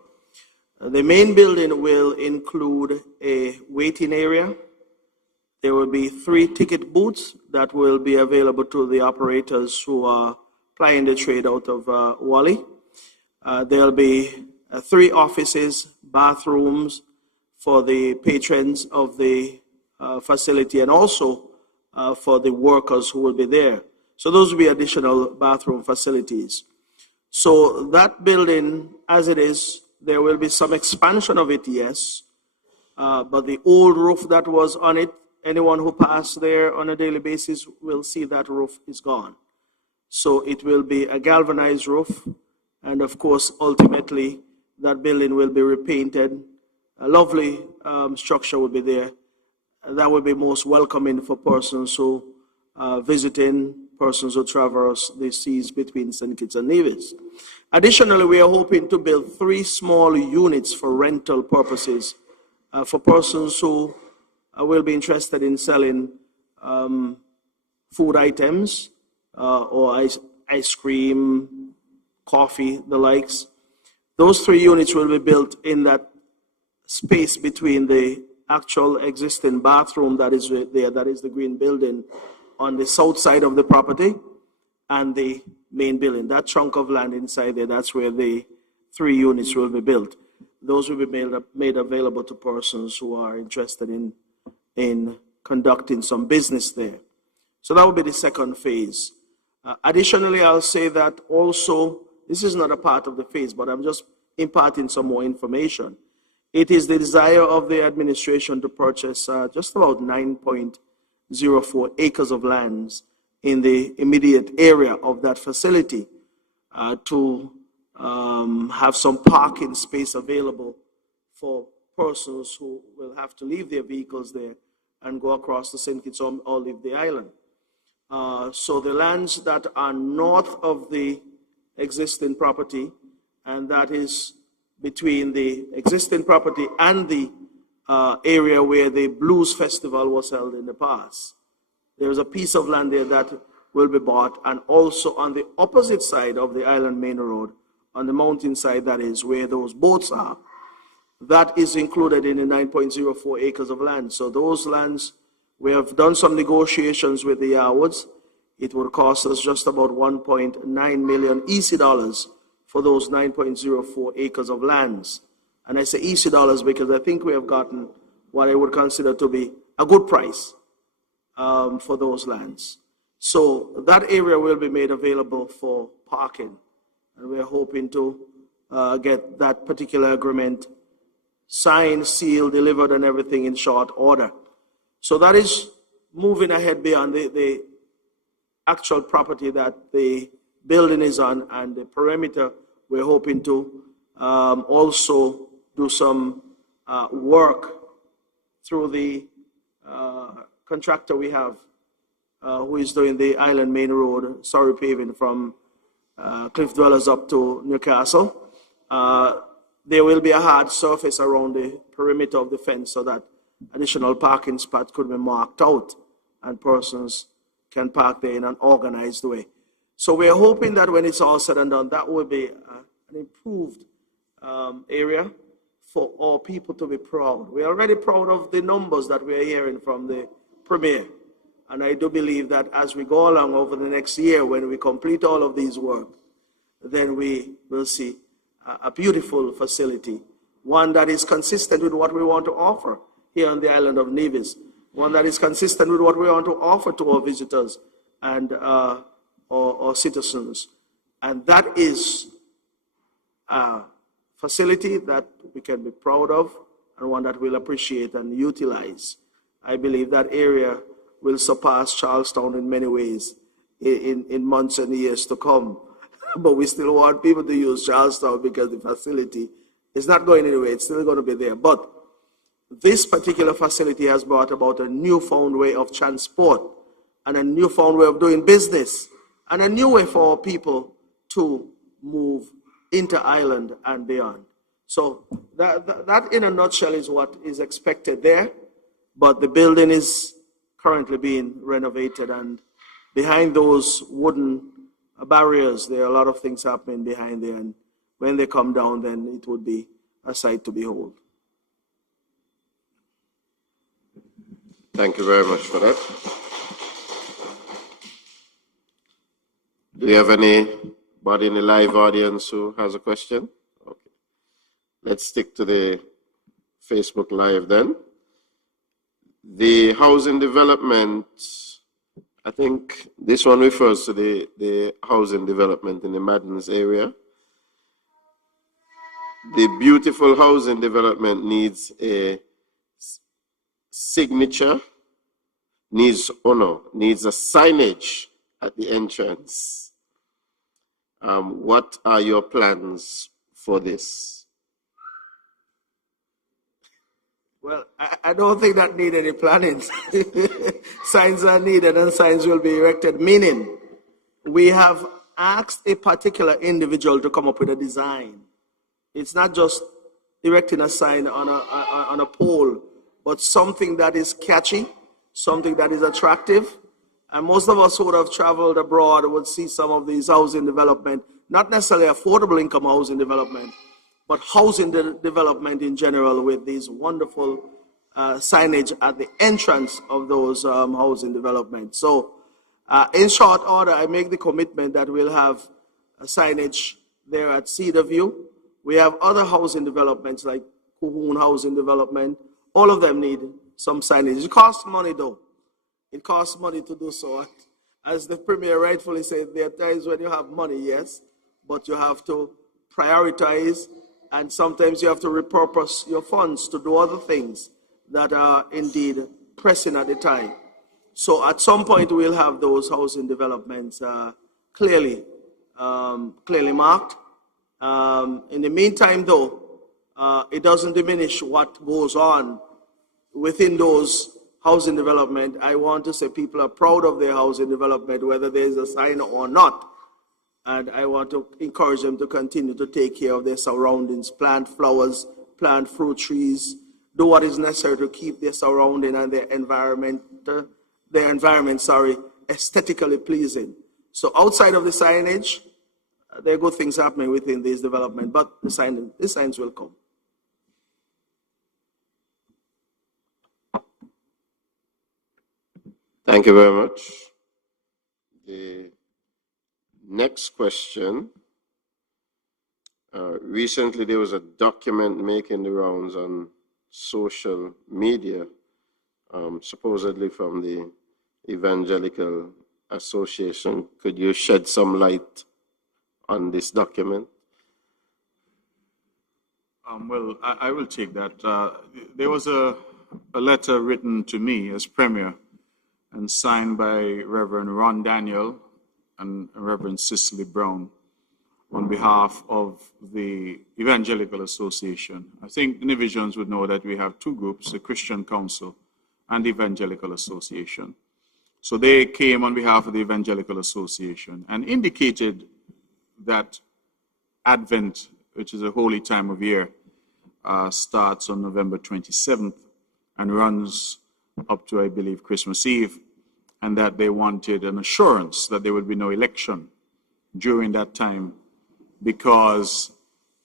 The main building will include a waiting area. There will be 3 ticket booths that will be available to the operators who are plying the trade out of Wally. There will be 3 offices, bathrooms for the patrons of the facility and also for the workers who will be there. So those will be additional bathroom facilities. So that building, as it is, there will be some expansion of it, yes, but the old roof that was on it, anyone who passed there on a daily basis will see that roof is gone. So it will be a galvanized roof, and of course, ultimately, that building will be repainted. A lovely structure will be there. That will be most welcoming for persons who visiting, persons who traverse the seas between St. Kitts and Nevis. Additionally, we are hoping to build 3 small units for rental purposes for persons who will be interested in selling food items or ice cream, coffee, the likes. Those 3 units will be built in that space between the actual existing bathroom that is there, that is the green building on the south side of the property, and the main building. That chunk of land inside there, that's where the 3 units will be built. Those will be made available to persons who are interested in conducting some business there. So that will be the second phase. Additionally, I'll say that also, this is not a part of the phase, but I'm just imparting some more information. It is the desire of the administration to purchase just about 9.04 acres of lands in the immediate area of that facility to have some parking space available for persons who will have to leave their vehicles there and go across the St. Kitts or leave the island. So the lands that are north of the existing property, and that is between the existing property and the area where the Blues Festival was held in the past. There's a piece of land there that will be bought, and also on the opposite side of the island main road, on the mountain side, that is where those boats are, that is included in the 9.04 acres of land. So those lands, we have done some negotiations with the Yarwoods. It will cost us just about 1.9 million EC dollars for those 9.04 acres of lands. And I say EC dollars because I think we have gotten what I would consider to be a good price for those lands. So that area will be made available for parking. And we are hoping to get that particular agreement signed, sealed, delivered, and everything in short order. So that is moving ahead beyond the actual property that the building is on, and the perimeter. We're hoping to also do some work through the contractor we have who is doing the island main road, sorry, paving from Cliff Dwellers up to Newcastle. There will be a hard surface around the perimeter of the fence so that additional parking spots could be marked out and persons can park there in an organized way. So we're hoping that when it's all said and done, that will be an improved area for all people to be proud. We're already proud of the numbers that we're hearing from the Premier. And I do believe that as we go along over the next year, when we complete all of these work, then we will see a beautiful facility, one that is consistent with what we want to offer here on the island of Nevis, one that is consistent with what we want to offer to our visitors and our citizens. And that is a facility that we can be proud of and one that we'll appreciate and utilize. I believe that area will surpass Charlestown in many ways in months and years to come. But we still want people to use Charlestown because the facility is not going anywhere. It's still going to be there. But this particular facility has brought about a newfound way of transport and a newfound way of doing business and a new way for our people to move inter-island and beyond. So that in a nutshell is what is expected there. But the building is currently being renovated, and behind those wooden barriers, there are a lot of things happening behind there, and when they come down, then it would be a sight to behold. Thank you very much for that. Do you have anybody in the live audience who has a question? Okay. Let's stick to the Facebook Live then. The housing development, I think this one refers to the housing development in the Maddens area. The beautiful housing development needs a signature, needs a signage at the entrance. What are your plans for this? Well, I don't think that need any planning. Signs are needed and signs will be erected, meaning we have asked a particular individual to come up with a design. It's not just erecting a sign on a pole, but something that is catchy, something that is attractive. And most of us who would have traveled abroad would see some of these housing development, not necessarily affordable income housing development, but housing development in general with these wonderful signage at the entrance of those housing developments. So in short order, I make the commitment that we'll have a signage there at Cedar View. We have other housing developments like Kuhun Housing Development. All of them need some signage. It costs money though. It costs money to do so. As the Premier rightfully said, there are times when you have money, yes, but you have to prioritize, and sometimes you have to repurpose your funds to do other things that are indeed pressing at the time. So at some point we'll have those housing developments clearly marked. In the meantime though, it doesn't diminish what goes on within those housing development. I want to say people are proud of their housing development, whether there's a sign or not. And I want to encourage them to continue to take care of their surroundings, plant flowers, plant fruit trees, do what is necessary to keep their surrounding and their environment, aesthetically pleasing. So outside of the signage, there are good things happening within this development, but the signs will come. Thank you very much. The next question. Recently, there was a document making the rounds on social media, supposedly from the Evangelical Association. Could you shed some light on this document? Well, I will take that. There was a letter written to me as Premier and signed by Reverend Ron Daniel and Reverend Cicely Brown on behalf of the Evangelical Association. I think the Nevisians would know that we have two groups, the Christian Council and the Evangelical Association. So they came on behalf of the Evangelical Association and indicated that Advent, which is a holy time of year, starts on November 27th and runs up to, I believe, Christmas Eve, and that they wanted an assurance that there would be no election during that time because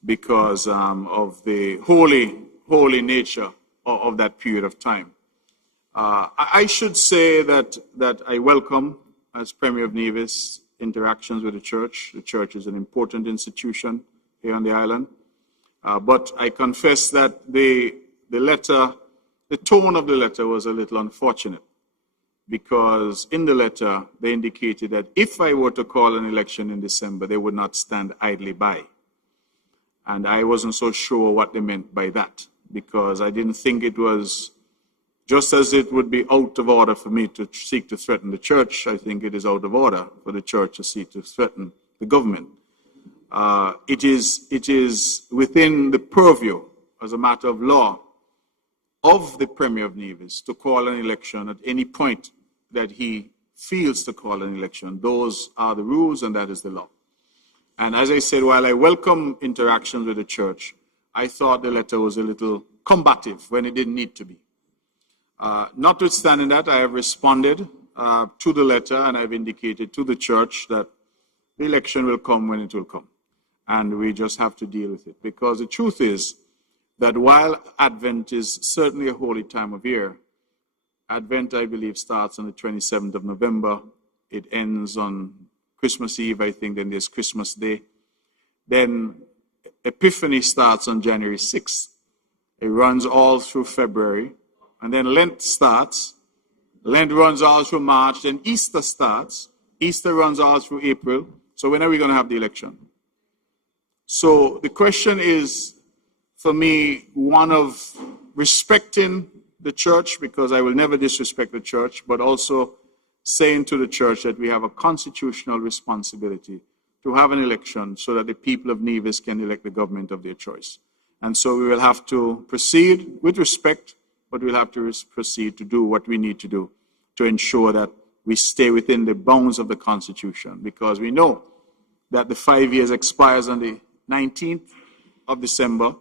of the holy nature of that period of time. I should say that I welcome, as Premier of Nevis, interactions with the church. The church is an important institution here on the island. But I confess that the tone of the letter was a little unfortunate, because in the letter they indicated that if I were to call an election in December, they would not stand idly by. And I wasn't so sure what they meant by that, because I didn't think it was, just as it would be out of order for me to seek to threaten the church, I think it is out of order for the church to seek to threaten the government. It is within the purview, as a matter of law, of the Premier of Nevis to call an election at any point that he feels to call an election. Those are the rules, and that is the law. And as I said, while I welcome interactions with the church, I thought the letter was a little combative when it didn't need to be. Notwithstanding that, I have responded to the letter, and I've indicated to the church that the election will come when it will come. And we just have to deal with it. Because the truth is that while Advent is certainly a holy time of year, Advent, I believe, starts on the 27th of November. It ends on Christmas Eve, I think, then there's Christmas Day. Then Epiphany starts on January 6th. It runs all through February. And then Lent starts. Lent runs all through March. Then Easter starts. Easter runs all through April. So when are we going to have the election? So the question is, for me, one of respecting the church, because I will never disrespect the church, but also saying to the church that we have a constitutional responsibility to have an election so that the people of Nevis can elect the government of their choice. And so we will have to proceed with respect, but we'll have to proceed to do what we need to do to ensure that we stay within the bounds of the Constitution, because we know that the 5 years expires on the 19th of December,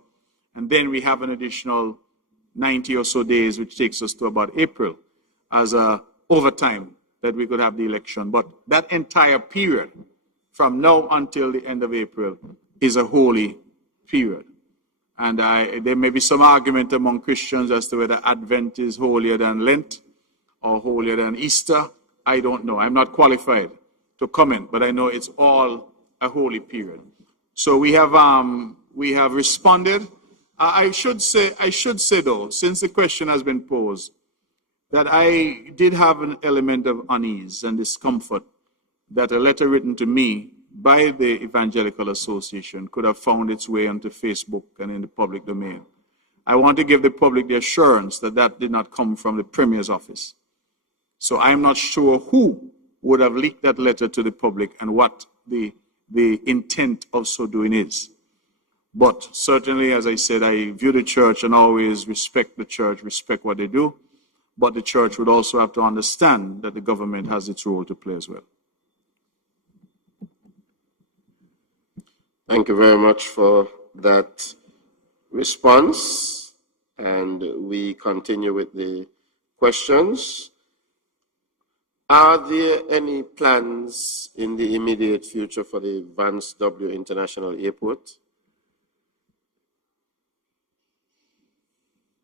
and then we have an additional 90 or so days, which takes us to about April as a overtime that we could have the election. But that entire period, from now until the end of April, is a holy period. And there may be some argument among Christians as to whether Advent is holier than Lent or holier than Easter. I don't know. I'm not qualified to comment, but I know it's all a holy period. So we have responded. I should say though, since the question has been posed, that I did have an element of unease and discomfort that a letter written to me by the Evangelical Association could have found its way onto Facebook and in the public domain. I want to give the public the assurance that that did not come from the Premier's office. So I'm not sure who would have leaked that letter to the public and what the intent of so doing is. But certainly, as I said, I view the church and always respect the church, respect what they do. But the church would also have to understand that the government has its role to play as well. Thank you very much for that response. And we continue with the questions. Are there any plans in the immediate future for the Vance W. International Airport?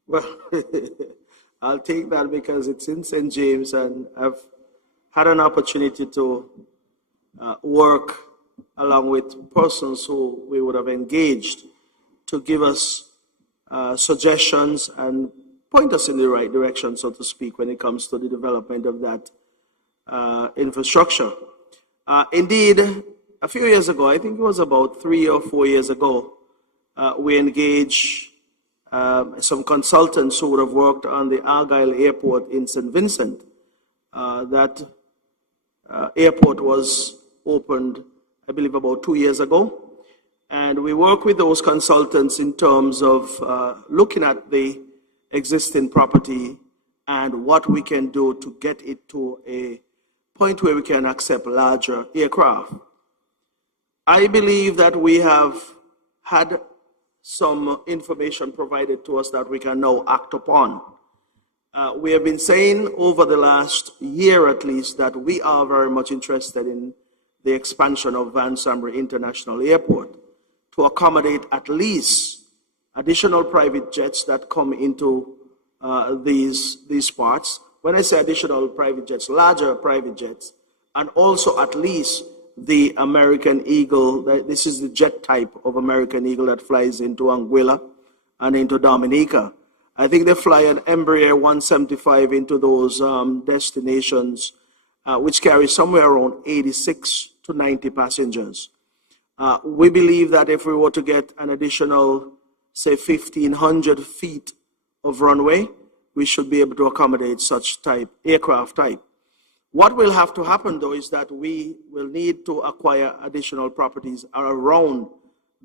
Well, I'll take that because it's in St. James, and I've had an opportunity to work along with persons who we would have engaged to give us suggestions and point us in the right direction, so to speak, when it comes to the development of that infrastructure. Indeed, a few years ago, I think it was about 3 or 4 years ago, we engaged some consultants who would have worked on the Argyle Airport in St. Vincent. That airport was opened, I believe, about 2 years ago. And we work with those consultants in terms of looking at the existing property and what we can do to get it to a point where we can accept larger aircraft. I believe that we have had some information provided to us that we can now act upon. We have been saying over the last year at least that we are very much interested in the expansion of Vance Ambry International Airport to accommodate at least additional private jets that come into these parts. When I say additional private jets, larger private jets, and also at least the American Eagle. This is the jet type of American Eagle that flies into Anguilla and into Dominica. I think they fly an Embraer 175 into those destinations, which carry somewhere around 86 to 90 passengers. We believe that if we were to get an additional, say, 1,500 feet of runway, we should be able to accommodate such aircraft type. What will have to happen, though, is that we will need to acquire additional properties around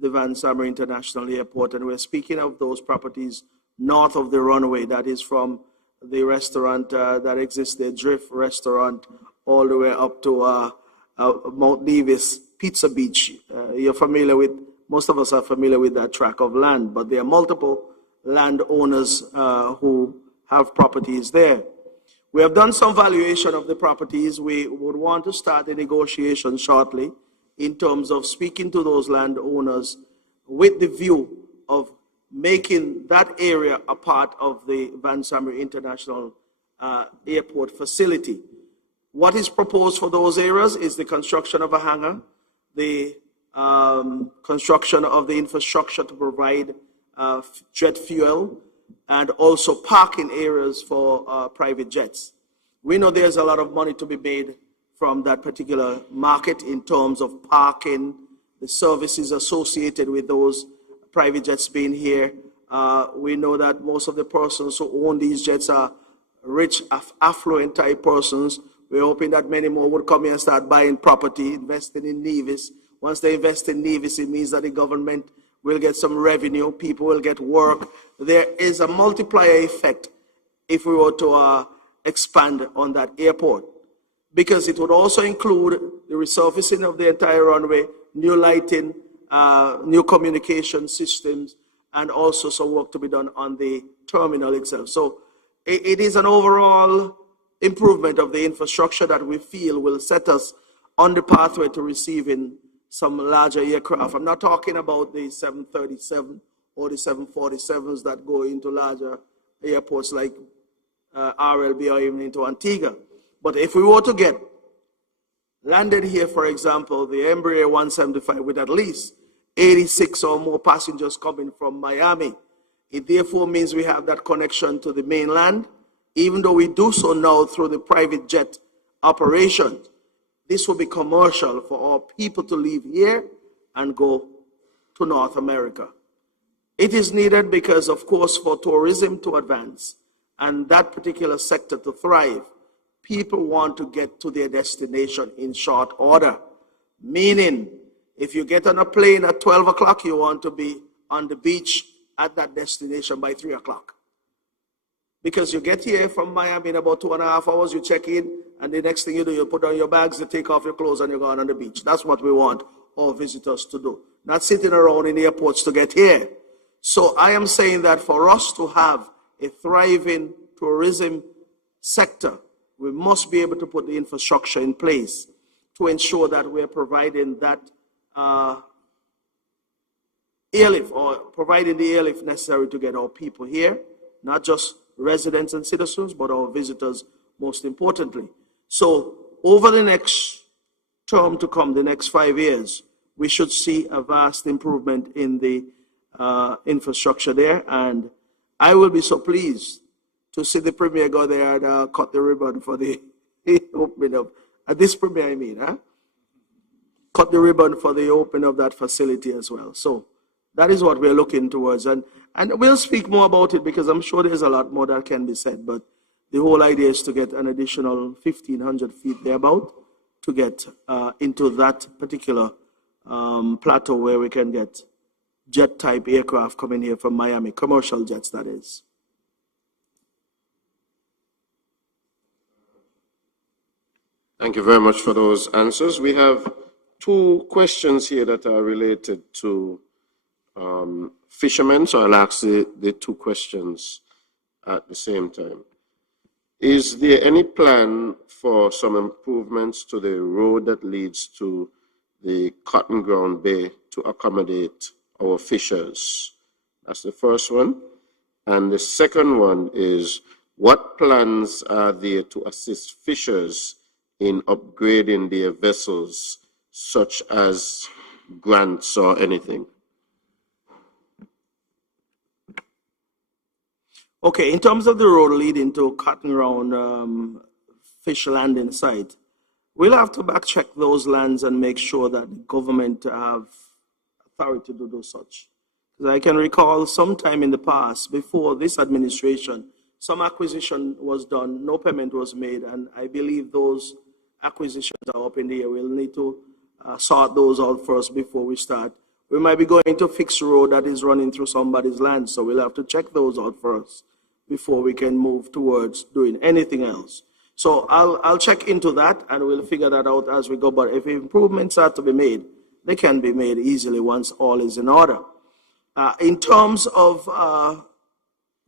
the Van Summer International Airport, and we're speaking of those properties north of the runway, that is from the restaurant that exists, the Drift restaurant, all the way up to Mount Davis Pizza Beach. You're familiar with, most of us are familiar with that tract of land, but there are multiple landowners who have properties there. We have done some valuation of the properties. We would want to start the negotiation shortly in terms of speaking to those landowners with the view of making that area a part of the Van Summer International Airport facility. What is proposed for those areas is the construction of a hangar, the construction of the infrastructure to provide jet fuel, and also parking areas for private jets. We know there's a lot of money to be made from that particular market in terms of parking, the services associated with those private jets being here. We know that most of the persons who own these jets are rich, affluent type persons. We're hoping that many more would come here and start buying property, investing in Nevis. Once they invest in Nevis, it means that the government will get some revenue, people will get work. There is a multiplier effect if we were to expand on that airport, because it would also include the resurfacing of the entire runway, new lighting, new communication systems, and also some work to be done on the terminal itself. So it is an overall improvement of the infrastructure that we feel will set us on the pathway to receiving some larger aircraft. I'm not talking about the 737 or the 747s that go into larger airports like RLB or even into Antigua. But if we were to get landed here, for example, the Embraer 175 with at least 86 or more passengers coming from Miami, it therefore means we have that connection to the mainland, even though we do so now through the private jet operation. This will be commercial for our people to leave here and go to North America. It is needed because, of course, for tourism to advance and that particular sector to thrive, people want to get to their destination in short order. Meaning, if you get on a plane at 12 o'clock, you want to be on the beach at that destination by 3 o'clock. Because you get here from Miami in about 2.5 hours, you check in, and the next thing you do, you put on your bags, you take off your clothes, and you're going on the beach. That's what we want our visitors to do. Not sitting around in airports to get here. So I am saying that for us to have a thriving tourism sector, we must be able to put the infrastructure in place to ensure that we're providing that airlift, or providing the airlift necessary to get our people here, not just residents and citizens, but our visitors most importantly. So over the next term to come, the next 5 years, we should see a vast improvement in the infrastructure there. And I will be so pleased to see the Premier go there and cut the ribbon for the opening of, this Premier I mean, cut the ribbon for the opening of that facility as well. So that is what we're looking towards. And we'll speak more about it because I'm sure there's a lot more that can be said. But the whole idea is to get an additional 1,500 feet thereabout to get into that particular plateau where we can get jet-type aircraft coming here from Miami, commercial jets, that is. Thank you very much for those answers. We have two questions here that are related to fishermen, so I'll ask the two questions at the same time. Is there any plan for some improvements to the road that leads to the Cotton Ground Bay to accommodate our fishers? That's the first one. And the second one is, what plans are there to assist fishers in upgrading their vessels, such as grants or anything? Okay, in terms of the road leading to Cotton Round fish landing site, we'll have to back check those lands and make sure that the government have authority to do such. Because I can recall sometime in the past, before this administration, some acquisition was done, no payment was made, and I believe those acquisitions are up in the air. We'll need to sort those out first before we start. We might be going to fix a road that is running through somebody's land, so we'll have to check those out first before we can move towards doing anything else. So I'll check into that, and we'll figure that out as we go. But if improvements are to be made, they can be made easily once all is in order. In terms of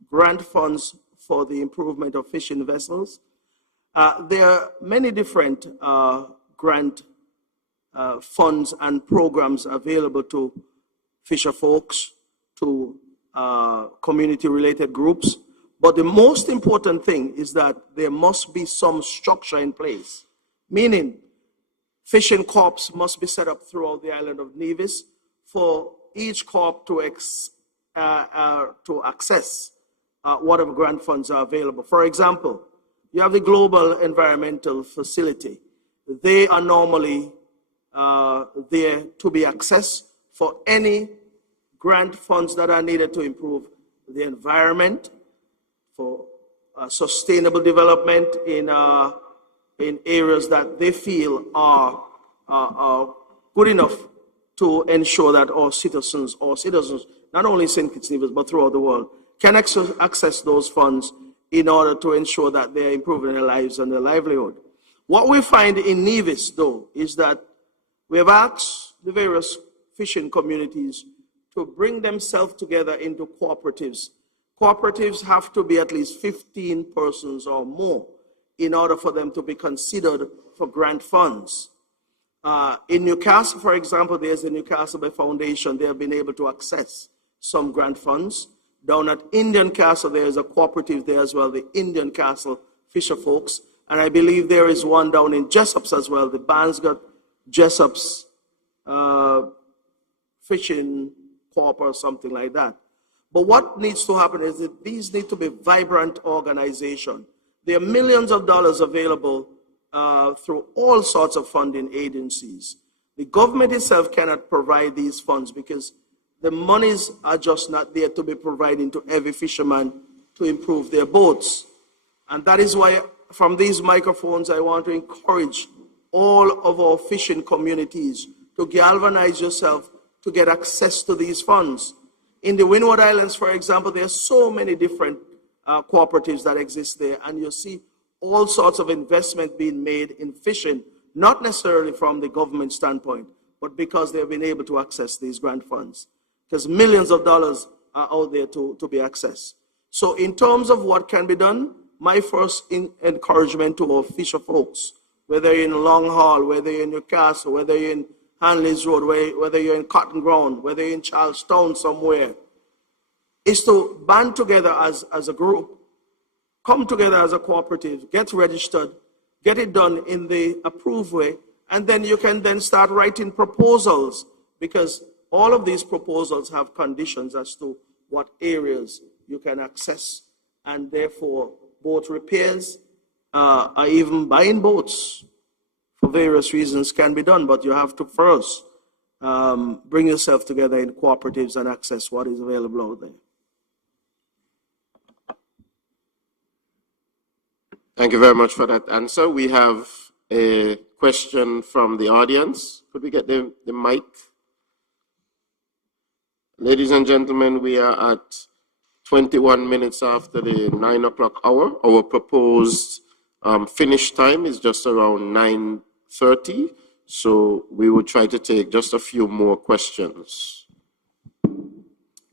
grant funds for the improvement of fishing vessels, there are many different grant funds and programs available to fisher folks, to community-related groups. But the most important thing is that there must be some structure in place, meaning fishing corps must be set up throughout the island of Nevis for each corp to access whatever grant funds are available. For example, you have the Global Environmental Facility. They are normally there to be accessed for any grant funds that are needed to improve the environment, for sustainable development in areas that they feel are good enough to ensure that all citizens, not only in St. Kitts Nevis, but throughout the world, can access those funds in order to ensure that they're improving their lives and their livelihood. What we find in Nevis, though, is that we have asked the various fishing communities to bring themselves together into cooperatives. Cooperatives have to be at least 15 persons or more in order for them to be considered for grant funds. In Newcastle, for example, there's the Newcastle Bay Foundation. They have been able to access some grant funds. Down at Indian Castle, there is a cooperative there as well, the Indian Castle Fisher Folks. And I believe there is one down in Jessops as well, the Bansgott Jessops Fishing Corp or something like that. But what needs to happen is that these need to be vibrant organizations. There are millions of dollars available through all sorts of funding agencies. The government itself cannot provide these funds because the monies are just not there to be provided to every fisherman to improve their boats. And that is why from these microphones, I want to encourage all of our fishing communities to galvanize yourself to get access to these funds. In the Windward Islands, for example, there are so many different cooperatives that exist there, and you see all sorts of investment being made in fishing, not necessarily from the government standpoint, but because they've been able to access these grant funds. Because millions of dollars are out there to be accessed. So in terms of what can be done, my first encouragement to our fisher folks, whether you're in Long Haul, whether you're in Newcastle, whether you're in Hanley's Road, whether you're in Cotton Ground, whether you're in Charlestown somewhere, is to band together as a group, come together as a cooperative, get registered, get it done in the approved way, and then you can then start writing proposals, because all of these proposals have conditions as to what areas you can access, and therefore boat repairs or even buying boats for various reasons can be done, but you have to first bring yourself together in cooperatives and access what is available out there. Thank you very much for that answer. We have a question from the audience. Could we get the mic? Ladies and gentlemen, we are at 21 minutes after the 9 o'clock hour. Our proposed finish time is just around 9:30, so we will try to take just a few more questions.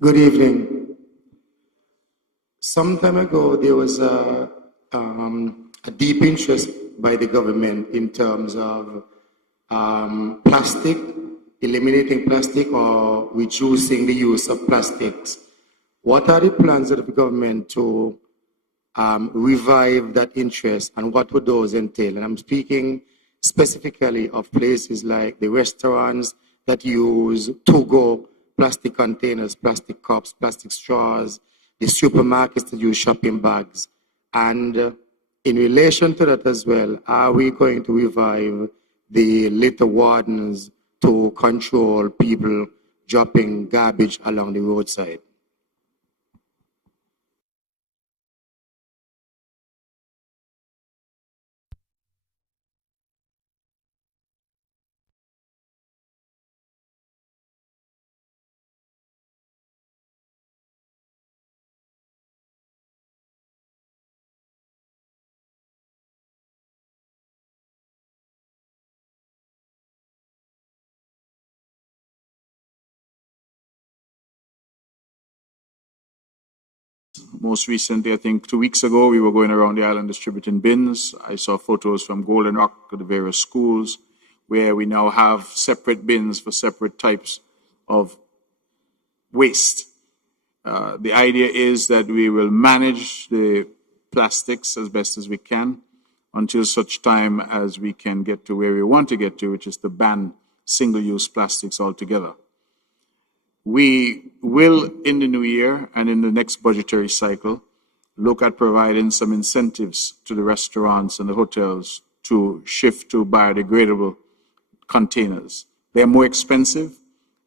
Good evening. Some time ago, there was a deep interest by the government in terms of plastic, eliminating plastic or reducing the use of plastics What are the plans of the government to revive that interest, and what would those entail? And I'm speaking specifically of places like the restaurants that use to-go plastic containers, plastic cups, plastic straws, the supermarkets that use shopping bags. And in relation to that as well, are we going to revive the litter wardens to control people dropping garbage along the roadside? Most recently, I think 2 weeks ago, we were going around the island distributing bins. I saw photos from Golden Rock to the various schools where we now have separate bins for separate types of waste. The idea is that we will manage the plastics as best as we can until such time as we can get to where we want to get to, which is to ban single-use plastics altogether. We will, in the new year and in the next budgetary cycle, look at providing some incentives to the restaurants and the hotels to shift to biodegradable containers. They're more expensive,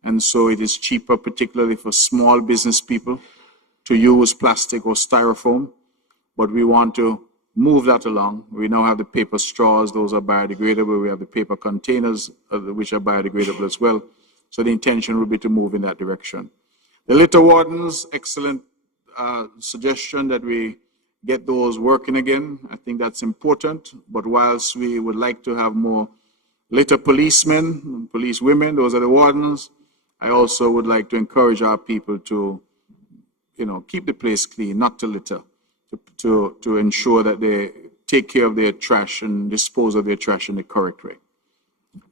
and so it is cheaper, particularly for small business people, to use plastic or styrofoam. But we want to move that along. We now have the paper straws, those are biodegradable. We have the paper containers, which are biodegradable as well. So the intention would be to move in that direction. The litter wardens, excellent suggestion that we get those working again. I think that's important. But whilst we would like to have more litter policemen, police women, those are the wardens, I also would like to encourage our people to, keep the place clean, not to litter, to ensure that they take care of their trash and dispose of their trash in the correct way.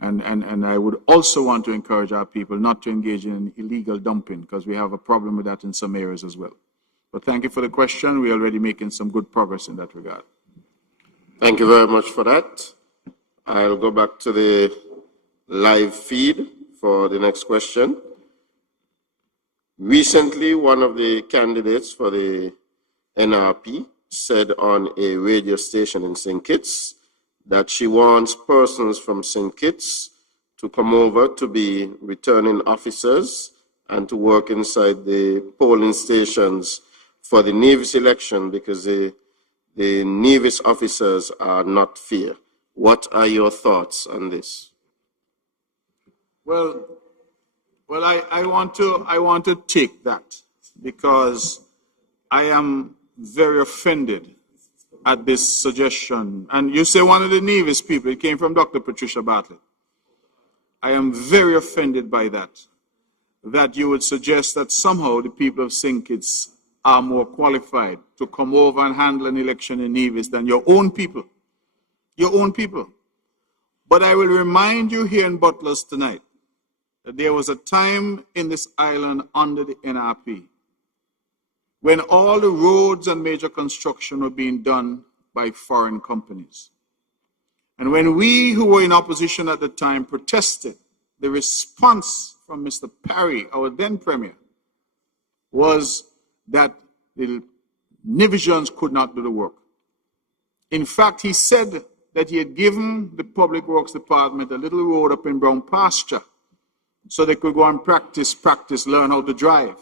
And I would also want to encourage our people not to engage in illegal dumping, because we have a problem with that in some areas as well. But thank you for the question. We're already making some good progress in that regard. Thank you very much for that. I'll go back to the live feed for the next question. Recently, one of the candidates for the NRP said on a radio station in St. Kitts that she wants persons from St. Kitts to come over to be returning officers and to work inside the polling stations for the Nevis election, because the Nevis officers are not fair. What are your thoughts on this? Well, I want to take that, because I am very offended at this suggestion. And you say one of the Nevis people, it came from Dr. Patricia Bartlett. I am very offended by that you would suggest that somehow the people of St. Kitts are more qualified to come over and handle an election in Nevis than your own people. Your own people. But I will remind you here in Butlers tonight that there was a time in this island under the NRP when all the roads and major construction were being done by foreign companies. And when we who were in opposition at the time protested, the response from Mr. Parry, our then premier, was that the Nevisians could not do the work. In fact, he said that he had given the Public Works Department a little road up in Brown Pasture so they could go and practice, learn how to drive.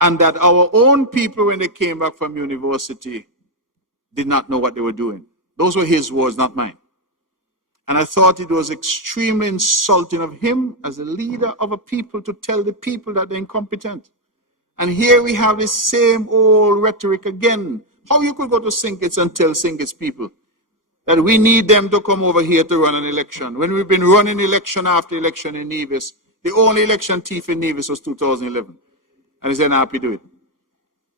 And that our own people, when they came back from university, did not know what they were doing. Those were his words, not mine. And I thought it was extremely insulting of him as a leader of a people to tell the people that they're incompetent. And here we have this same old rhetoric again. How you could go to St. Kitts and tell St. Kitts people that we need them to come over here to run an election, when we've been running election after election in Nevis. The only election thief in Nevis was 2011. And it's NRP do it.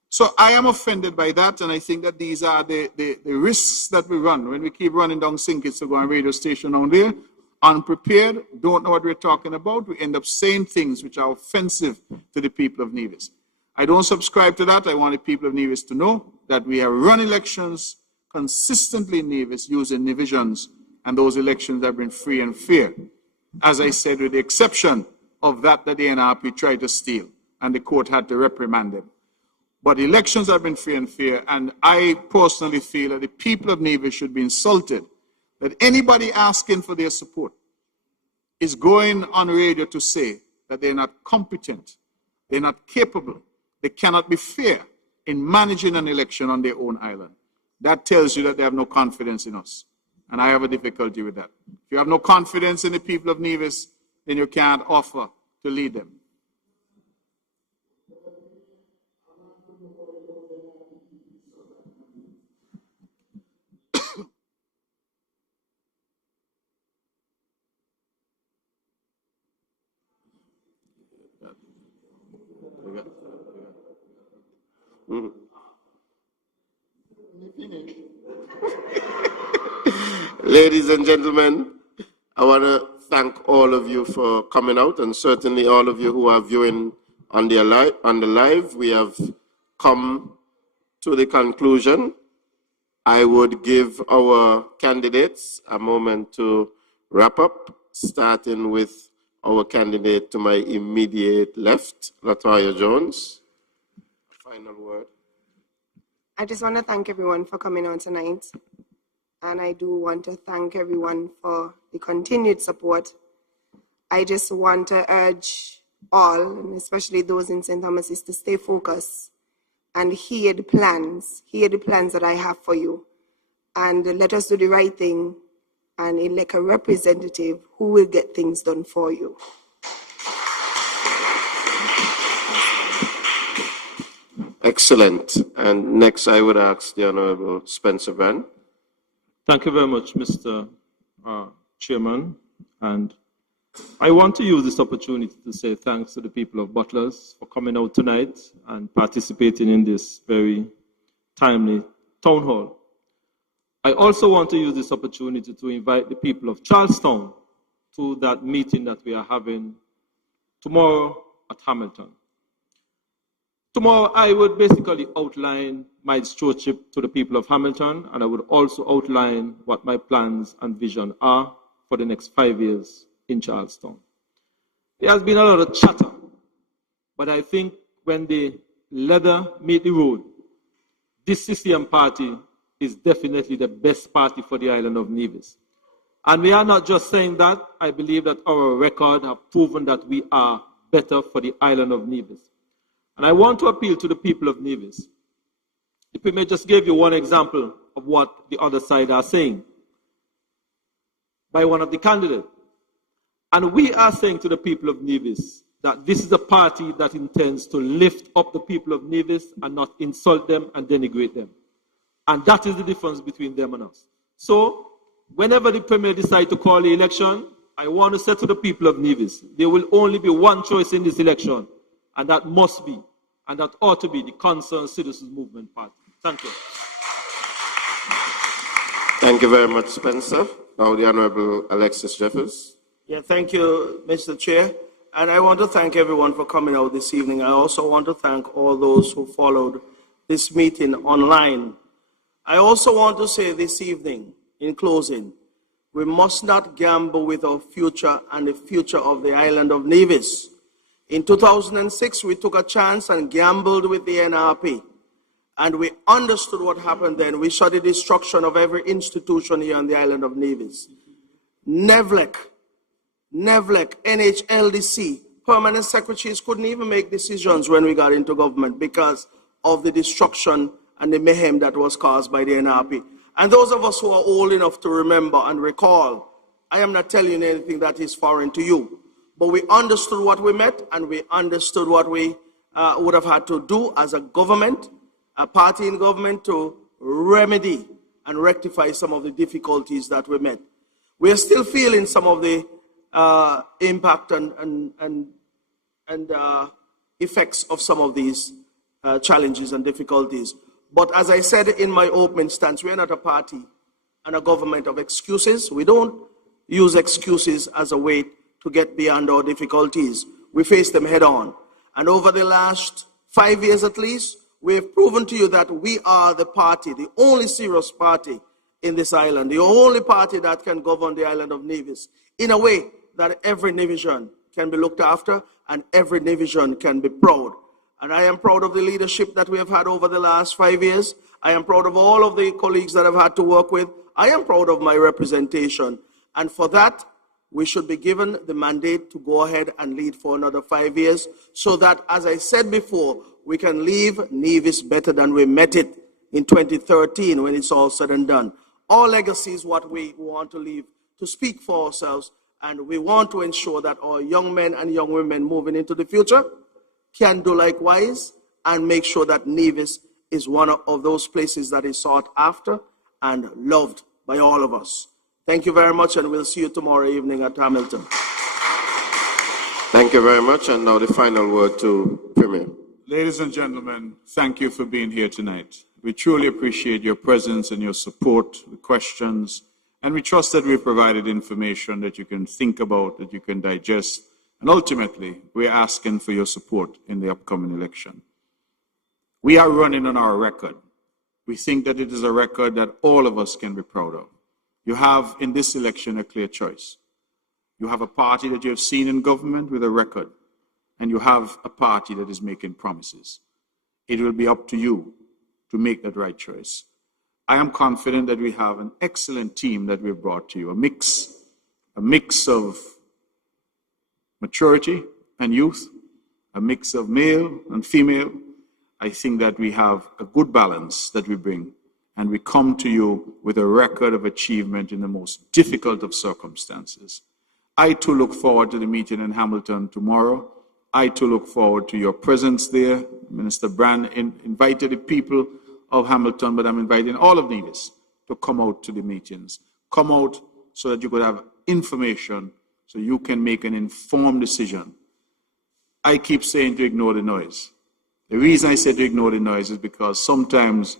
So I am offended by that, and I think that these are the risks that we run when we keep running down St. Kitts to go on radio station down there, unprepared, don't know what we're talking about. We end up saying things which are offensive to the people of Nevis. I don't subscribe to that. I want the people of Nevis to know that we have run elections consistently in Nevis using divisions, and those elections have been free and fair. As I said, with the exception of that the NRP tried to steal, and the court had to reprimand them. But elections have been free and fair, and I personally feel that the people of Nevis should be insulted that anybody asking for their support is going on radio to say that they're not competent, they're not capable, they cannot be fair in managing an election on their own island. That tells you that they have no confidence in us, and I have a difficulty with that. If you have no confidence in the people of Nevis, then you can't offer to lead them. Ladies and gentlemen, I want to thank all of you for coming out, and certainly all of you who are viewing on the live. We have come to the conclusion. I would give our candidates a moment to wrap up, starting with our candidate to my immediate left, Latoya Jones. Final word. I just want to thank everyone for coming on tonight. And I do want to thank everyone for the continued support. I just want to urge all, and especially those in St. Thomas's, to stay focused and hear the plans that I have for you. And let us do the right thing and elect a representative who will get things done for you. Excellent. And next I would ask the Honorable Spencer Van. Thank you very much, Mr. Chairman. And I want to use this opportunity to say thanks to the people of Butlers for coming out tonight and participating in this very timely town hall. I also want to use this opportunity to invite the people of Charlestown to that meeting that we are having tomorrow at Hamilton. Tomorrow, I would basically outline my stewardship to the people of Hamilton, and I would also outline what my plans and vision are for the next 5 years in Charlestown. There has been a lot of chatter, but I think when the leather meet the road, this CCM party is definitely the best party for the island of Nevis. And we are not just saying that. I believe that our record have proven that we are better for the island of Nevis. And I want to appeal to the people of Nevis. If we may just give you one example of what the other side are saying by one of the candidates. And we are saying to the people of Nevis that this is a party that intends to lift up the people of Nevis and not insult them and denigrate them. And that is the difference between them and us. So, whenever the Premier decides to call the election, I want to say to the people of Nevis, there will only be one choice in this election, and that must be, and that ought to be, the Concerned Citizens Movement Party. Thank you. Thank you very much, Spencer. Now the Honorable Alexis Jeffers. Yeah, thank you, Mr. Chair. And I want to thank everyone for coming out this evening. I also want to thank all those who followed this meeting online. I also want to say this evening, in closing, we must not gamble with our future and the future of the island of Nevis. In 2006, we took a chance and gambled with the NRP. And we understood what happened then. We saw the destruction of every institution here on the island of Nevis. NEVLEC, NHLDC, permanent secretaries couldn't even make decisions when we got into government because of the destruction and the mayhem that was caused by the NRP. And those of us who are old enough to remember and recall, I am not telling you anything that is foreign to you. But we understood what we met, and we understood what we would have had to do as a government, a party in government, to remedy and rectify some of the difficulties that we met. We are still feeling some of the impact and effects of some of these challenges and difficulties. But as I said in my opening stance, we are not a party and a government of excuses. We don't use excuses as a way to get beyond our difficulties. We face them head on. And over the last 5 years at least, we have proven to you that we are the party, the only serious party in this island, the only party that can govern the island of Nevis in a way that every Nevisian can be looked after and every Nevisian can be proud. And I am proud of the leadership that we have had over the last 5 years. I am proud of all of the colleagues that I've had to work with. I am proud of my representation. And for that, we should be given the mandate to go ahead and lead for another 5 years so that, as I said before, we can leave Nevis better than we met it in 2013 when it's all said and done. Our legacy is what we want to leave to speak for ourselves, and we want to ensure that our young men and young women moving into the future can do likewise and make sure that Nevis is one of those places that is sought after and loved by all of us. Thank you very much, and we'll see you tomorrow evening at Hamilton. Thank you very much, and now the final word to Premier. Ladies and gentlemen, thank you for being here tonight. We truly appreciate your presence and your support, the questions, and we trust that we've provided information that you can think about, that you can digest, and ultimately, we're asking for your support in the upcoming election. We are running on our record. We think that it is a record that all of us can be proud of. You have, in this election, a clear choice. You have a party that you have seen in government with a record, and you have a party that is making promises. It will be up to you to make that right choice. I am confident that we have an excellent team that we've brought to you, a mix of maturity and youth, a mix of male and female. I think that we have a good balance that we bring, and we come to you with a record of achievement in the most difficult of circumstances. I too look forward to the meeting in Hamilton tomorrow. I too look forward to your presence there. Minister Brand invited the people of Hamilton, but I'm inviting all of Nevis to come out to the meetings. Come out so that you could have information, so you can make an informed decision. I keep saying to ignore the noise. The reason I say to ignore the noise is because sometimes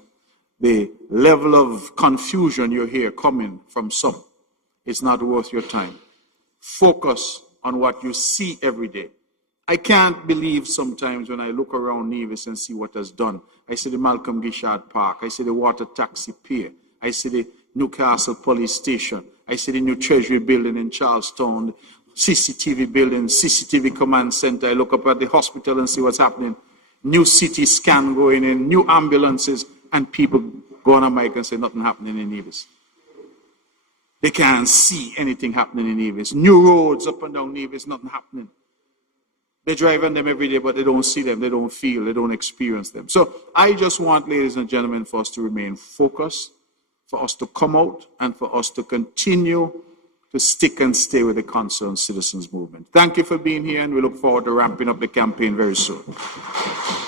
the level of confusion you hear coming from some is not worth your time. Focus on what you see every day. I can't believe sometimes when I look around Nevis and see what has done. I see the Malcolm Gishard Park. I see the water taxi pier. I see the Newcastle police station. I see the new Treasury building in Charlestown, CCTV building, CCTV command center. I look up at the hospital and see what's happening. New CT scan going in, new ambulances, and people go on a mic and say nothing happening in Nevis. They can't see anything happening in Nevis. New roads up and down Nevis, nothing happening. They drive on them every day, but they don't see them, they don't feel, they don't experience them. So I just want, ladies and gentlemen, for us to remain focused, for us to come out, and for us to continue to stick and stay with the Concerned Citizens Movement. Thank you for being here, and we look forward to ramping up the campaign very soon.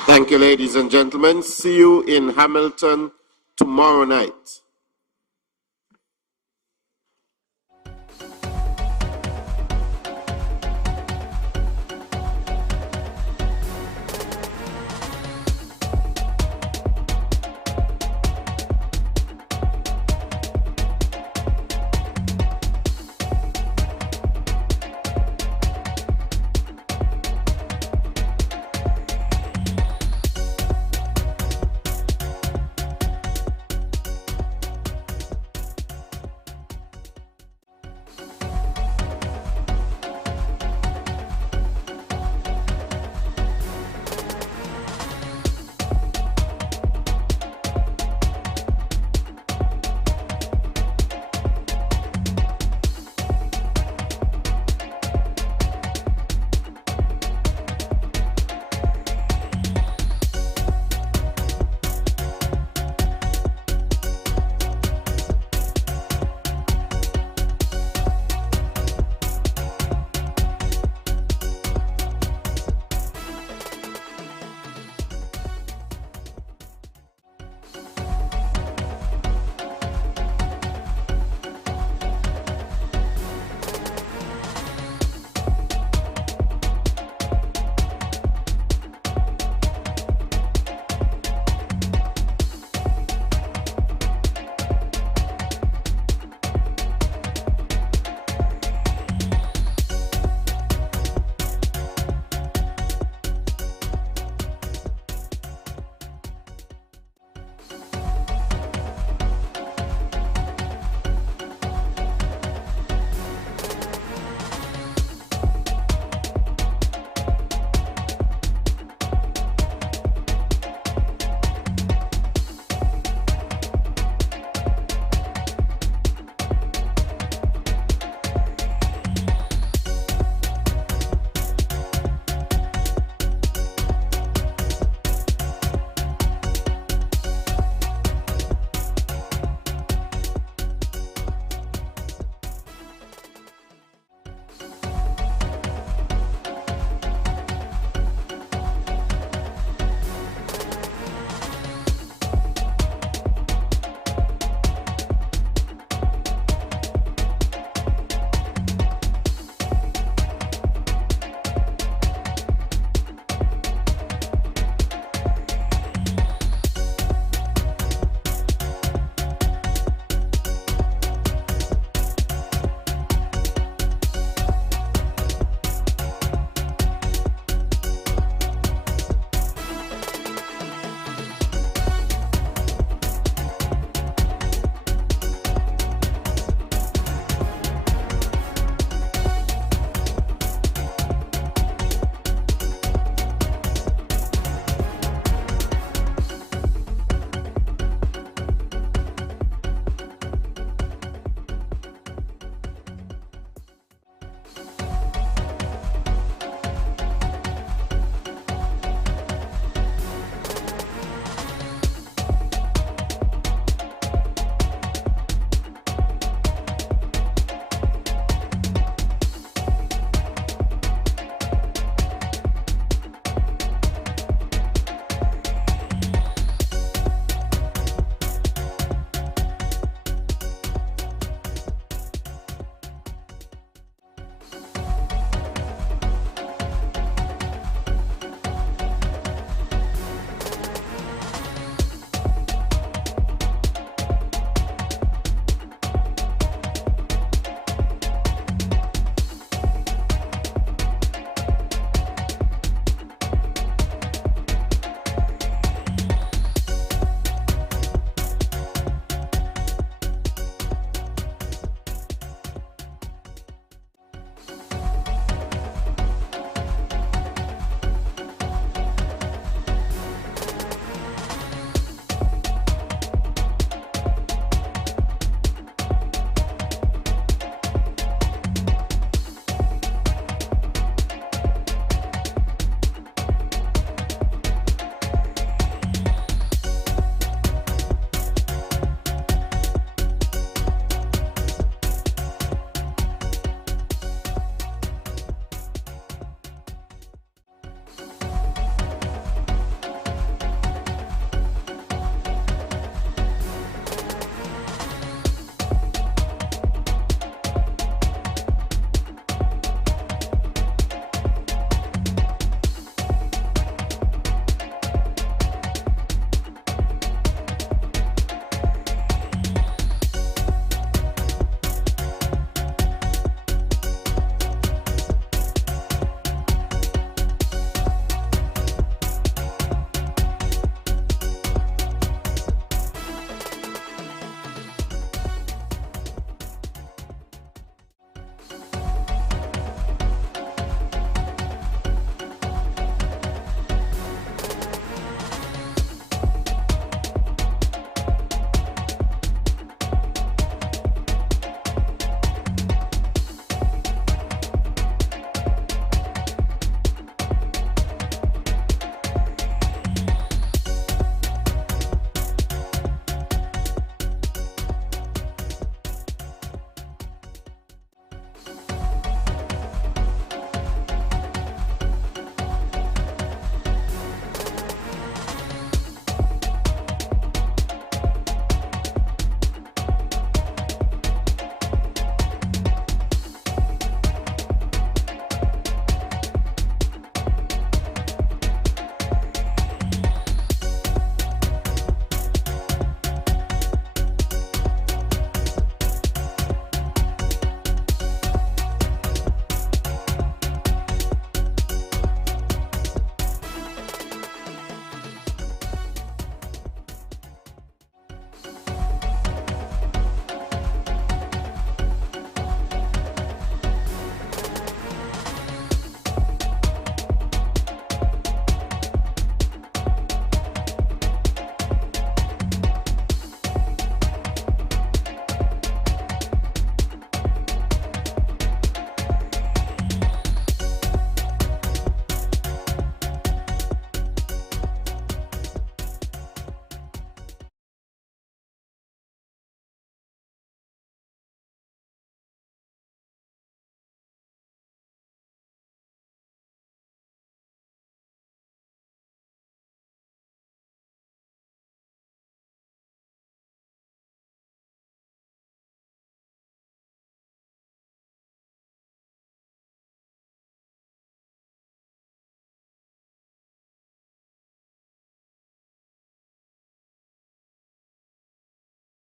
Thank you, ladies and gentlemen. See you in Hamilton tomorrow night.